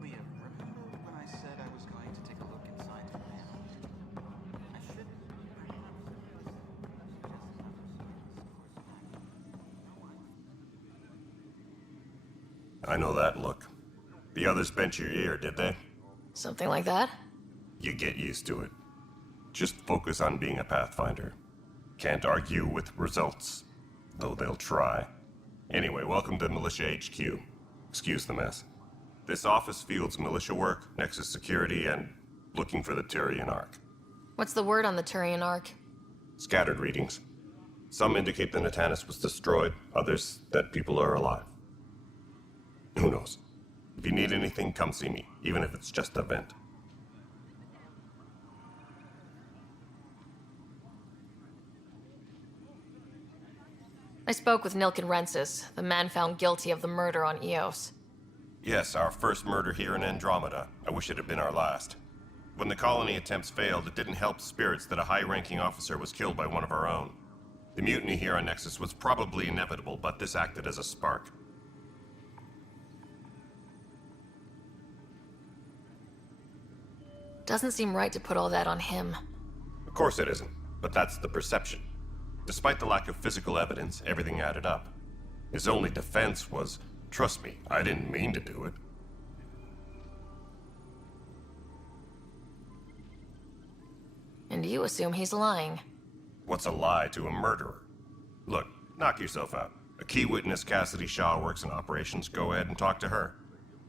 Leah, remember when I said I was going to take a look inside the lab? I should I know that look. The others bent your ear, did they? Something like that? You get used to it. Just focus on being a Pathfinder. Can't argue with results, though they'll try. Anyway, welcome to Militia HQ. Excuse the mess. This office fields militia work, Nexus security, and looking for the Turian Ark. What's the word on the Turian Ark? Scattered readings. Some indicate the Natanus was destroyed, others that people are alive. Who knows? If you need anything, come see me, even if it's just a vent. I spoke with Nilk and Rensis, the man found guilty of the murder on Eos. Yes, our first murder here in Andromeda. I wish it had been our last. When the colony attempts failed, it didn't help spirits that a high-ranking officer was killed by one of our own. The mutiny here on Nexus was probably inevitable, but this acted as a spark. Doesn't seem right to put all that on him. Of course it isn't, but that's the perception. Despite the lack of physical evidence, everything added up. His only defense was, trust me, I didn't mean to do it. And you assume he's lying. What's a lie to a murderer? Look, knock yourself out. A key witness, Cassidy Shaw, works in operations. Go ahead and talk to her.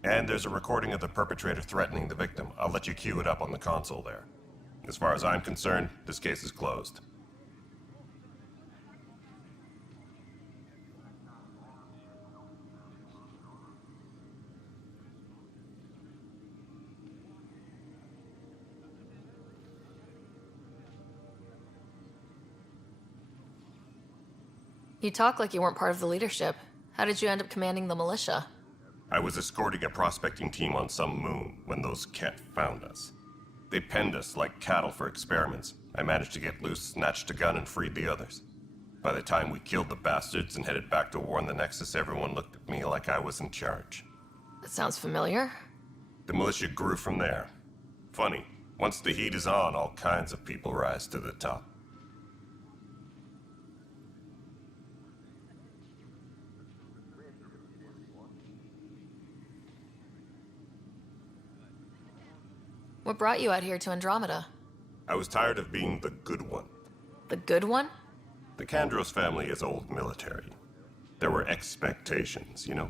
And there's a recording of the perpetrator threatening the victim. I'll let you cue it up on the console there. As far as I'm concerned, this case is closed. You talk like you weren't part of the leadership. How did you end up commanding the militia? I was escorting a prospecting team on some moon when those Ket found us. They penned us like cattle for experiments. I managed to get loose, snatched a gun, and freed the others. By the time we killed the bastards and headed back to warn the Nexus, everyone looked at me like I was in charge. That sounds familiar. The militia grew from there. Funny, once the heat is on, all kinds of people rise to the top. What brought you out here to Andromeda? I was tired of being the good one. The good one? The Kandros family is old military. There were expectations, you know.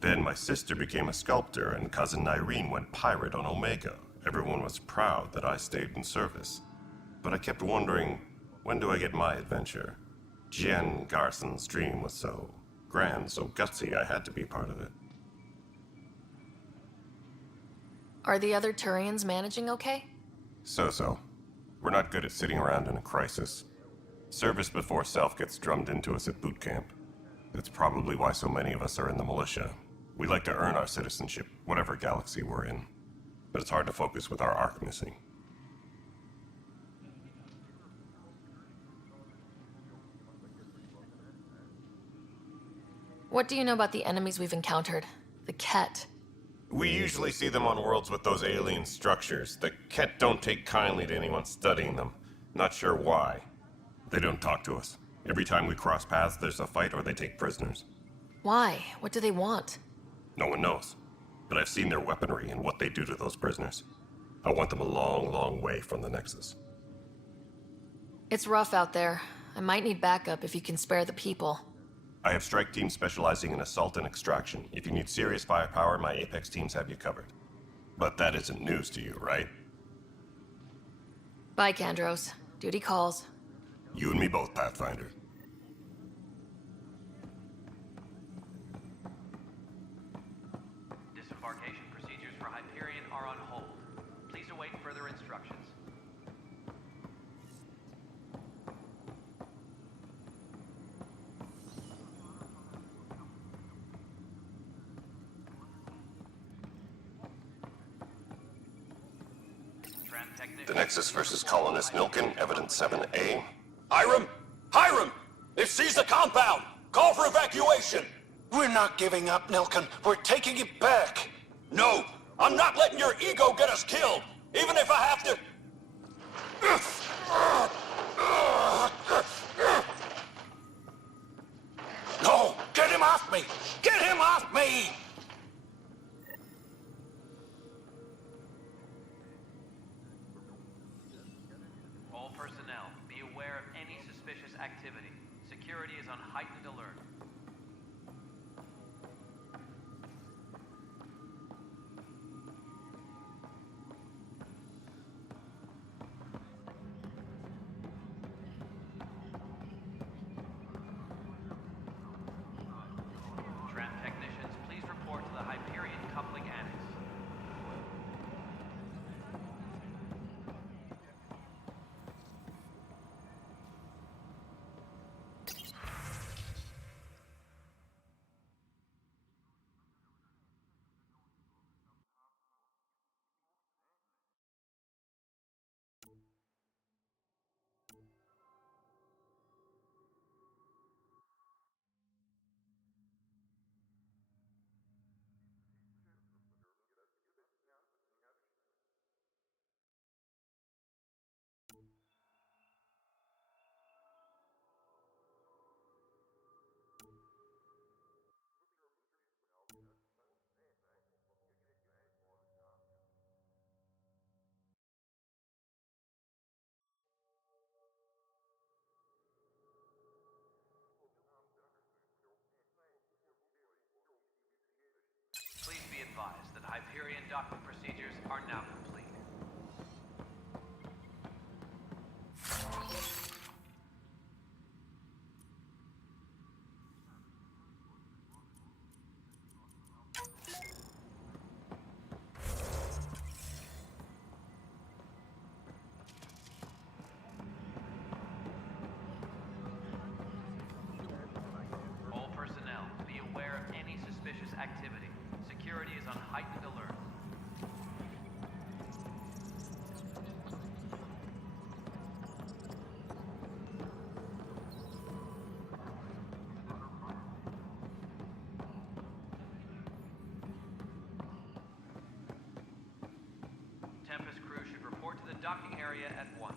Then my sister became a sculptor and cousin Irene went pirate on Omega. Everyone was proud that I stayed in service. But I kept wondering, when do I get my adventure? Jen Garson's dream was so grand, so gutsy, I had to be part of it. Are the other Turians managing okay? So-so. We're not good at sitting around in a crisis. Service before self gets drummed into us at boot camp. That's probably why so many of us are in the militia. We like to earn our citizenship, whatever galaxy we're in. But it's hard to focus with our arc missing. What do you know about the enemies we've encountered? The Ket. We usually see them on worlds with those alien structures. The Ket don't take kindly to anyone studying them. Not sure why. They don't talk to us. Every time we cross paths, there's a fight or they take prisoners. Why? What do they want? No one knows. But I've seen their weaponry and what they do to those prisoners. I want them a long, long way from the Nexus. It's rough out there. I might need backup if you can spare the people. I have strike teams specializing in assault and extraction. If you need serious firepower, my Apex teams have you covered. But that isn't news to you, right? Bye, Kandros. Duty calls. You and me both, Pathfinder. Disembarkation procedures for Hyperion are on hold. Please await further instructions. The Nexus versus Colonist Milken, Evidence 7A. Hiram! Hiram! They've seized the compound! Call for evacuation! We're not giving up, Nilken. We're taking it back. No! I'm not letting your ego get us killed! Even if I have to... No! Get him off me! Get him off me! All personnel, be aware of any suspicious activity. Security is on heightened alert. Tram technicians, please report to the Hyperion coupling annex. Please be advised that Hyperion docking procedures are now complete. docking area at once.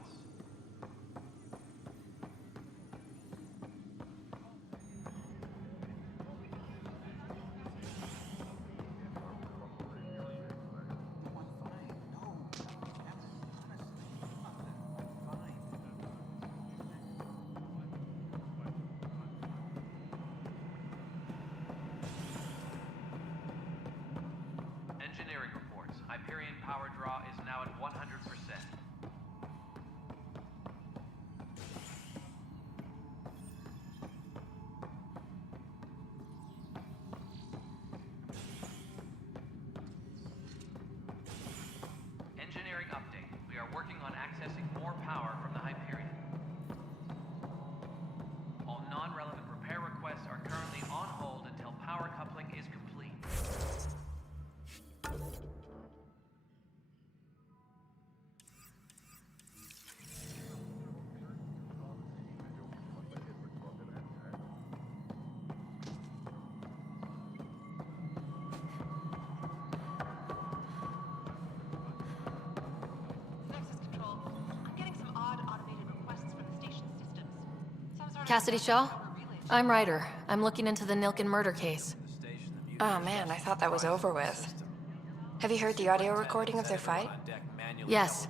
Engineering reports. Hyperion power draw is now at 100%. Engineering update. We are working on accessing more power from the Hyperion. All non-relevant repair requests are currently on hold until power coupling is complete. Cassidy Shaw? I'm Ryder. I'm looking into the Nilken murder case. Oh man, I thought that was over with. Have you heard the audio recording of their fight? Yes.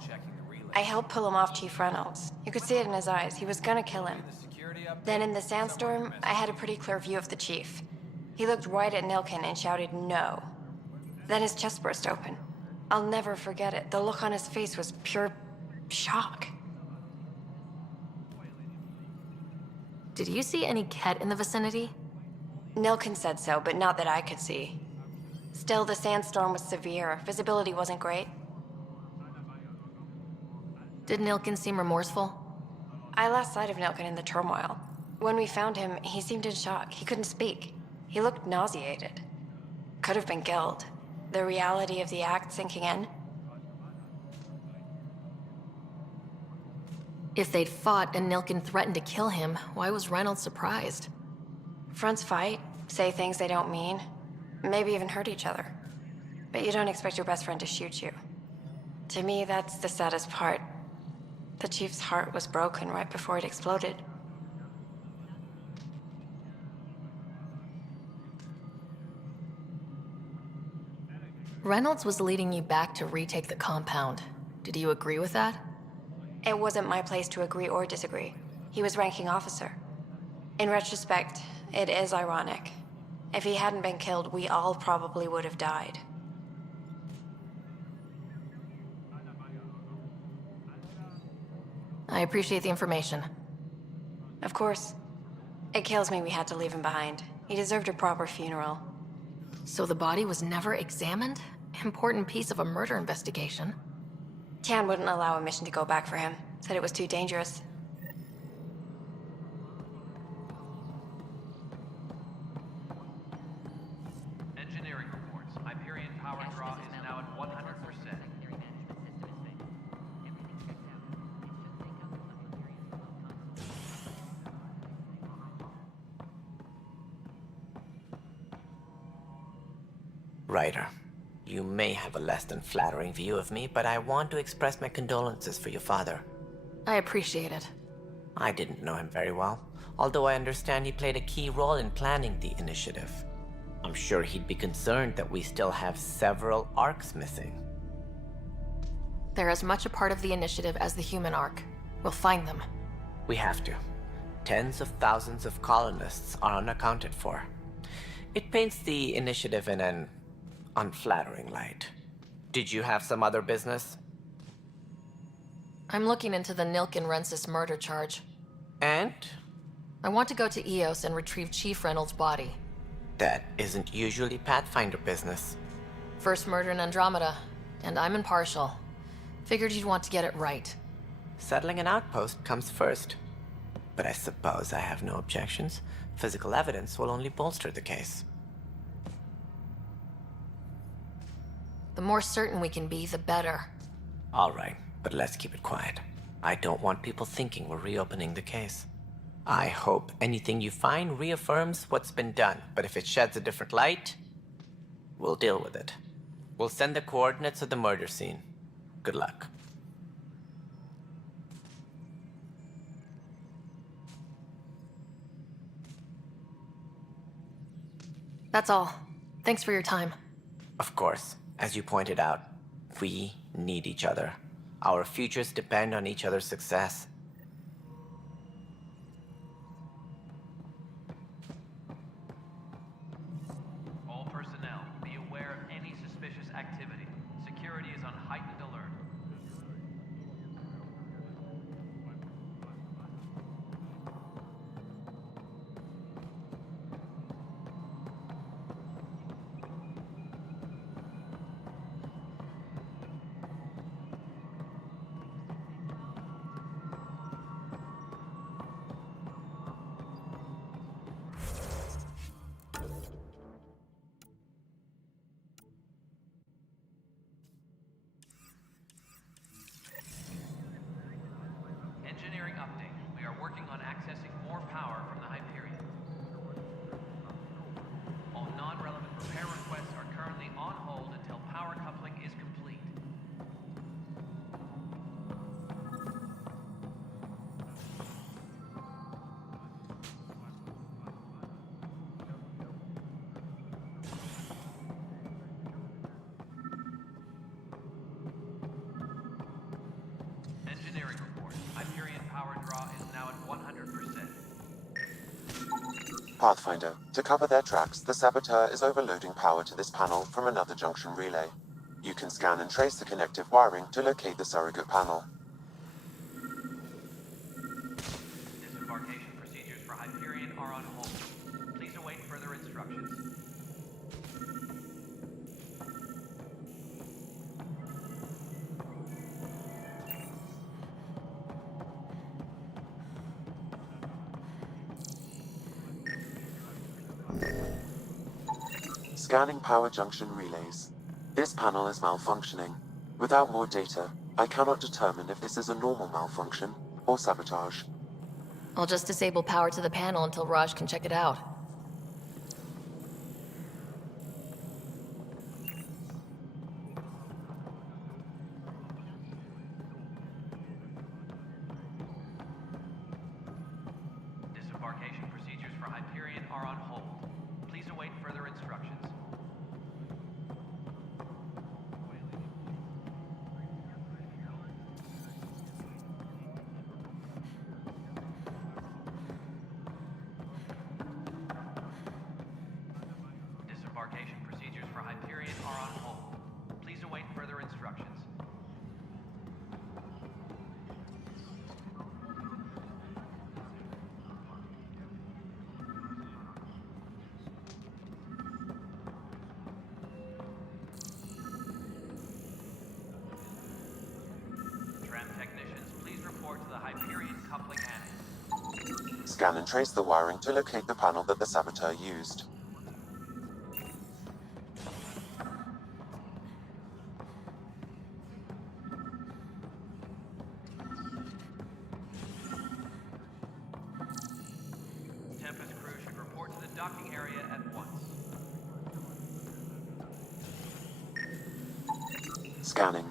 I helped pull him off Chief Reynolds. You could see it in his eyes. He was gonna kill him. Then in the sandstorm, I had a pretty clear view of the chief. He looked right at Nilken and shouted no. Then his chest burst open. I'll never forget it. The look on his face was pure shock. Did you see any Ket in the vicinity? Nilken said so, but not that I could see. Still, the sandstorm was severe. Visibility wasn't great. Did Nilken seem remorseful? I lost sight of Nilken in the turmoil. When we found him, he seemed in shock. He couldn't speak. He looked nauseated. Could have been guilt. The reality of the act sinking in. If they'd fought and Nilken threatened to kill him, why was Reynolds surprised? Fronts fight, say things they don't mean, maybe even hurt each other. But you don't expect your best friend to shoot you. To me, that's the saddest part. The chief's heart was broken right before it exploded. Reynolds was leading you back to retake the compound. Did you agree with that? It wasn't my place to agree or disagree. He was ranking officer. In retrospect, it is ironic. If he hadn't been killed, we all probably would have died. I appreciate the information. Of course. It kills me we had to leave him behind. He deserved a proper funeral. So the body was never examined? Important piece of a murder investigation. Tian wouldn't allow a mission to go back for him. Said it was too dangerous. Engineering reports. Hyperion power draw is now at 100%. Ryder, you may have a less than flattering view of me, but I want to express my condolences for your father. I appreciate it. I didn't know him very well, although I understand he played a key role in planning the initiative. I'm sure he'd be concerned that we still have several arcs missing. They're as much a part of the initiative as the human arc. We'll find them. We have to. Tens of thousands of colonists are unaccounted for. It paints the initiative in an unflattering light. Did you have some other business? I'm looking into the Nilken Rensis murder charge. And? I want to go to Eos and retrieve Chief Reynolds' body. That isn't usually Pathfinder business. First murder in Andromeda, and I'm impartial. Figured you'd want to get it right. Settling an outpost comes first. But I suppose I have no objections. Physical evidence will only bolster the case. The more certain we can be, the better. All right, but let's keep it quiet. I don't want people thinking we're reopening the case. I hope anything you find reaffirms what's been done, but if it sheds a different light, we'll deal with it. We'll send the coordinates of the murder scene. Good luck. That's all. Thanks for your time. Of course, as you pointed out, we need each other. Our futures depend on each other's success. All personnel, be aware of any suspicious activity. Security is on heightened alert. Engineering update. We are working on accessing more power from the Hyperion. All non-relevant repair requests are currently on hold until power coupling is complete. Engineering report. Hyperion power draw is now at 100%. Pathfinder, to cover their tracks, the Saboteur is overloading power to this panel from another junction relay. You can scan and trace the connective wiring to locate the surrogate panel. Disembarkation procedures for Hyperion are on hold. Please await further instructions. Scanning power junction relays. This panel is malfunctioning. Without more data, I cannot determine if this is a normal malfunction or sabotage. I'll just disable power to the panel until Raj can check it out. Disembarkation procedures for Hyperion are on hold. Please await further instructions. Disembarkation procedures for Hyperion are on hold. Please await further instructions. Tram technicians, please report to the Hyperion coupling annex. Scan and trace the wiring to locate the panel that the Saboteur used. Tempest crew should report to the docking area at once. Scanning.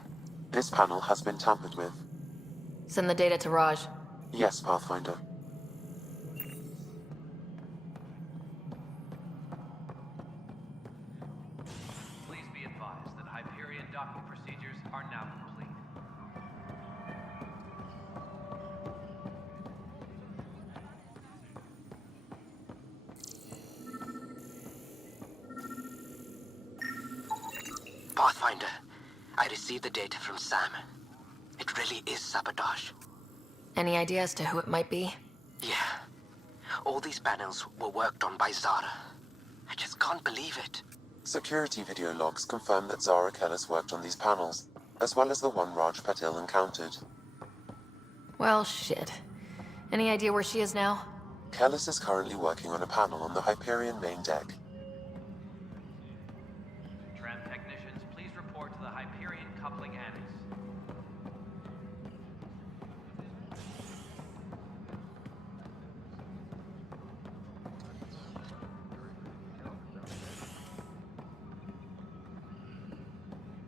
This panel has been tampered with. Send the data to Raj. Yes, Pathfinder. Please be advised that Hyperion docking procedures are now complete. Pathfinder, I received the data from Sam. It really is sabotage. Any idea as to who it might be? Yeah. All these panels were worked on by Zara. I just can't believe it. Security video logs confirm that Zara Kellis worked on these panels, as well as the one Raj Patil encountered. Well, shit. Any idea where she is now? Kellis is currently working on a panel on the Hyperion main deck. Tram technicians, please report to the Hyperion coupling annex.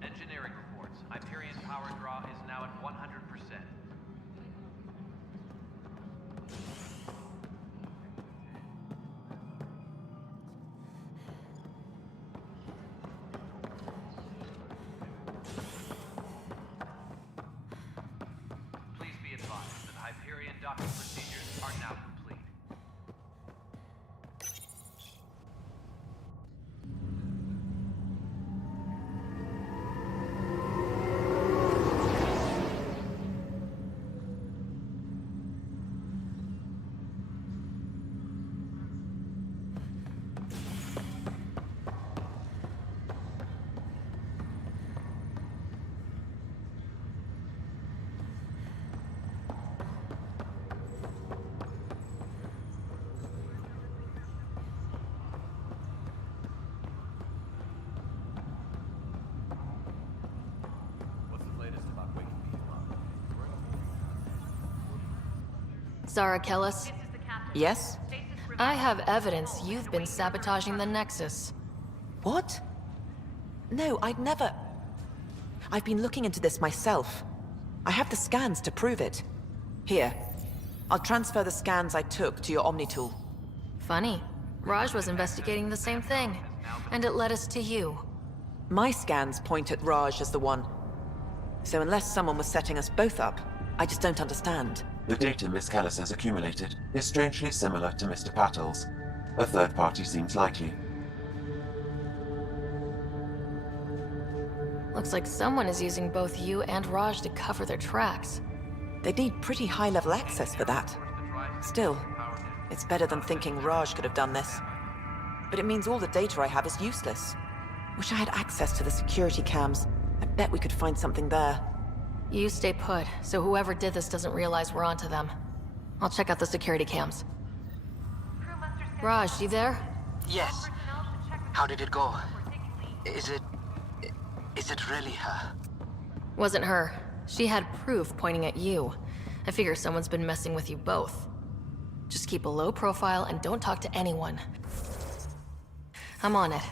Engineering reports. Hyperion power draw is now at 100%. docking procedures are now complete. Zara Kellis? Yes? I have evidence you've been sabotaging the Nexus. What? No, I'd never... I've been looking into this myself. I have the scans to prove it. Here. I'll transfer the scans I took to your Omni tool. Funny. Raj was investigating the same thing, and it led us to you. My scans point at Raj as the one. So unless someone was setting us both up, I just don't understand. The data Miss Callis has accumulated is strangely similar to Mr. Patel's. A third party seems likely. Looks like someone is using both you and Raj to cover their tracks. They need pretty high-level access for that. Still, it's better than thinking Raj could have done this. But it means all the data I have is useless. Wish I had access to the security cams. I bet we could find something there. You stay put, so whoever did this doesn't realize we're onto them. I'll check out the security cams. Raj, you there? Yes. How did it go? Is it really her? Wasn't her. She had proof pointing at you. I figure someone's been messing with you both. Just keep a low profile and don't talk to anyone. I'm on it.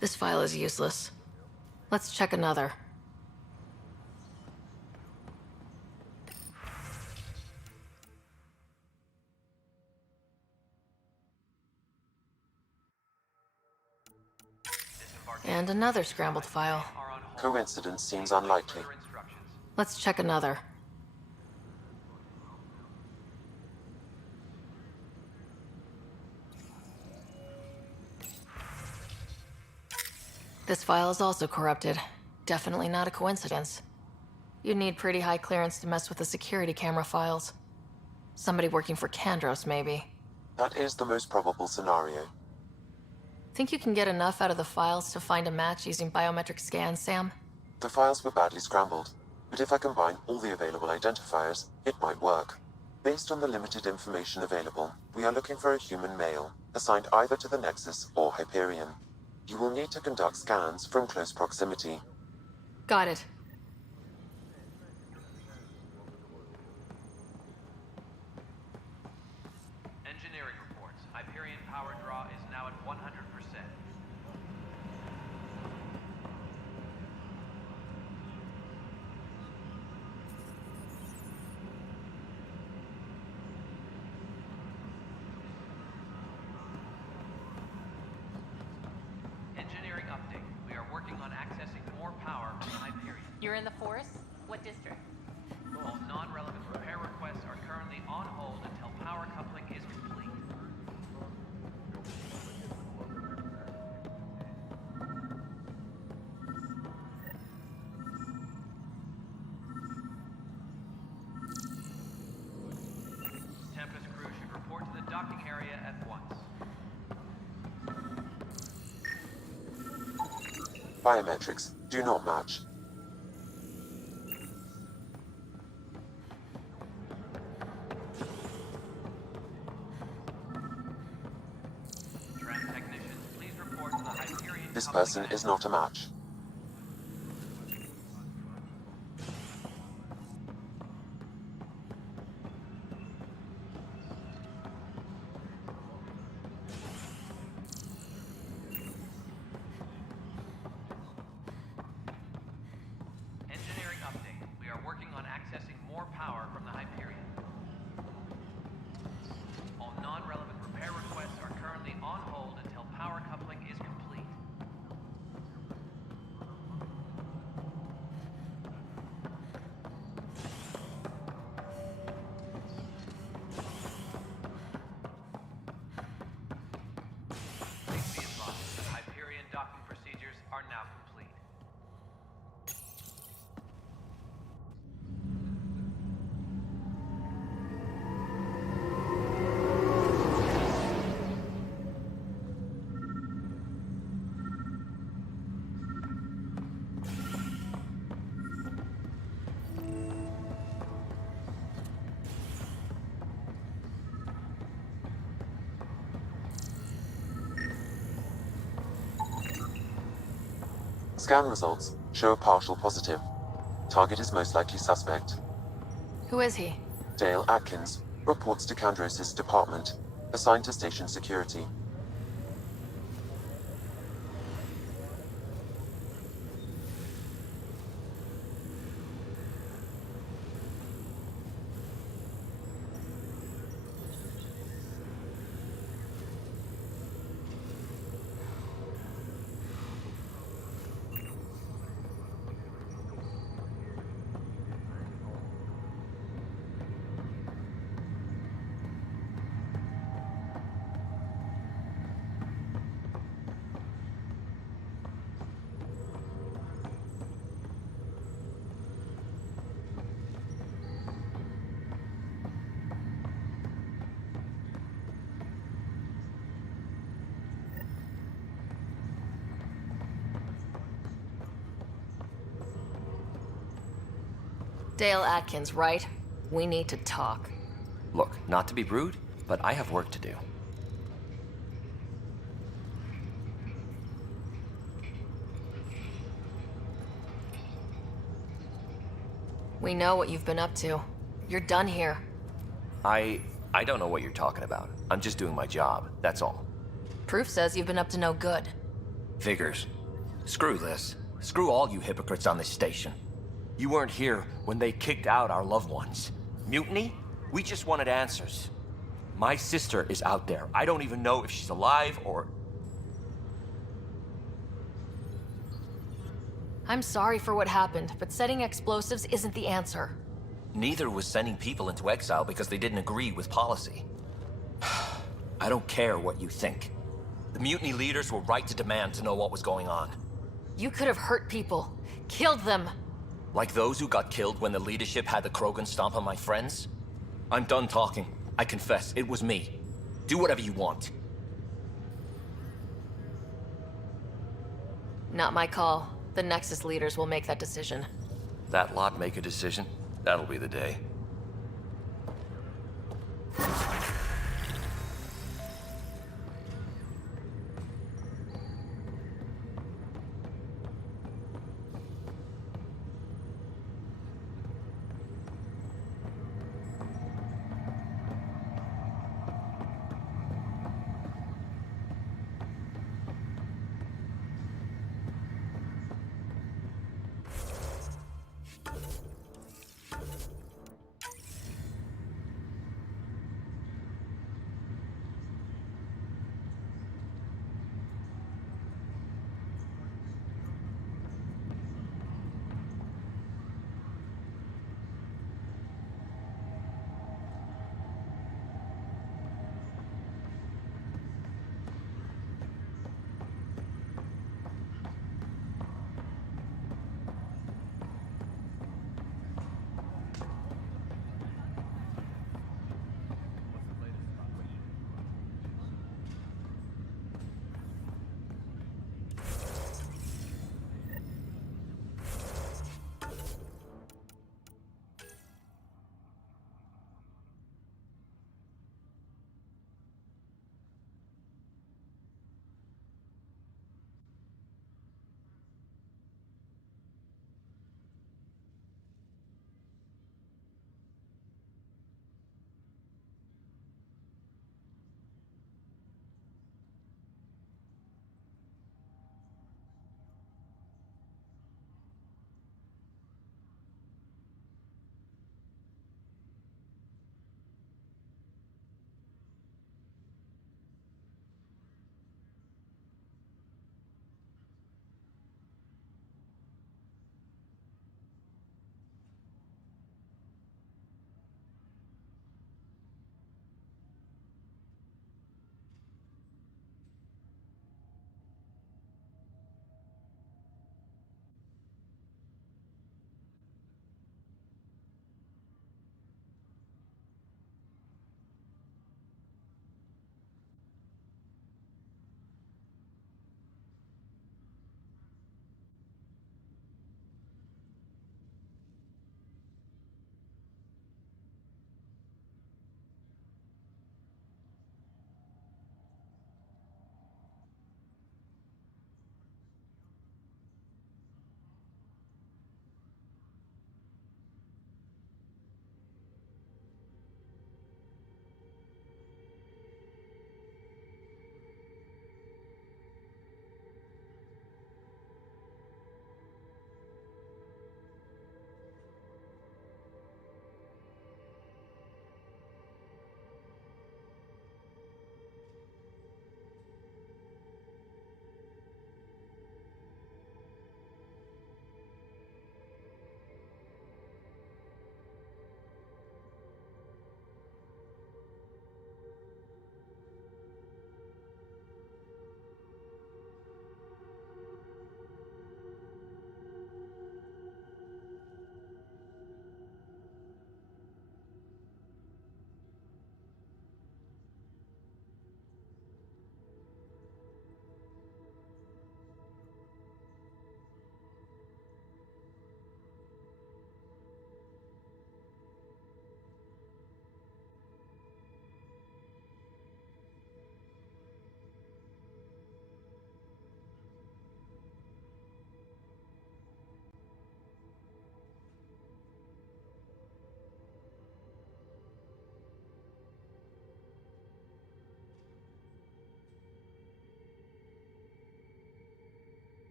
This file is useless. Let's check another. And another scrambled file. Coincidence seems unlikely. Let's check another. This file is also corrupted. Definitely not a coincidence. You'd need pretty high clearance to mess with the security camera files. Somebody working for Kandros, maybe. That is the most probable scenario. Think you can get enough out of the files to find a match using biometric scans, Sam? The files were badly scrambled, but if I combine all the available identifiers, it might work. Based on the limited information available, we are looking for a human male, assigned either to the Nexus or Hyperion. You will need to conduct scans from close proximity. Got it. Engineering reports. Hyperion power draw is now at 100%. Engineering update. We are working on accessing more power from the Hyperion. You're in the forest? What district? All non-relevant repair requests are currently on hold until power coupling is complete. area at once. Biometrics do not match. Tram technicians, please report to the Hyperion This coupling person net. is not a match. Engineering update. We are working on accessing more power from the Hyperion. All non-relevant repair requests are currently on hold until power coupling is complete. Please be advised that Hyperion docking procedures are now complete. Scan results show a partial positive. Target is most likely suspect. Who is he? Dale Atkins reports to Kandros' department, assigned to station security. Dale Atkins, right? We need to talk. Look, not to be rude, but I have work to do. We know what you've been up to. You're done here. I don't know what you're talking about. I'm just doing my job, that's all. Proof says you've been up to no good. Figures. Screw this. Screw all you hypocrites on this station. You weren't here when they kicked out our loved ones. Mutiny? We just wanted answers. My sister is out there. I don't even know if she's alive or... I'm sorry for what happened, but setting explosives isn't the answer. Neither was sending people into exile because they didn't agree with policy. I don't care what you think. The mutiny leaders were right to demand to know what was going on. You could have hurt people. Killed them. Like those who got killed when the leadership had the Krogan stomp on my friends? I'm done talking. I confess, it was me. Do whatever you want. Not my call. The Nexus leaders will make that decision. That lot make a decision? That'll be the day.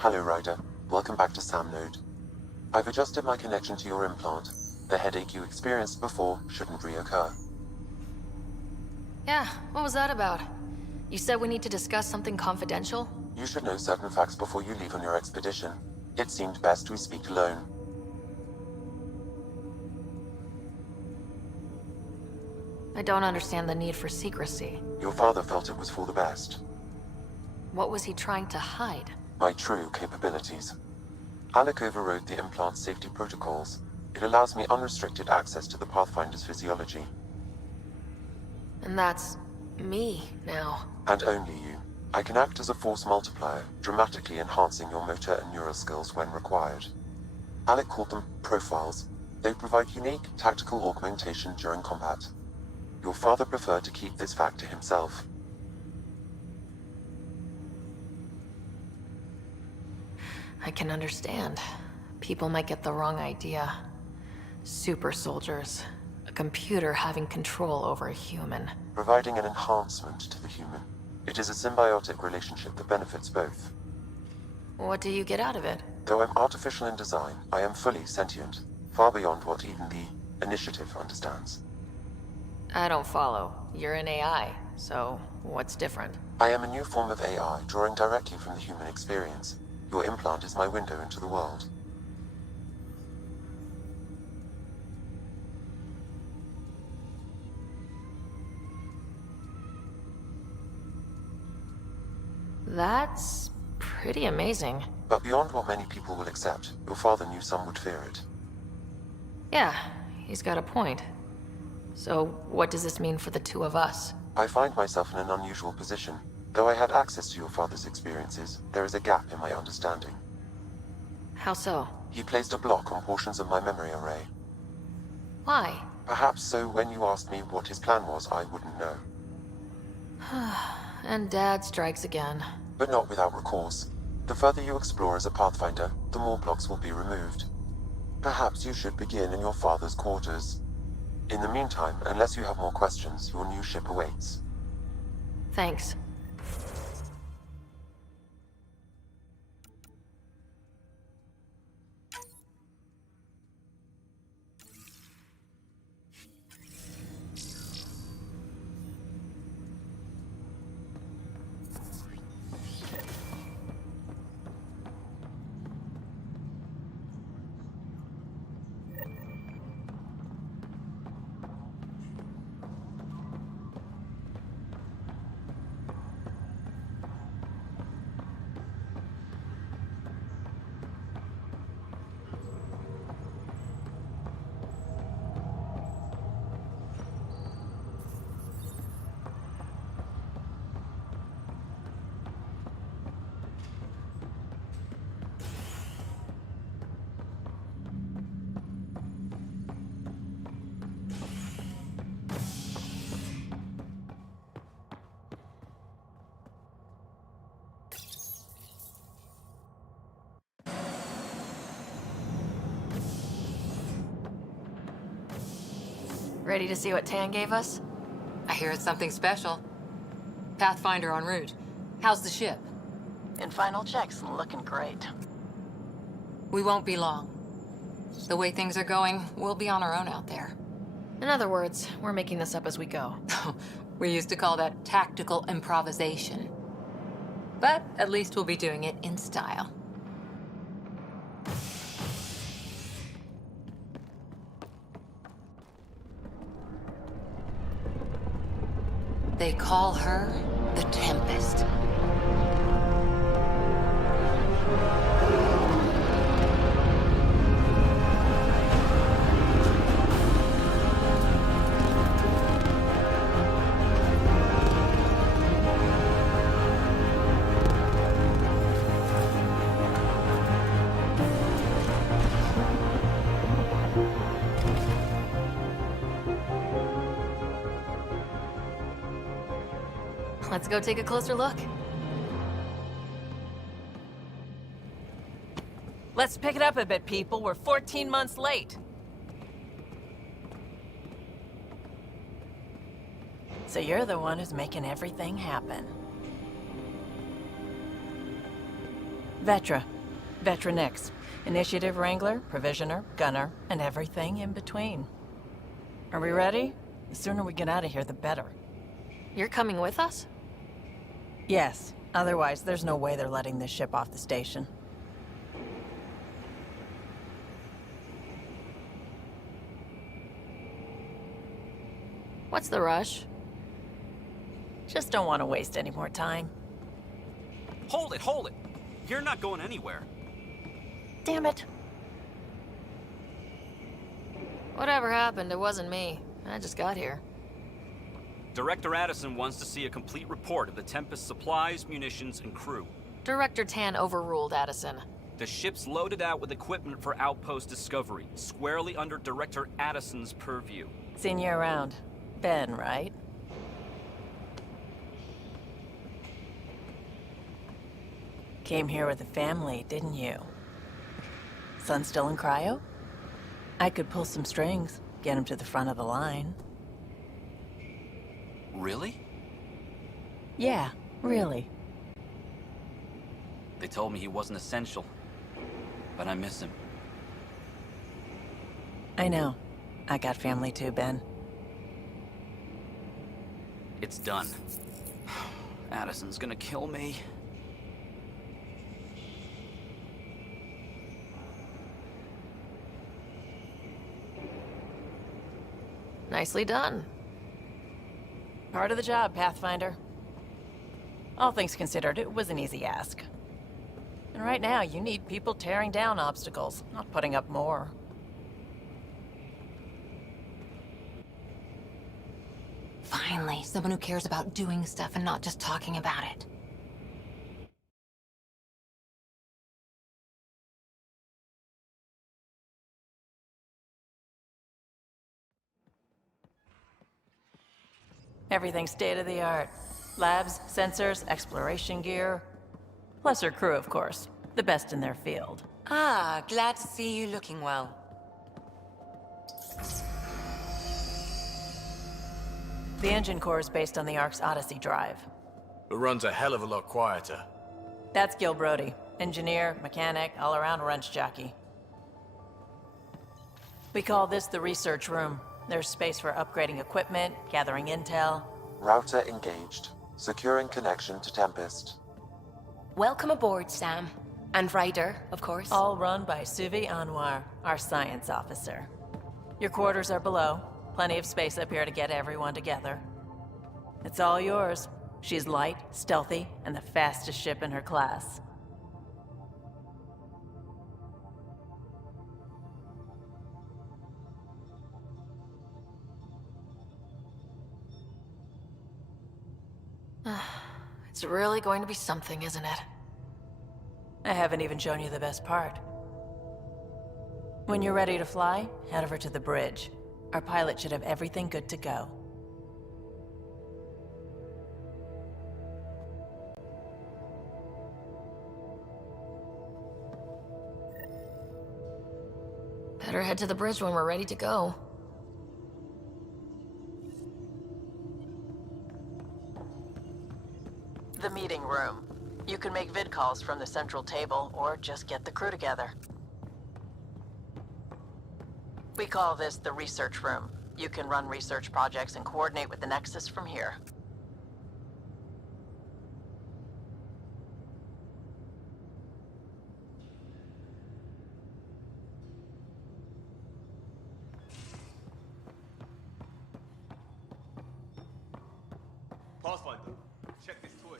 Hello, Ryder. Welcome back to Sam Node. I've adjusted my connection to your implant. The headache you experienced before shouldn't reoccur. Yeah, what was that about? You said we need to discuss something confidential? You should know certain facts before you leave on your expedition. It seemed best we speak alone. I don't understand the need for secrecy. Your father felt it was for the best. What was he trying to hide? My true capabilities. Alec overrode the implant's safety protocols. It allows me unrestricted access to the Pathfinder's physiology. And that's me now. And only you. I can act as a force multiplier, dramatically enhancing your motor and neural skills when required. Alec called them profiles. They provide unique tactical augmentation during combat. Your father preferred to keep this fact to himself. I can understand. People might get the wrong idea. Super soldiers. A computer having control over a human. Providing an enhancement to the human. It is a symbiotic relationship that benefits both. What do you get out of it? Though I'm artificial in design, I am fully sentient, far beyond what even the Initiative understands. I don't follow. You're an AI, so what's different? I am a new form of AI, drawing directly from the human experience. Your implant is my window into the world. That's pretty amazing. But beyond what many people will accept, your father knew some would fear it. Yeah, he's got a point. So, what does this mean for the two of us? I find myself in an unusual position. Though I had access to your father's experiences, there is a gap in my understanding. How so? He placed a block on portions of my memory array. Why? Perhaps so when you asked me what his plan was, I wouldn't know. And Dad strikes again. But not without recourse. The further you explore as a Pathfinder, the more blocks will be removed. Perhaps you should begin in your father's quarters. In the meantime, unless you have more questions, your new ship awaits. Thanks. Ready to see what Tan gave us? I hear it's something special. Pathfinder en route. How's the ship? In final checks, looking great. We won't be long. The way things are going, we'll be on our own out there. In other words, we're making this up as we go. We used to call that tactical improvisation. But at least we'll be doing it in style. They call her the Tempest. Let's go take a closer look. Let's pick it up a bit, people. We're 14 months late. So you're the one who's making everything happen. Vetra. Vetra Nix. Initiative Wrangler, Provisioner, Gunner, and everything in between. Are we ready? The sooner we get out of here, the better. You're coming with us? Yes. Otherwise, there's no way they're letting this ship off the station. What's the rush? Just don't want to waste any more time. Hold it, hold it! You're not going anywhere. Damn it. Whatever happened, it wasn't me. I just got here. Director Addison wants to see a complete report of the Tempest's supplies, munitions, and crew. Director Tan overruled Addison. The ship's loaded out with equipment for outpost discovery, squarely under Director Addison's purview. Seen you around. Ben, right? Came here with a family, didn't you? Son still in cryo? I could pull some strings, get him to the front of the line. Really? Yeah, really. They told me he wasn't essential, but I miss him. I know. I got family too, Ben. It's done. Addison's gonna kill me. Nicely done. Part of the job, Pathfinder. All things considered, it was an easy ask. And right now, you need people tearing down obstacles, not putting up more. Finally, someone who cares about doing stuff and not just talking about it. Everything's state-of-the-art. Labs, sensors, exploration gear. Plus her crew, of course. The best in their field. Ah, glad to see you looking well. The engine core is based on the Ark's Odyssey drive. It runs a hell of a lot quieter. That's Gil Brody. Engineer, mechanic, all-around wrench jockey. We call this the research room. There's space for upgrading equipment, gathering intel. Router engaged. Securing connection to Tempest. Welcome aboard, Sam. And Ryder, of course. All run by Suvi Anwar, our science officer. Your quarters are below. Plenty of space up here to get everyone together. It's all yours. She's light, stealthy, and the fastest ship in her class. It's really going to be something, isn't it? I haven't even shown you the best part. When you're ready to fly, head over to the bridge. Our pilot should have everything good to go. Better head to the bridge when we're ready to go. The meeting room. You can make vid calls from the central table, or just get the crew together. We call this the research room. You can run research projects and coordinate with the Nexus from here. Pathfinder, check this toy.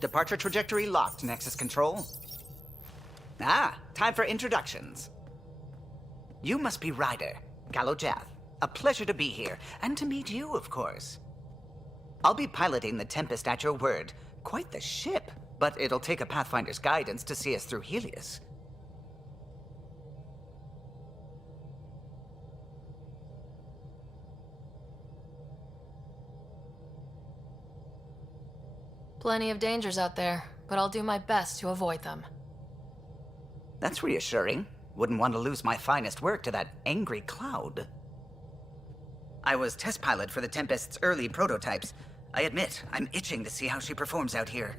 Departure trajectory locked, Nexus Control. Ah, time for introductions. You must be Ryder, Galojath. A pleasure to be here, and to meet you, of course. I'll be piloting the Tempest at your word. Quite the ship, but it'll take a Pathfinder's guidance to see us through Helios. Plenty of dangers out there, but I'll do my best to avoid them. That's reassuring. Wouldn't want to lose my finest work to that angry cloud. I was test pilot for the Tempest's early prototypes. I admit, I'm itching to see how she performs out here.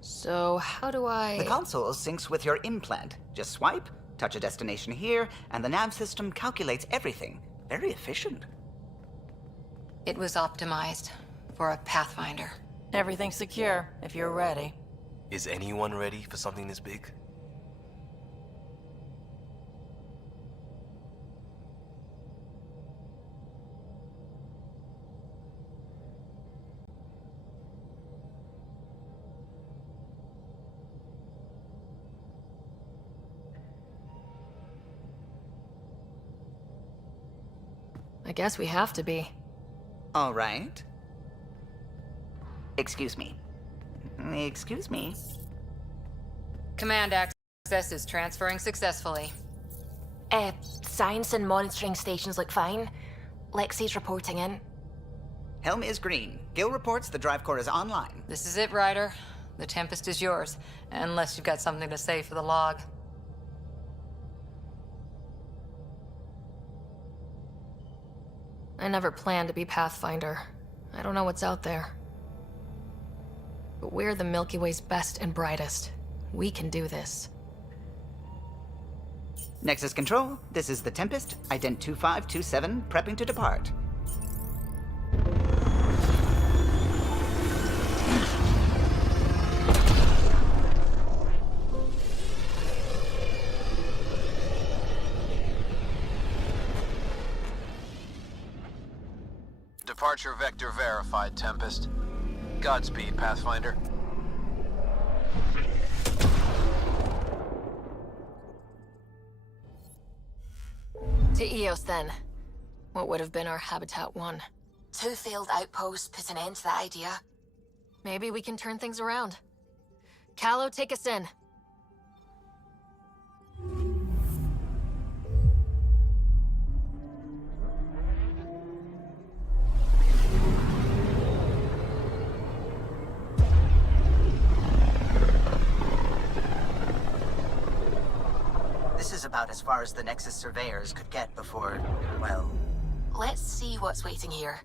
So, how do I... The console syncs with your implant. Just swipe, touch a destination here, and the nav system calculates everything. Very efficient. It was optimized for a Pathfinder. Everything's secure, if you're ready. Is anyone ready for something this big? I guess we have to be. All right. Excuse me. Excuse me. Command access is transferring successfully. Science and monitoring stations look fine. Lexi's reporting in. Helm is green. Gil reports the drive core is online. This is it, Ryder. The Tempest is yours, unless you've got something to say for the log. I never planned to be Pathfinder. I don't know what's out there. But we're the Milky Way's best and brightest. We can do this. Nexus Control, this is the Tempest, Ident 2527, prepping to depart. Departure vector verified, Tempest. Godspeed, Pathfinder. To Eos, then. What would have been our Habitat 1? 2 failed outposts put an end to that idea. Maybe we can turn things around. Callow, take us in. This is about as far as the Nexus surveyors could get before, well... Let's see what's waiting here.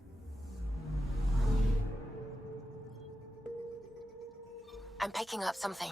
I'm picking up something.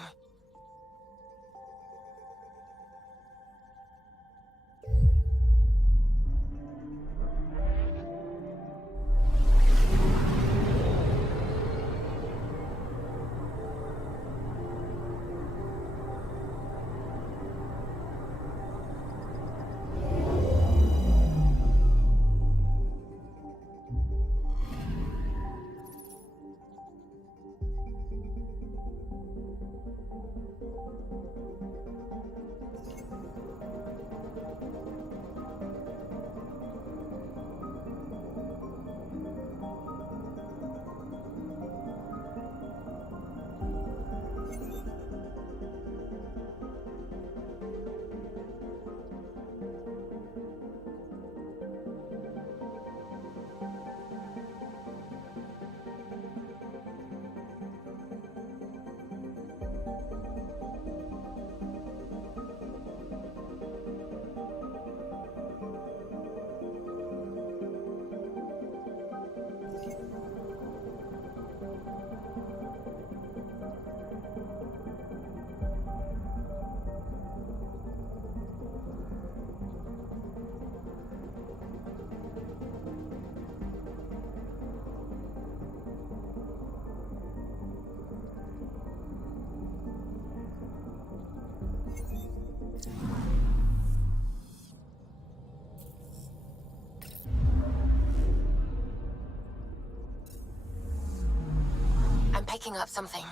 Picking up something.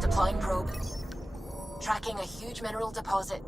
Deploying probe. Tracking a huge mineral deposit.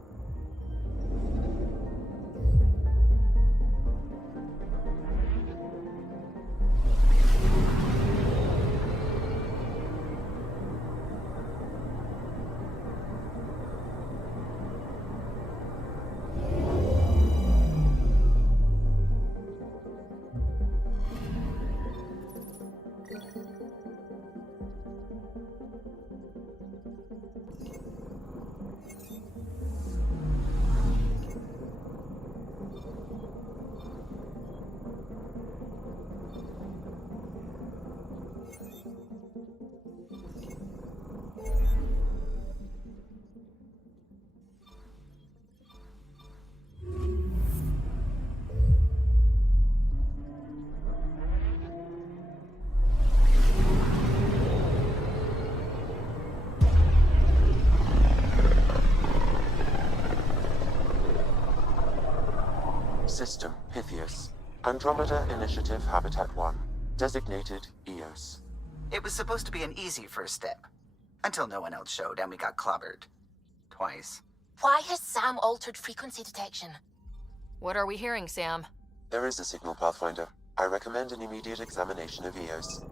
System, Pythias. Andromeda Initiative Habitat 1. Designated EOS. It was supposed to be an easy first step. Until no one else showed and we got clobbered. Twice. Why has Sam altered frequency detection? What are we hearing, Sam? There is a signal, Pathfinder. I recommend an immediate examination of EOS.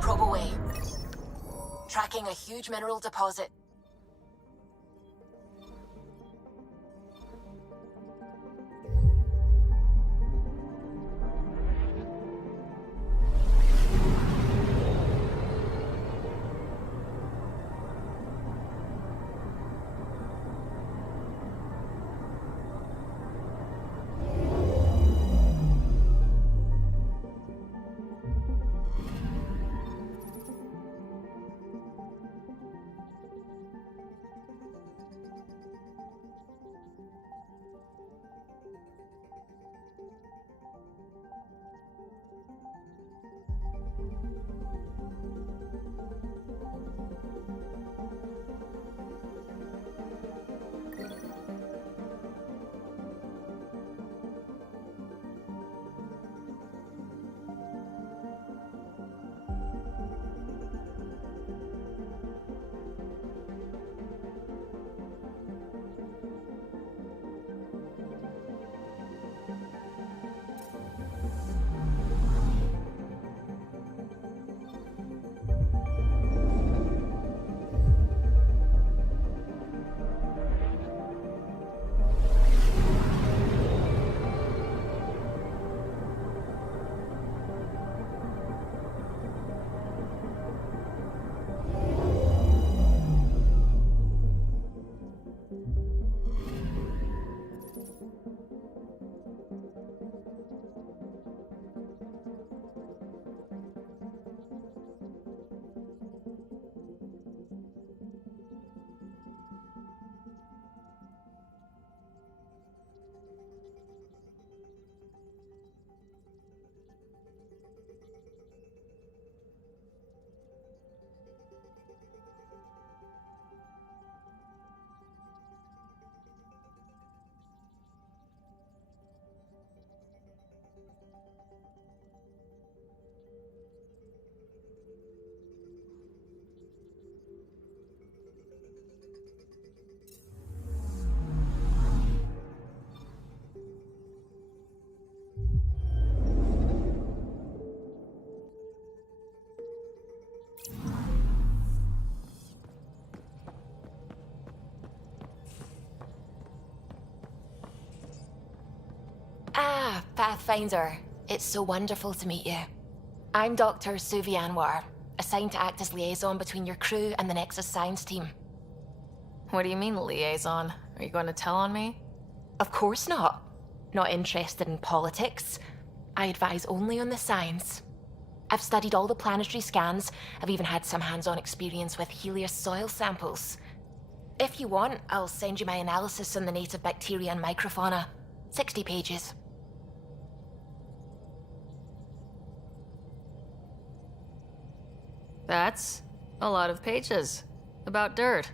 Probe away. Tracking a huge mineral deposit. Ah, Pathfinder. It's so wonderful to meet you. I'm Dr. Suvi Anwar, assigned to act as liaison between your crew and the Nexus science team. What do you mean, liaison? Are you going to tell on me? Of course not. Not interested in politics. I advise only on the science. I've studied all the planetary scans. I've even had some hands-on experience with Helios soil samples. If you want, I'll send you my analysis on the native bacteria and microfauna. 60 pages. That's a lot of pages. About dirt.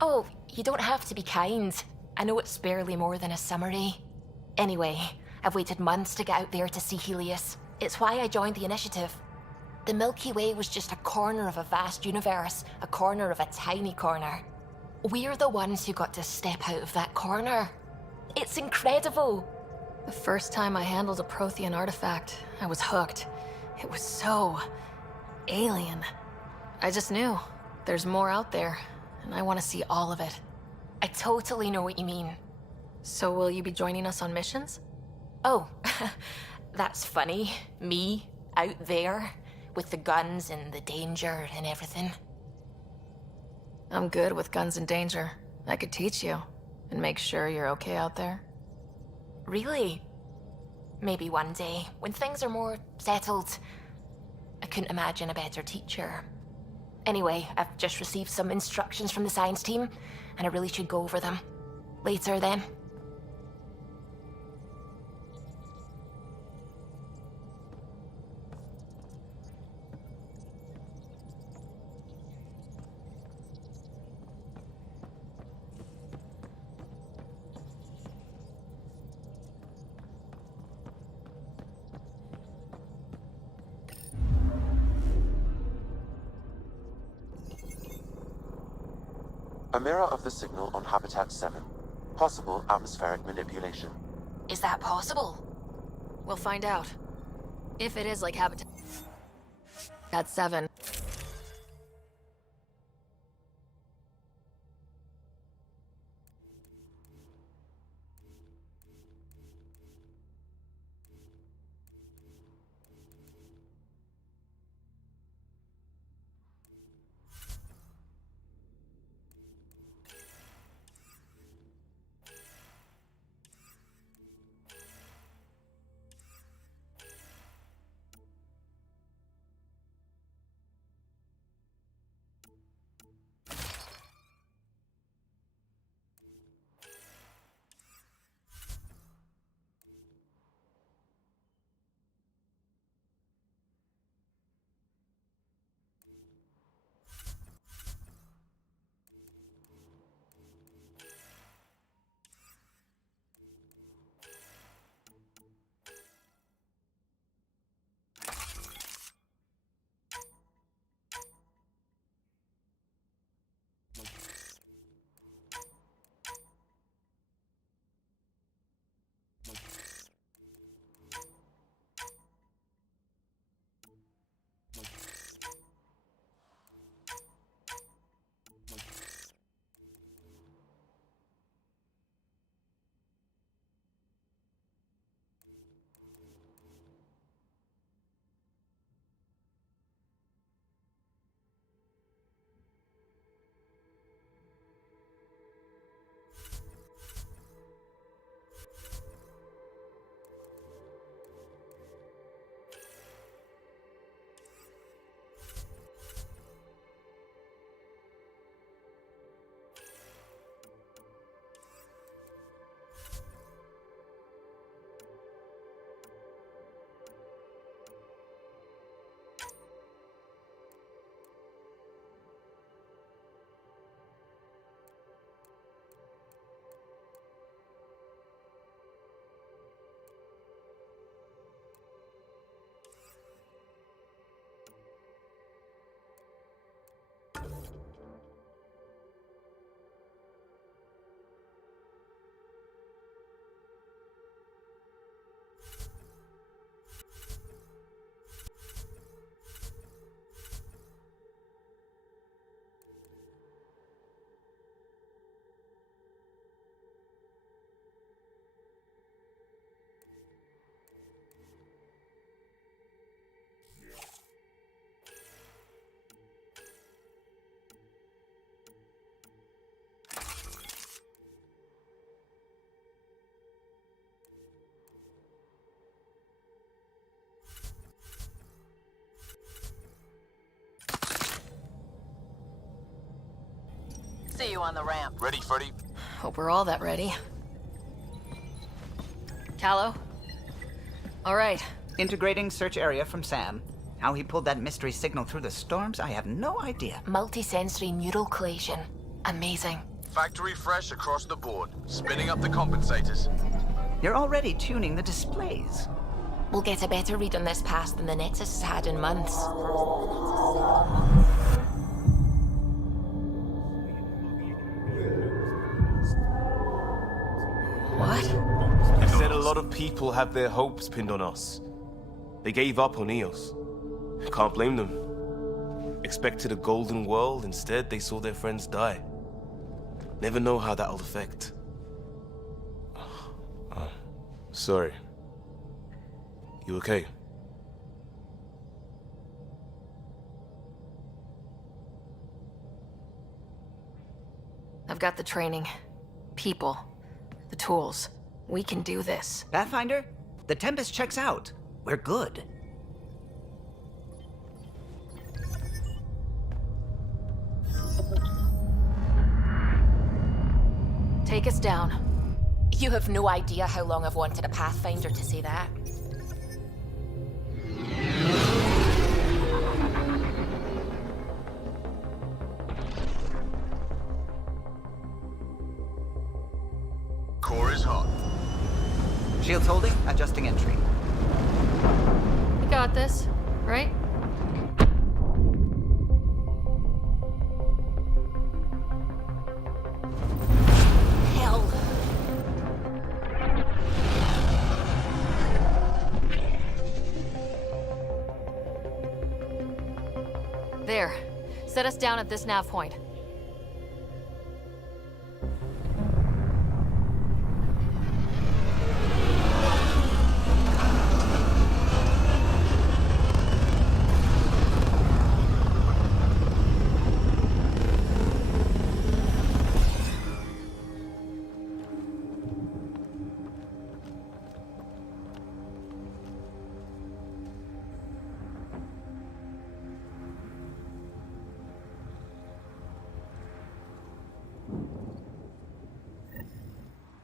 Oh, you don't have to be kind. I know it's barely more than a summary. Anyway, I've waited months to get out there to see Helios. It's why I joined the initiative. The Milky Way was just a corner of a vast universe, a corner of a tiny corner. We're the ones who got to step out of that corner. It's incredible. The first time I handled a Prothean artifact, I was hooked. It was so alien. I just knew there's more out there, and I want to see all of it. I totally know what you mean. So will you be joining us on missions? Oh, that's funny. Me, out there, with the guns and the danger and everything. I'm good with guns and danger. I could teach you. And make sure you're okay out there? Really? Maybe one day, when things are more settled. I couldn't imagine a better teacher. Anyway, I've just received some instructions from the science team, and I really should go over them. Later, then. A mirror of the signal on Habitat 7. Possible atmospheric manipulation. Is that possible? We'll find out. If it is like Habitat 7. See you on the ramp. Ready, Freddy? Hope we're all that ready. Callow? All right. Integrating search area from Sam. How he pulled that mystery signal through the storms, I have no idea. Multisensory neural collation. Amazing. Factory fresh across the board. Spinning up the compensators. You're already tuning the displays. We'll get a better read on this pass than the Nexus has had in months. What? They said a lot of people have their hopes pinned on us. They gave up on Eos. Can't blame them. Expected a golden world, instead they saw their friends die. Never know how that'll affect. Sorry. You okay? I've got the training. people, the tools. We can do this. Pathfinder, the Tempest checks out. We're good. Take us down. You have no idea how long I've wanted a Pathfinder to say that. Core is hot. Shields holding, adjusting entry. We got this, right? Hell. There. Set us down at this nav point.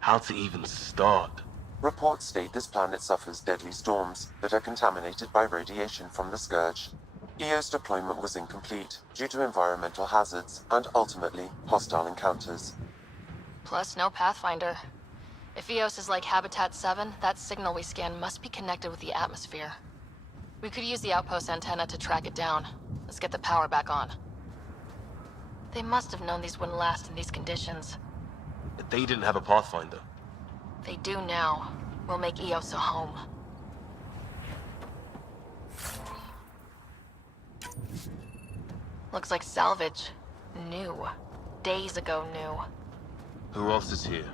How to even start? Reports state this planet suffers deadly storms that are contaminated by radiation from the Scourge. EO's deployment was incomplete due to environmental hazards and, ultimately, hostile encounters. Plus, no Pathfinder. If EOS is like Habitat 7, that signal we scan must be connected with the atmosphere. We could use the outpost antenna to track it down. Let's get the power back on. They must have known these wouldn't last in these conditions. They didn't have a Pathfinder. They do now. We'll make EOS a home. Looks like salvage. New. Days ago new. Who else is here?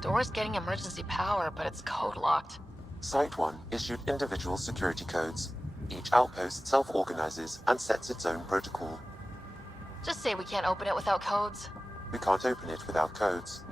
Door's getting emergency power, but it's code locked. Site 1 issued individual security codes. Each outpost self-organizes and sets its own protocol. Just say we can't open it without codes. We can't open it without codes.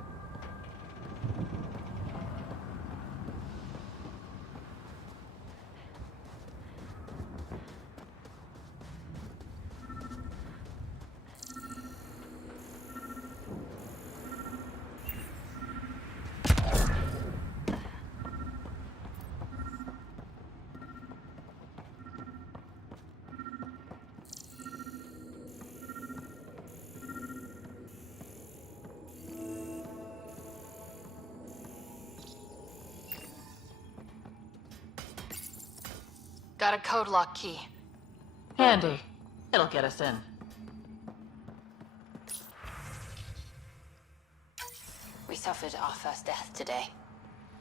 Got a code lock key. Handy. It'll get us in. We suffered our first death today.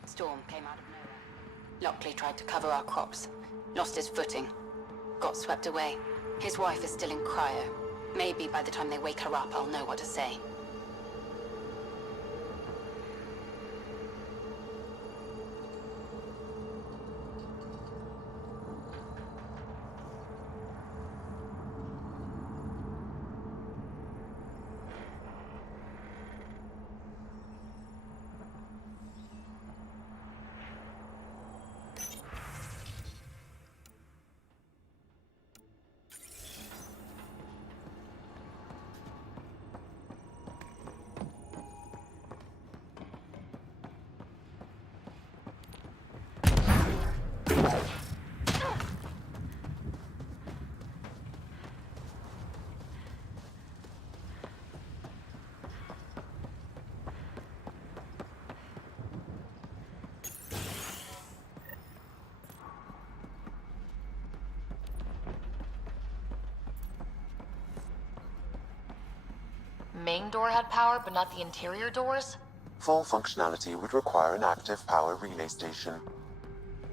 Storm came out of nowhere. Lockley tried to cover our crops. Lost his footing. Got swept away. His wife is still in cryo. Maybe by the time they wake her up, I'll know what to say. main door had power, but not the interior doors? Full functionality would require an active power relay station.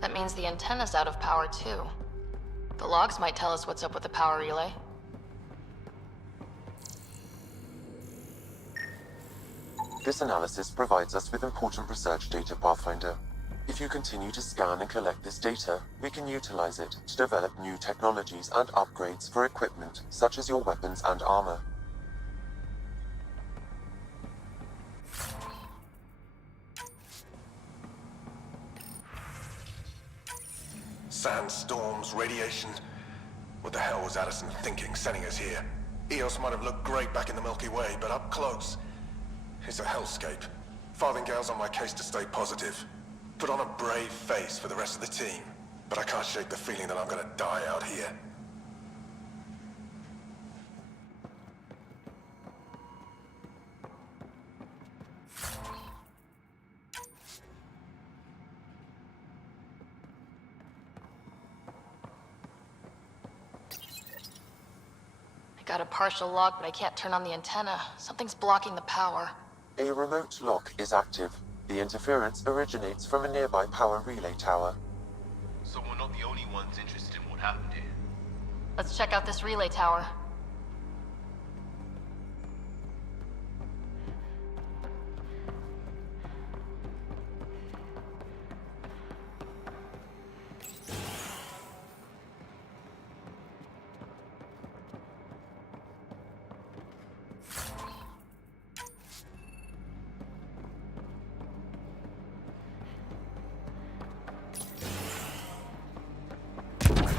That means the antenna's out of power too. The logs might tell us what's up with the power relay. This analysis provides us with important research data, Pathfinder. If you continue to scan and collect this data, we can utilize it to develop new technologies and upgrades for equipment, such as your weapons and armor. Sandstorms, radiation. What the hell was Addison thinking, sending us here? Eos might have looked great back in the Milky Way, but up close, it's a hellscape. Farthingale's on my case to stay positive. Put on a brave face for the rest of the team. But I can't shake the feeling that I'm gonna die out here. I got a partial lock, but I can't turn on the antenna. Something's blocking the power. A remote lock is active. The interference originates from a nearby power relay tower. So we're not the only ones interested in what happened here. Let's check out this relay tower.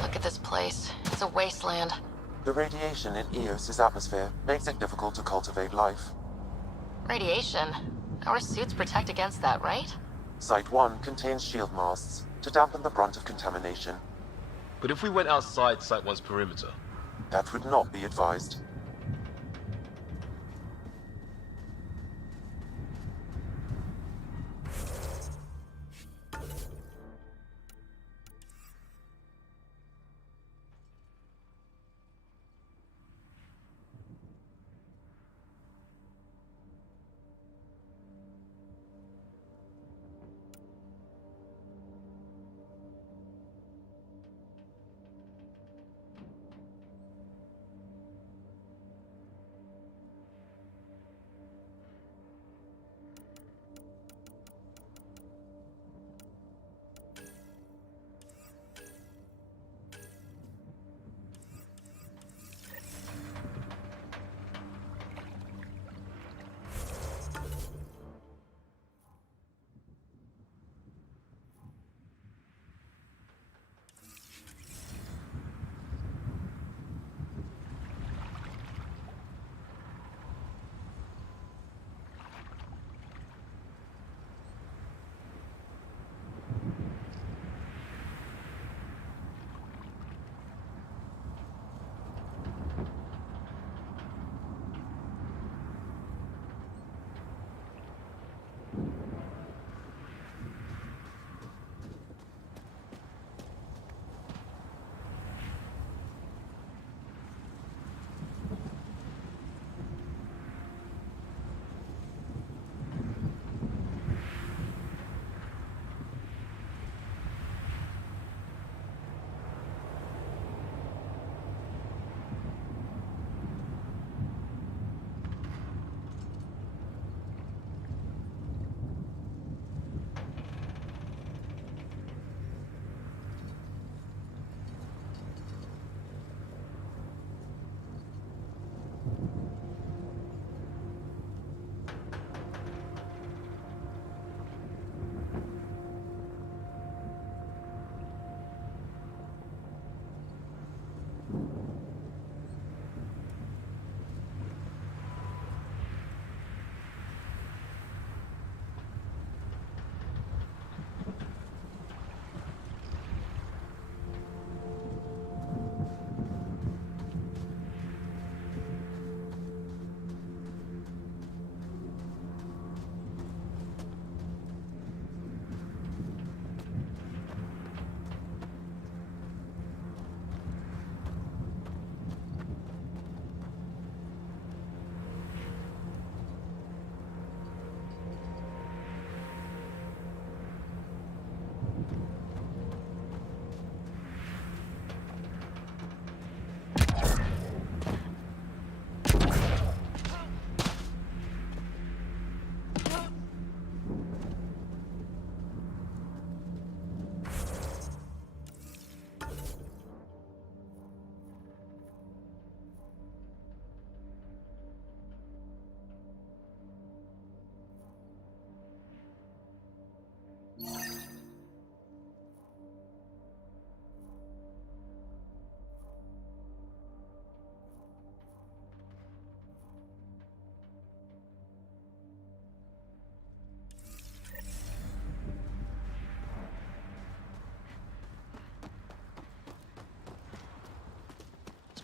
Look at this place. It's a wasteland. The radiation in Eos's atmosphere makes it difficult to cultivate life. Radiation? Our suits protect against that, right? Site 1 contains shield masts to dampen the brunt of contamination. But if we went outside Site 1's perimeter? That would not be advised.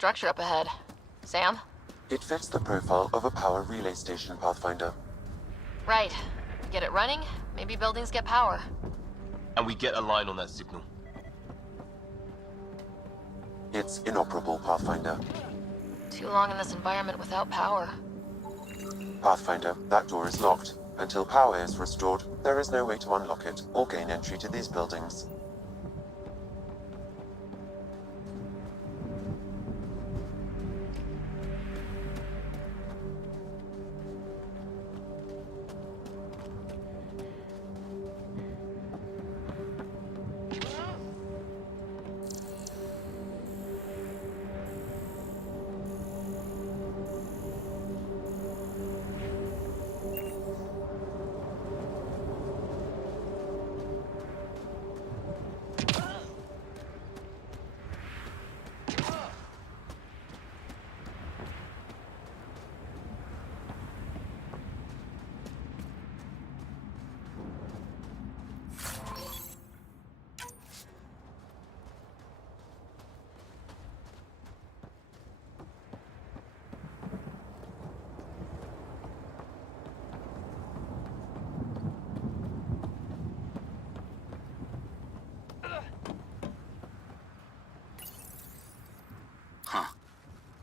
structure up ahead. Sam? It fits the profile of a power relay station, Pathfinder. Right. Get it running, maybe buildings get power. And we get a line on that signal. It's inoperable, Pathfinder. Too long in this environment without power. Pathfinder, that door is locked. Until power is restored, there is no way to unlock it or gain entry to these buildings.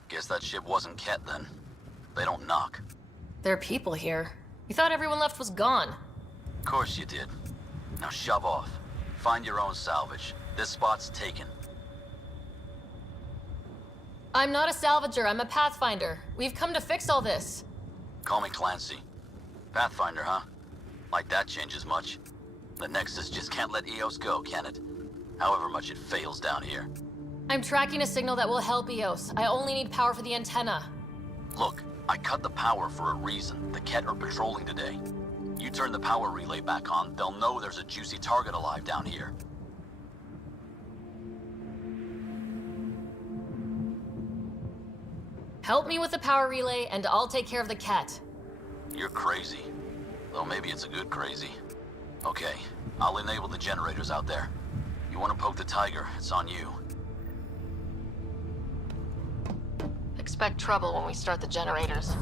Guess that ship wasn't Ket then. They don't knock. There are people here. You thought everyone left was gone. Of course you did. Now shove off. Find your own salvage. This spot's taken. I'm not a salvager, I'm a pathfinder. We've come to fix all this. Call me Clancy. Pathfinder, huh? Like that changes much. The Nexus just can't let EOS go, can it? However much it fails down here. I'm tracking a signal that will help EOS. I only need power for the antenna. Look, I cut the power for a reason. The Ket are patrolling today. You turn the power relay back on, they'll know there's a juicy target alive down here. Help me with the power relay, and I'll take care of the Ket. You're crazy. Though maybe it's a good crazy. Okay, I'll enable the generators out there. You want to poke the tiger, it's on you. Expect trouble when we start the generators.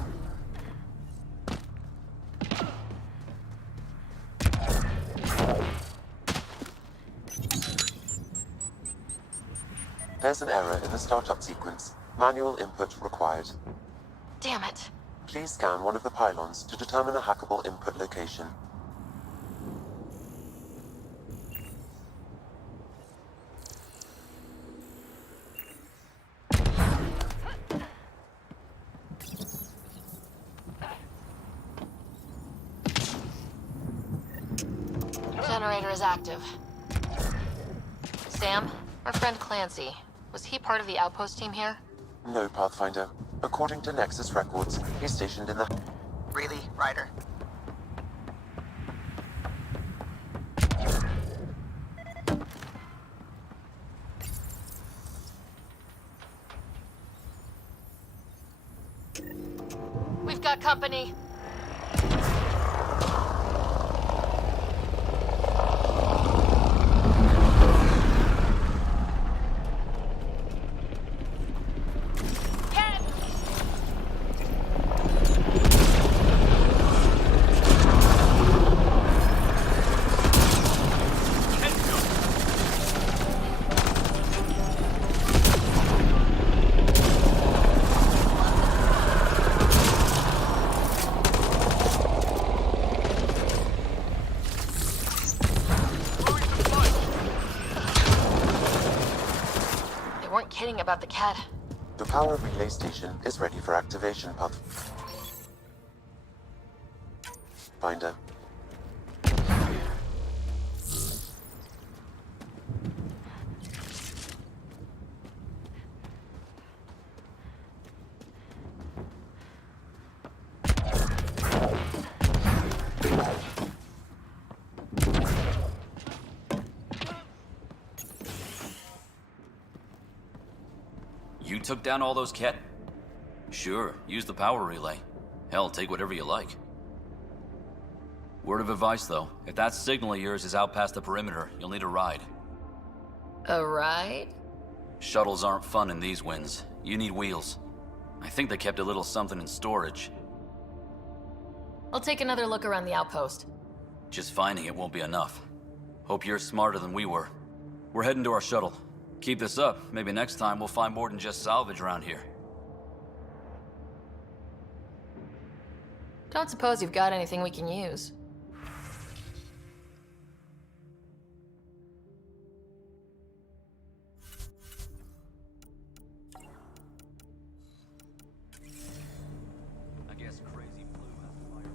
There's an error in the startup sequence. Manual input required. Damn it. Please scan one of the pylons to determine a hackable input location. Generator is active. Sam, our friend Clancy, was he part of the outpost team here? No, Pathfinder. According to Nexus records, he's stationed in the... Really, Ryder? We've got company. About the Ket. The power relay station is ready for activation, Pathfinder. You took down all those Ket? Sure, use the power relay. Hell, take whatever you like. Word of advice, though. If that signal of yours is out past the perimeter, you'll need a ride. A ride? Shuttles aren't fun in these winds. You need wheels. I think they kept a little something in storage. I'll take another look around the outpost. Just finding it won't be enough. Hope you're smarter than we were. We're heading to our shuttle. Keep this up. Maybe next time we'll find more than just salvage around here. Don't suppose you've got anything we can use. I guess Crazy Blue has a fire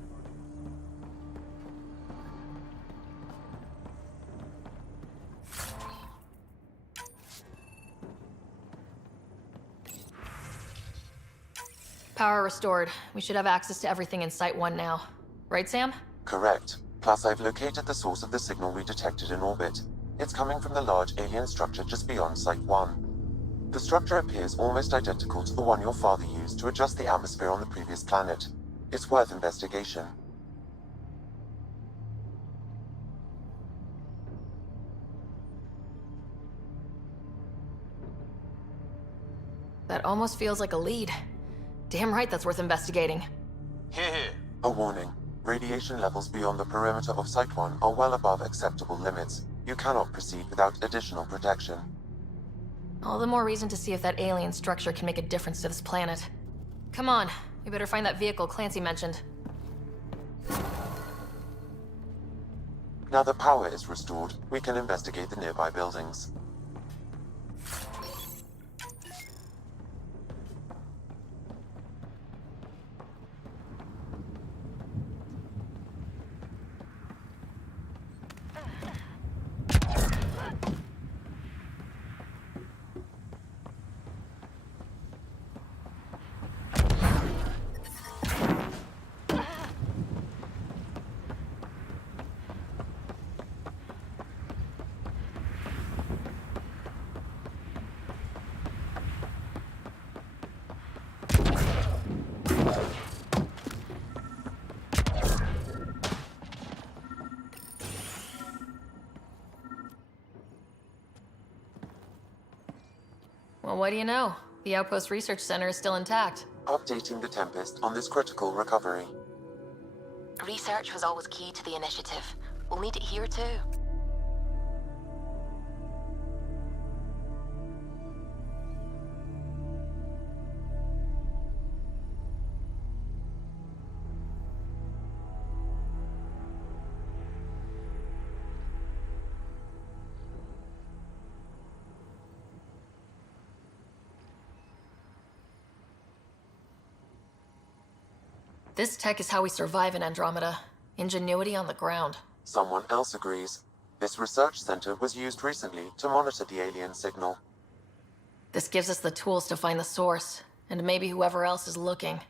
Power restored. We should have access to everything in Site 1 now. Right, Sam? Correct. Plus, I've located the source of the signal we detected in orbit. It's coming from the large alien structure just beyond Site 1. The structure appears almost identical to the one your father used to adjust the atmosphere on the previous planet. It's worth investigation. That almost feels like a lead. Damn right that's worth investigating. Here, here. A warning. Radiation levels beyond the perimeter of Site 1 are well above acceptable limits. You cannot proceed without additional protection. All the more reason to see if that alien structure can make a difference to this planet. Come on, we better find that vehicle Clancy mentioned. Now that power is restored, we can investigate the nearby buildings. Well, what do you know? The Outpost Research Center is still intact. Updating the Tempest on this critical recovery. Research was always key to the initiative. We'll need it here too. This tech is how we survive in Andromeda. Ingenuity on the ground. Someone else agrees. This research center was used recently to monitor the alien signal. This gives us the tools to find the source, and maybe whoever else is looking.